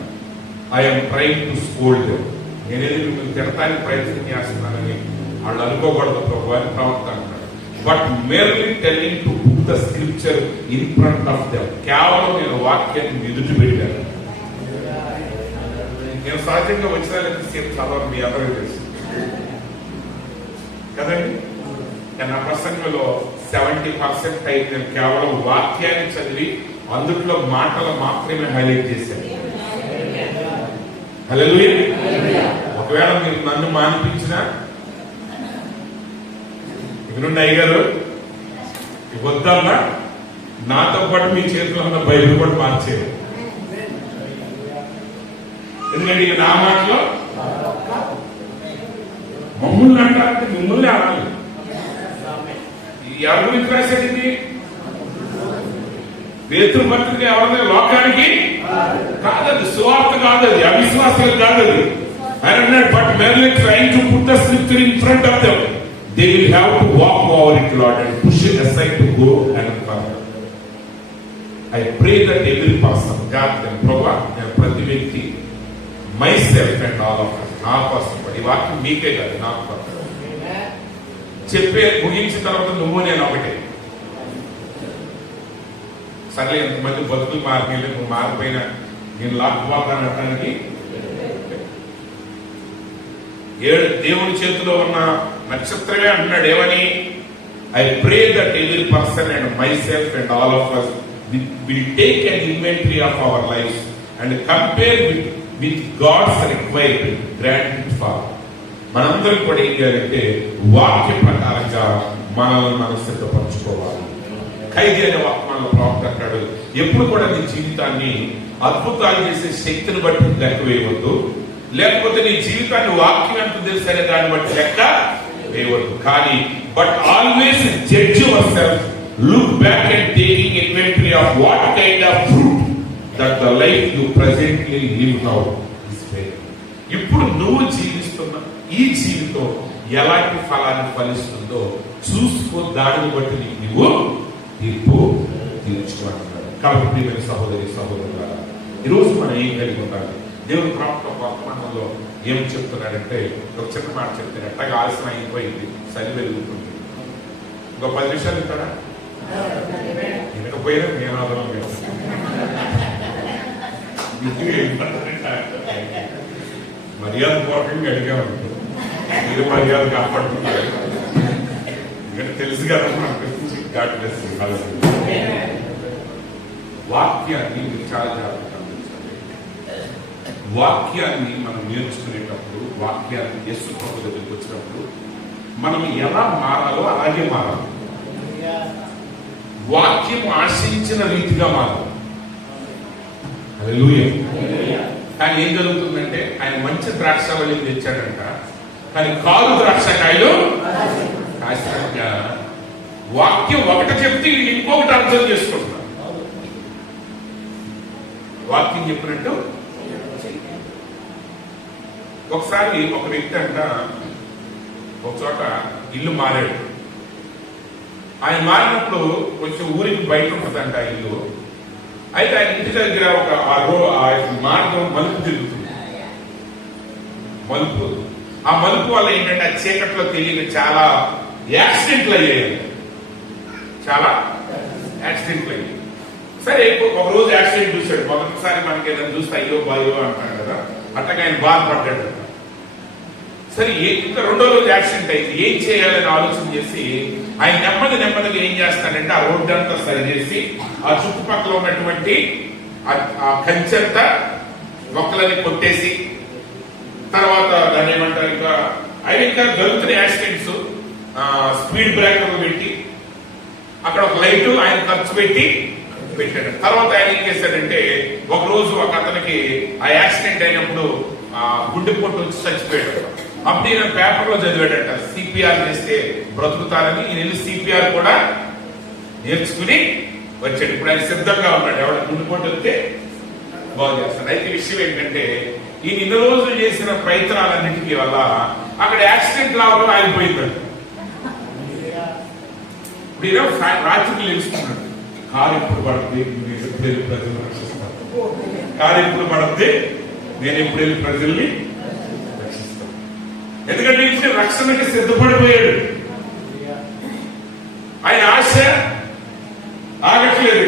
I'm trying to scold them, నేనేది మిమ్మల్ని తిడటానికి ప్రయత్నం చేస్తున్నానని వాళ్ళు అనుకోకూడదు ప్రభా అని ప్రవక్త అంటాడు. But merely telling to put the scripture in front of them. కేవలం నేను వాక్యాన్ని ఎదుటి పెట్టాను. నేను సహజంగా వచ్చిన సేపు చదవడం మీ అందరికీ తెలుసు కదండి. నా ప్రసంగంలో 70% అయితే నేను కేవలం వాక్యాన్ని చదివి అందుట్లో మాటలు మాత్రమే హైలైట్ చేశాను. హల్లెలూయా. ఒకవేళ మీరు నన్ను మానిపించినా ఇకనుండి అయ్యగారు వద్దన్నా నాతో పాటు మీ చేతిలో ఉన్న బైబిల్ కూడా మార్చేరు. ఎందుకంటే ఇక నా మాటలో మమ్మల్ని అంటారంటే మిమ్మల్ని అనాలి. ఎవరి గురించి రాసేది? పేతురు పత్రిక ఎవరిది? లోకానికి కాదది, సువార్త కాదది, అవిశ్వాసాలు కాదది. ఆయన అన్నాడు, but merely trying to put the scripture in front of them, they will have to walk over it, Lord, and push it aside to go and come. I pray that every person, God, and Prabhu, and ప్రతి వ్యక్తి, myself and all of us, నా కోసం, ఈ వాక్యం మీకే కాదు, నాకు కోసం చెప్పే ముగించిన తర్వాత నువ్వు నేను ఒకటే. సర్లే, ఎంతమంది బతుకులు మారిపోయి నువ్వు మారిపోయినా నేను లాక్కుపోతాను అనడానికి దేవుని చేతిలో ఉన్న నక్షత్రమే అంటున్నాడు. ఏమని? I pray that every person and my self and all of us will take an inventory of our lives and compare with God's requirement, grant it for. మనందరం కూడా ఏం చేయాలంటే వాక్య ప్రకారంగా మనల్ని మనం సిద్ధపరచుకోవాలి. ఖైదీ అనే వాక్యంలో ప్రవక్త అంటాడు, ఎప్పుడు కూడా నీ జీవితాన్ని అద్భుతాలు చేసే శక్తిని బట్టి లెక్క వేయవద్దు, లేకపోతే నీ జీవితాన్ని వాక్యం ఎంత తెలిసే దాన్ని బట్టి లెక్క వేయవద్దు. కానీ but always judge your self, look back and taking inventory of what kind of fruit that the life you presently live now is bearing. ఇప్పుడు నువ్వు జీవిస్తున్న ఈ జీవితం ఎలాంటి ఫలాన్ని ఫలిస్తుందో చూసుకో, దానిని బట్టి నువ్వు తీర్పు తీర్చుకుంటున్నాడు. కాబట్టి ప్రియమైన సహోదరి సహోదరులారా, ఈరోజు మనం ఏం కలిగి ఉండాలి? దేవుని ప్రవక్త వర్తమానంలో ఏం చెప్తున్నాడంటే, ఒక చిన్న మాట చెప్తాను. ఎట్టగా ఆలస్యం అయిపోయింది, చలి వెలుగుతుంది, ఇంకో 10 నిమిషాలు ఇస్తాడా? వినకపోయినా నేను ఆదరణ మర్యాద పూర్వకంగా అడిగామంటే మీరు మర్యాద కాపాడుతున్నారు. ఎందుకంటే తెలుసు కదా మనకు. వాక్యాన్ని మీరు చాలా జాగ్రత్తగా గమనించాలి. వాక్యాన్ని మనం నేర్చుకునేటప్పుడు, వాక్యాన్ని యేసు ప్రభు దగ్గరికి వచ్చినప్పుడు మనం ఎలా మారాలో అలాగే మారాలి. వాక్యం ఆశించిన రీతిగా మారాలి. హల్లెలూయా. కానీ ఏం జరుగుతుందంటే, ఆయన మంచి ద్రాక్షవల్లి తెచ్చాడంట, కానీ కాలు ద్రాక్షకాయలు కాసినట్టుగా వాక్యం ఒకటి చెప్తే ఇంకొకటి అర్థం చేసుకుంటున్నారు. వాక్యం చెప్పినట్టు ఒకసారి ఒక వ్యక్తి అంట ఒక చోట ఇల్లు మారాడు. ఆయన మారినప్పుడు కొంచెం ఊరికి బయట ఉంటుందంట ఆ ఇల్లు. అయితే ఆయన ఇంటి దగ్గర ఒక మార్గం మలుపు తిరుగుతుంది. మలుపు, ఆ మలుపు వల్ల ఏంటంటే ఆ చీకట్లో తెలియక చాలా యాక్సిడెంట్లు అయ్యాయి. చాలా యాక్సిడెంట్లు అయ్యాయి. సరే, ఒక రోజు యాక్సిడెంట్ చూశాడు. మొదటిసారి మనకి ఏదైనా చూస్తే అయ్యో బాయో అంటాడు కదా, అట్టగా ఆయన బాధపడ్డాడు. సరే, ఇంకా రెండో రోజు యాక్సిడెంట్ అయింది. ఏం చేయాలని ఆలోచన చేసి ఆయన నెమ్మదిగా ఏం చేస్తాడంటే ఆ రోడ్డు అంతా సరి చేసి ఆ చుట్టుపక్కల ఉన్నటువంటి ఆ కంచెంతా మొక్కలని కొట్టేసి, తర్వాత దాన్ని ఏమంటారు, ఇంకా జరుగుతున్న యాక్సిడెంట్స్ స్పీడ్ బ్రేకర్లు పెట్టి అక్కడ ఒక లైట్ ఆయన ఖర్చు పెట్టాడు. తర్వాత ఆయన ఏం చేశాడంటే, ఒక రోజు ఒక అతనికి ఆ యాక్సిడెంట్ అయినప్పుడు గుండెపోటు వచ్చి చచ్చిపోయాడు. అప్పుడు ఈయన పేపర్లో చదివాడట, సిపిఆర్ చేస్తే బ్రతుకుతారని. ఈయన వెళ్ళి సిపిఆర్ కూడా నేర్చుకుని వచ్చాడు. ఇప్పుడు ఆయన సిద్ధంగా ఉన్నాడు, ఎవరైనా గుండెపోటు వస్తే బాగు చేస్తాడు. అయితే విషయం ఏంటంటే, ఈయన ఇన్ని రోజులు చేసిన ప్రయత్నాలన్నింటికి వల్ల అక్కడ యాక్సిడెంట్ రావడం ఆగిపోయిందంట. ఇప్పుడు ఈయన రాత్రికి తెలుసుకున్నాడు, కారు ఎప్పుడు పడితే నేను ఎప్పుడు వెళ్ళి ప్రజలు రక్షిస్తాను, కారు ఎప్పుడు పడితే నేను ఎప్పుడు వెళ్ళి ప్రజల్ని రక్షిస్తాను. ఎందుకంటే ఇచ్చిన రక్షణకి సిద్ధపడిపోయాడు. ఆయన ఆశ ఆగట్లేదు.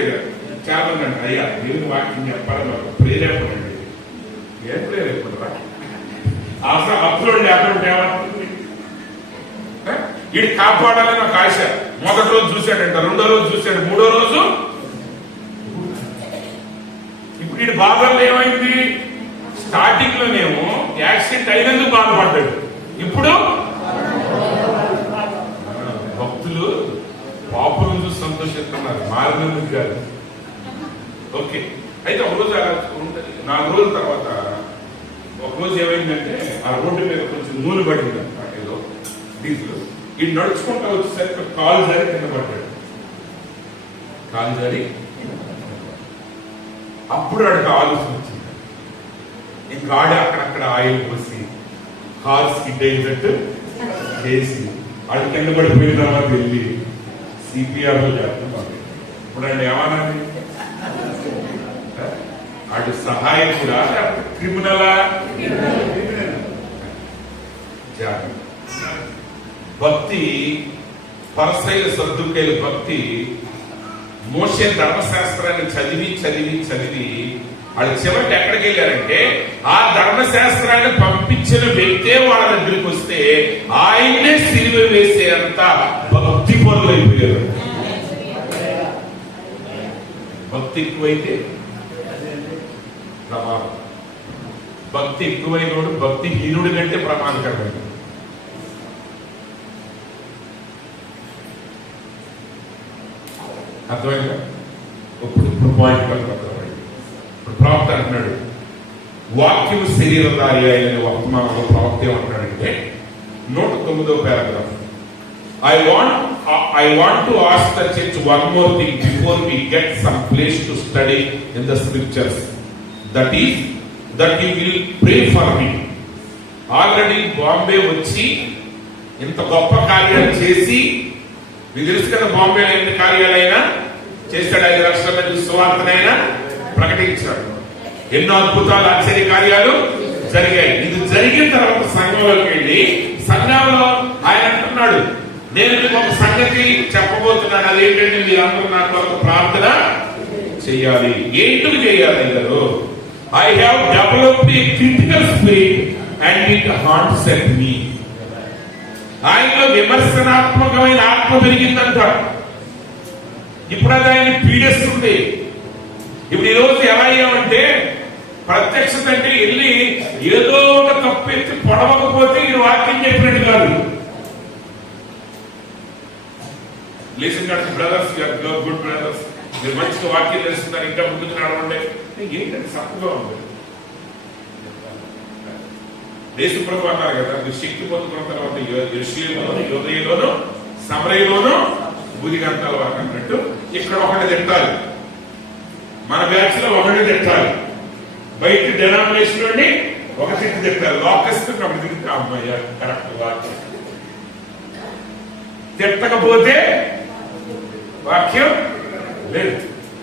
చాలా మంది అయ్యా దేవుని వాక్యం చెప్పాలని ప్రేరేపణ అండి. ఏం ప్రేరేపణ? ఆశ అప్పుడు లేకపోతే వీడు కాపాడాలని ఒక ఆశ. మొదటి రోజు చూశాడంట, రెండో రోజు చూశాడు, మూడో రోజు ఇప్పుడు వీడి బాధల్లో ఏమైంది? స్టార్టింగ్ లోనేమో యాక్సిడెంట్ అయినందుకు బాధపడ్డాడు. ఇప్పుడు భక్తులు పాపులను చూసి సంతోషిస్తున్నారు, మారినందుకు కాదు. ఓకే, అయితే ఒక రోజు అలా ఉంటుంది. 4 రోజుల తర్వాత ఒకరోజు ఏమైందంటే ఆ రోడ్డు మీద కొంచెం నూనె పడింది అనమాట, ఏదో డీజిల్. ఈ నడుచుకుంటూ వచ్చేసరికి కాలు జారి కింద పడ్డాడు. కాలు జారి అప్పుడు ఆడికి ఆలోచన వచ్చింది. ఇంకా ఆడి అక్కడక్కడ ఆయిల్ పోసి కారు స్కిడ్ అయ్యేటట్టు చేసి ఆడు కింద పడిపోయిన తర్వాత వెళ్ళి సిపిఆర్లో చేస్తాం. ఇప్పుడు అండి ఏమన్నాను, ఆడు సహాయకుడా క్రిమినలా? భక్తి పరసైల సద్దుకైల భక్తి మోషే ధర్మశాస్త్రాన్ని చదివి చదివి చదివి వాళ్ళు చివరికి ఎక్కడికి వెళ్ళారంటే ఆ ధర్మశాస్త్రాన్ని పంపించిన వ్యక్తే వాళ్ళ దగ్గరికి వస్తే ఆయన్నే సిలువ వేసేంత భక్తి పనులు అయిపోయారు. భక్తి ఎక్కువైతే ప్రమాదం. భక్తి ఎక్కువైనోడు భక్తి హీనుడి కంటే ప్రమాదకరమైన. అర్థమైందా? ఇప్పుడు పాయింట్ అర్థమైంది. ఇప్పుడు ప్రవక్త అంటున్నాడు, వాక్యం శరీరధారి అయిన వర్తమానంలో ప్రవక్త ఏమంటున్నాడంటే 109వ paragraph, I want to ask the church one more thing before we get some place to study in the scriptures. That is, that you will pray for me. Already Bombay వచ్చి ఇంత గొప్ప కార్యాలు చేసి, మీకు తెలుసు కదా బాంబేలో ఎన్ని కార్యాలైనా చేశాడు. 5 లక్షల మంది సువార్తనైనా ప్రకటించాడు. ఎన్నో అద్భుతాలు ఆశ్చర్య కార్యాలు జరిగాయి. ఇది జరిగిన తర్వాత సంఘంలోకి వెళ్ళి సంఘంలో ఆయన అంటున్నాడు, నేను మీకు ఒక సంగతి చెప్పబోతున్నాను. అదేంటంటే మీరందరూ నా కొరకు ప్రార్థన చెయ్యాలి. ఏంటివి చేయాలి గారు? I have developed a critical spirit and it haunts at me. ఆయనలో విమర్శనాత్మకమైన ఆత్మ పెరిగిందంటాడు. ఇప్పుడు అది ఆయన పీడిస్తుంది. ఇప్పుడు ఈరోజు ఎలా అయ్యామంటే ప్రత్యక్షత అంటే వెళ్ళి ఏదో ఒక తప్పు ఎత్తి పొడవకపోతే ఈ వాక్యం చెప్పినట్టు కాదు. Listen to brothers, you are good brothers, మీరు మంచిగా వాక్యం తెలుస్తున్నారు, ఇంకా ముందుకు నడవండి. ఏంటంటే సత్తుగా ఉంది. దేశప్రభు అన్నారు కదా, మీరు శక్తి పొందుకున్న తర్వాత యెరూషలేములోను, యూదయలోను, సమరయలోను బూదిగంతాల వరకు అన్నట్టు ఇక్కడ ఒకటి తిట్టాలి. మన బ్యాచ్ లో ఒకటి తిట్టాలి. బయట డెనామినేషన్ నుండి ఒక తిట్టు తిట్టాలి. లోకస్తు అప్పుడు తిరిగితే అమ్మాయి కరెక్ట్ వాక్యం. తిట్టకపోతే వాక్యం లేదు.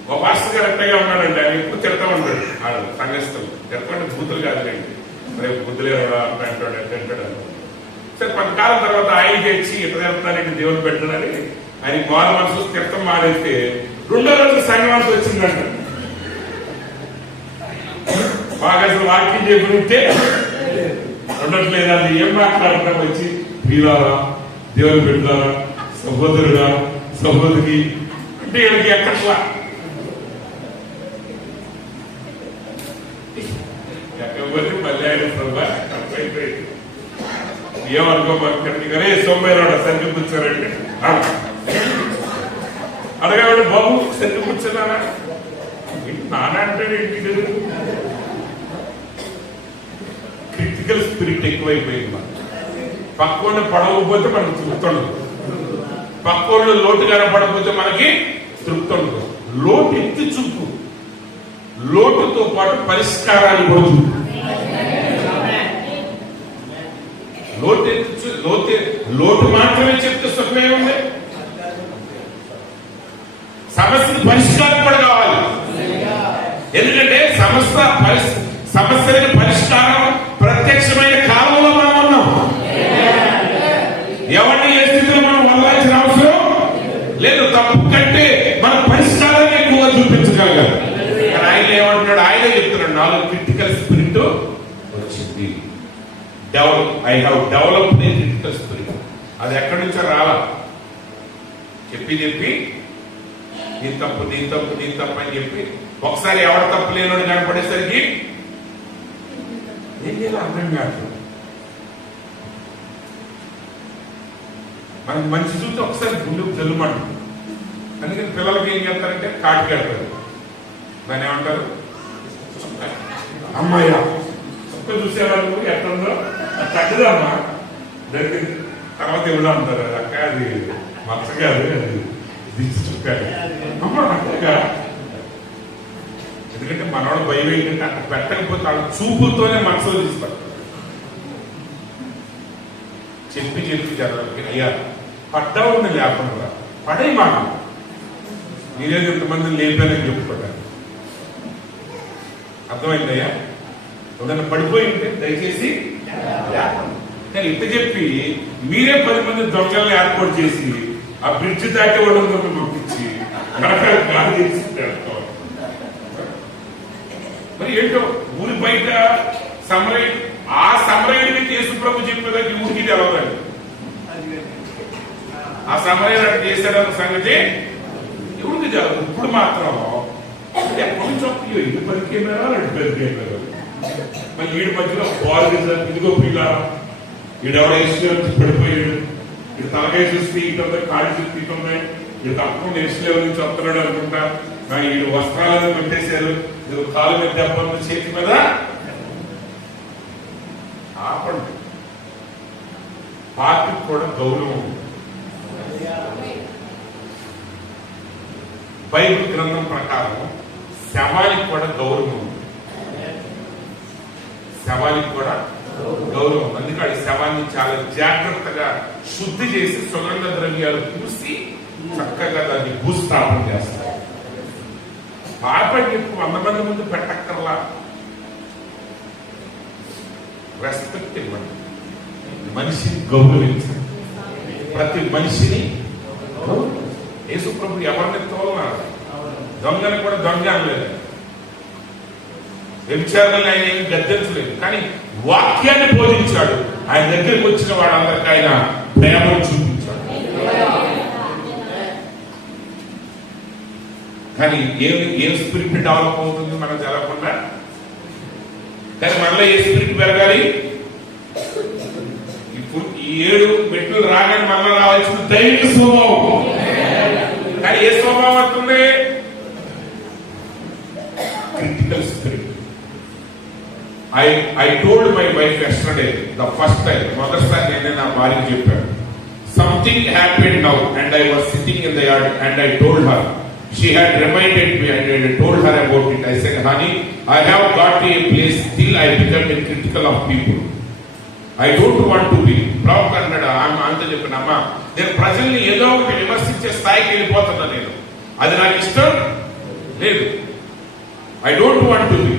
ఒక పాస్టర్ గారు ఎట్టగా ఉన్నాడండి, ఆయన ఎప్పుడు తిడతా ఉంటాడు. వాళ్ళు సంఘస్థులు తిట్టండి, బూతులు కాదులేండి, రేపు బుద్ధులే అంటాడు తింటాడు. సరే కొంతకాలం తర్వాత ఆయన చేసి ఇట్లా తిడతానండి దేవుడు పెట్టాడని ఆయన మారు మనసు తిట్టం మానేస్తే 2వ రోజు సంఘం వచ్చిందంట. బాగా అసలు వాక్యం చేయకుంటే ఉండట్లేదు. అది ఏం మాట్లాడటం వచ్చి వీరారా, దేవుని బిడ్డలారా, సహోదరుడా, సహోదరి అంటే వీళ్ళకి ఎక్కట్లా ఎక్కకపోతే మళ్ళీ ఆయన ప్రభా తప్పైపోయింది. ఏమనుకోమంటే కానీ సోమవారం సరిగ్గా కూర్చోరండి అడగాడు, బాబు సరిగ్గా కూర్చున్నానా నానా అంటే ఏంటి? క్రిటికల్ స్పిరిట్ ఎక్కువైపోయింది. మన పక్కోళ్ళు పడవకపోతే మనకు తృప్తి ఉండదు. పక్కోళ్ళు లోటు కనపడకపోతే మనకి తృప్తి ఉండదు. లోటు ఎత్తి చూపు, లోటుతో పాటు పరిష్కారాలు కూడా చూపు. లోటు మాత్రమే చెప్తే సుఖమే ఉంది. సమస్యకి పరిష్కారం కూడా కావాలి. ఎందుకంటే సమస్యలకు పరిష్కారం ప్రత్యక్షమైన కాలంలో మనం ఉన్నాం. ఎవరిని ఏ స్థితిలో మనం వదలాల్సిన అవసరం లేదు. తప్పు కంటే మన పరిష్కారాన్ని ఎక్కువగా చూపించగలగాలి. ఆయన ఏమంటున్నాడు? ఆయనే చెప్తున్నాడు, 4 క్రిటికల్ స్పిరిట్ వచ్చింది. I have developed A critical spirit. అది ఎక్కడి నుంచో రాలా. చెప్పి నీ తప్పు అని చెప్పి ఒకసారి ఎవరి తప్పు లేనోడు కనపడేసరికి ఏం చేయాలి అర్థం కాదు. మనకి మంచి చూస్తే ఒకసారి గుండెకు జల్లుమంట. అందుకని పిల్లలకి ఏం చేస్తారంటే కాటికి వెళ్తారు. దాన్ని ఏమంటారు? అమ్మాయ్యా చుక్క చూసేవాళ్ళు ఎట్టుందో తగ్గదమ్మా దానికి తర్వాత ఎవరు అంటారు అక్క అది మచ్చ కాదు అది దిష్టి చుక్క అమ్మ అంతగా. ఎందుకంటే మనవాడు భయం ఏంటంటే అక్కడ పెట్టకపోతే వాళ్ళ చూపులతోనే మనసులో తీస్తారు. చెప్పి చదవాలి అయ్యా పడ్డా ఉంది లేకుండా పడే మాట మీరేది ఎంతమంది లేపానని చెప్పుకోండి. అర్థమైందయ్యా? ఏదైనా పడిపోయి ఉంటే దయచేసి కానీ ఇంత చెప్పి మీరే 10 మంది దొంగలను ఏర్పాటు చేసి ఆ బ్రిడ్జ్ దాటి వాళ్ళందరూ పంపించి మరి ఏంటో ఊరి బయట ఆ సమరయుడిని యేసు ప్రభు చెప్పేదానికి ఊరికి తెలవదండి. ఆ సమరయుడు అటు చేశాడన్న సంగతి ఎవరికి జరగదు. ఇప్పుడు మాత్రం ఎప్పటి నుంచో ఇటు 10 కెమెరాలు అటు 10 కెమెరాలు మరి వీడి మధ్యలో బాల్ ఇదిగో పిల్లారా ఈడెవడ వేసులో పడిపోయాడు. ఇటు తలకాయ చూస్తే ఇటు కాళ్ళు చూస్తే ఇటు ఉన్నాయి. ఇటు తప్పకుండా వేసులో నుంచి వస్తున్నాడు అనుకుంటా. కానీ వీడు వస్త్రాలను పెట్టేశారు. ఇది కాలు మీద దెబ్బలు చేతి మీద ఆపండి. పార్టీకి కూడా గౌరవం ఉంది. బైబిల్ గ్రంథం ప్రకారం శవానికి కూడా గౌరవం ఉంది. శవానికి కూడా గౌరవం. అందుకని శవాన్ని చాలా జాగ్రత్తగా శుద్ధి చేసి సుగంధ ద్రవ్యాలు పూసి చక్కగా దాన్ని భూస్థాపన చేస్తారు. పాపకి 100 మంది ముందు పెట్టక్కర్లా. రెస్పెక్ట్ ఇవ్వండి. మనిషిని గౌరవించండి. ప్రతి మనిషిని యేసు ప్రభు ఎవరిని తోలన్నారు? దొంగని కూడా దొంగ అనలేదు. వ్యభిచారాలను ఆయన ఏమి గద్దించలేదు. కానీ వాక్యాన్ని బోధించాడు. ఆయన దగ్గరికి వచ్చిన వాళ్ళందరికీ ఆయన ప్రేమను చూపించాడు. కానీ ఏం స్పిరిట్ డెవలప్ అవుతుంది మనకు తెలవకుండా. కానీ మనలో ఏ స్పిరిట్ పెరగాలి? ఇప్పుడు ఈ 7 మెట్లు రాగానే మనలో రావాల్సిన దైవిక స్వభావం. కానీ ఏ స్వభావం వస్తుంది? Critical spirit. I told my wife yesterday, the first time, మొదటిసారి నేను నా భార్యకి చెప్పాను. Something happened now and I was sitting in the yard and I told her. She had reminded me and I told her about it. I said, honey, I have got to a place till I become a critical of people. I don't want to be. ప్రవక్త అన్నాడు. అంత చెప్పిన అమ్మ నేను ప్రజల్ని ఏదో ఒకటి విమర్శించే స్థాయికి వెళ్ళిపోతున్నా. నేను అది నాకు ఇష్టం లేదు. I don't want to be.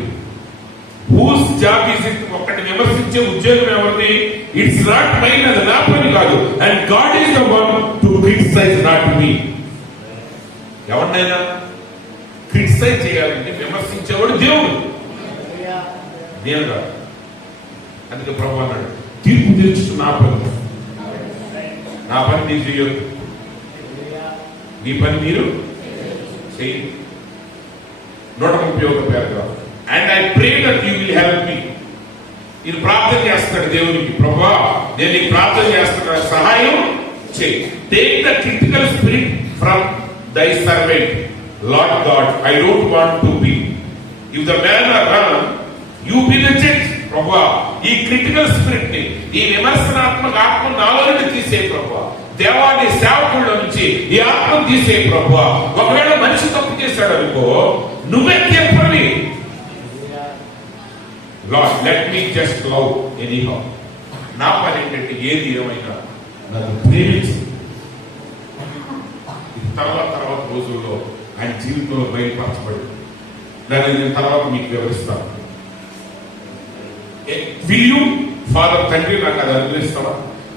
Whose job is it? ఒకటి విమర్శించే ఉద్యోగం ఎవరిది? It's not mine. అది నా పని కాదు. And God is the one to criticize, not me. ఎవరినైనా క్రిటిసైజ్ చేయాలంటే విమర్శించేవాడు దేవుడు, నేను కాదు. అందుకే ప్రభు అన్నాడు, తీర్పు తీర్చుతూ నా పని మీరు చేయొద్దు, నీ పని మీరు చేయండి. 131 paragraph. And I pray that you will help me. ఇది ప్రార్థన చేస్తాడు దేవునికి. ప్రభువా నేను నీకు ప్రార్థన చేస్తున్నా, సహాయం చేయి. Take the critical spirit from thy servant, Lord God. I don't want to be. If the man are wrong, you be the judge. ప్రభువా ఈ క్రిటికల్ స్పిరిట్ ని, ఈ విమర్శనాత్మక ఆత్మ నాలో నుండి తీసే ప్రభువా. దేవాన్ని సేవకుల్లో నుంచి ఈ ఆత్మ తీసే ప్రభువా. ఒకవేళ మనిషి తప్పు చేశాడు అనుకో, నువ్వే చెప్పని. Lord, let me just love anyhow. నా పని ఏంటంటే ఏది ఏమైనా నన్ను ప్రేమించు. తర్వాత రోజుల్లో ఆయన జీవితంలో బయలుపరచబడి దాన్ని నేను తర్వాత మీకు వివరిస్తాను. ఫాదర్ తండ్రి నాకు అది అనుగ్రహిస్తావా?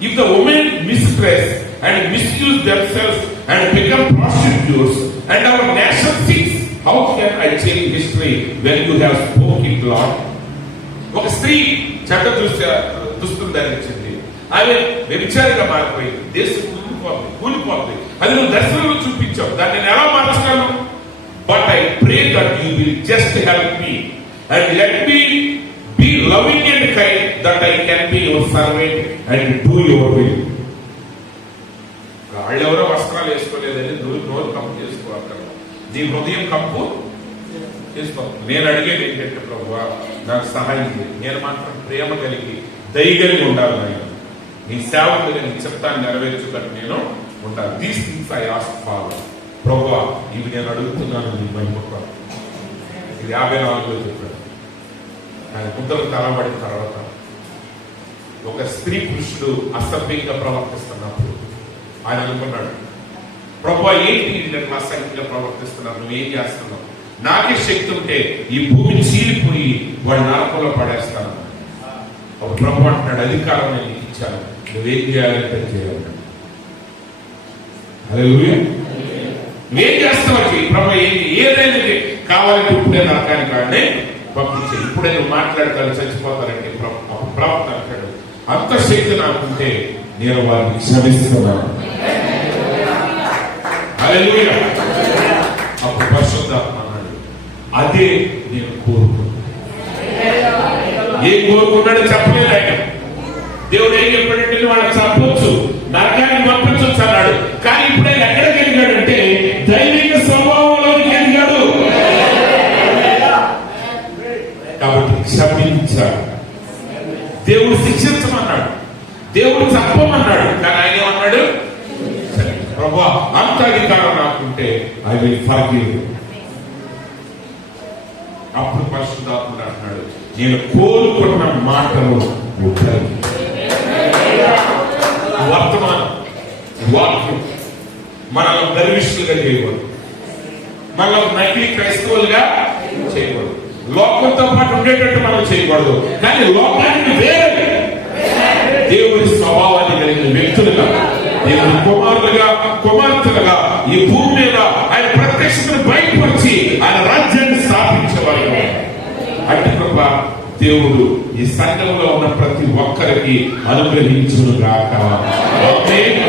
If the women misdress and misuse themselves and become prostitutes and our nation seeks, how can I change history when you have spoken, Lord? ఒక స్త్రీ చెడ్డ దుస్తులు ధరించింది, ఆమె వ్యభిచారిగా మారిపోయింది, దేశం కూలిపోతుంది. అది నువ్వు దర్శనంలో చూపించావు, దాన్ని నేను ఎలా మార్చగలను? But I pray that you will just help me and let me B loving and kind that I can be your servant and do your will. వాళ్ళెవరో వస్త్రాలు వేసుకోలేదని నోరు కంపు చేసుకోవాలి. నీ హృదయం కంపు చేసుకోవాలి. నేను అడిగేది ఏంటంటే ప్రభువా నాకు సహాయం చేయి. నేను మాత్రం ప్రేమ కలిగి దయ కలిగి ఉండాలి. ఆయన నీ సేవకులు నీ చిత్తాన్ని నెరవేర్చుకొని నేను ఉండాలి. These things I ask father. ప్రభువా ఇవి నేను అడుగుతున్నాను నీ మహిమ. ఇది 54లో చెప్పాడు. ఆయన ముద్దలు తలబడిన తర్వాత ఒక స్త్రీ పురుషుడు అసభ్యంగా ప్రవర్తిస్తున్నప్పుడు ఆయన అనుకున్నాడు, ప్రభువా ఏంటి నేను అసహ్యంగా ప్రవర్తిస్తున్నాను, నువ్వేం చేస్తున్నావు? నాకే శక్తి ఉంటే ఈ భూమి చీలిపోయి వాడి నరకంలో పడేస్తాను. ఒక ప్రభు అంటున్నాడు, అధికారం నేను నీకు ఇచ్చాను, నువ్వేం చేయాలంటే చేయాలి. హల్లెలూయా. నువ్వేం చేస్తావు? ప్రభు ఏదైనా కావాలంటే ఇప్పుడే నరకానికి కానీ పంపించే, ఇప్పుడే నువ్వు మాట్లాడతాను చచ్చిపోతానంటే అప్పుడు ప్రవక్త అంటాడు, అంత శక్తి నాకుంటే నేను వారిని క్షమిస్తున్నాను. హల్లెలూయా. అప్పుడు పరిశుద్ధాత్మ అన్నాడు, అదే నేను కోరుకున్నాను. ఏం కోరుకున్నాడో చెప్పలేదు ఆయన. దేవుడు ఏం చెప్పాడంటే వాళ్ళకి చంపొచ్చు, నరకానికి పంపించవచ్చు అన్నాడు. కానీ ఇప్పుడు ఆయన ఎక్కడికి వెళ్ళాడంటే దైవిక స్వభావంలోకి వెళ్ళాడు. కాబట్టి క్షమించాడు. దేవుడు శిక్షించమన్నాడు, దేవుడు చంపమన్నాడు. కానీ ఆయన ఏమన్నాడు? ప్రభువా అంత అధికారం నాకుంటే ఐ విల్ ఫర్గివ్. అప్పుడు పరిశుద్ధాత్ముడు అంటున్నాడు, నేను కోరుకున్న మాటలు వర్తమానం వాక్యం మనల్ని గర్విష్ఠులుగా చేయకూడదు, మనల్ని నకిలీ క్రైస్తవులుగా చేయకూడదు, లోకంతో పాటు ఉండేటట్టు మనం చేయకూడదు. కానీ లోకానికి వేరే దేవుడి స్వభావాన్ని కలిగిన వ్యక్తులుగా, దేవుడి కుమారులుగా కుమార్తెలుగా ఈ భూమి మీద ఆయన ప్రత్యక్షతను బయటపరిచి ఆయన రాజ్యాన్ని స్థాపించేవారు. అట్టి కృప దేవుడు ఈ సంఘంలో ఉన్న ప్రతి ఒక్కరికి అనుగ్రహించును గాక. ఆమేన్.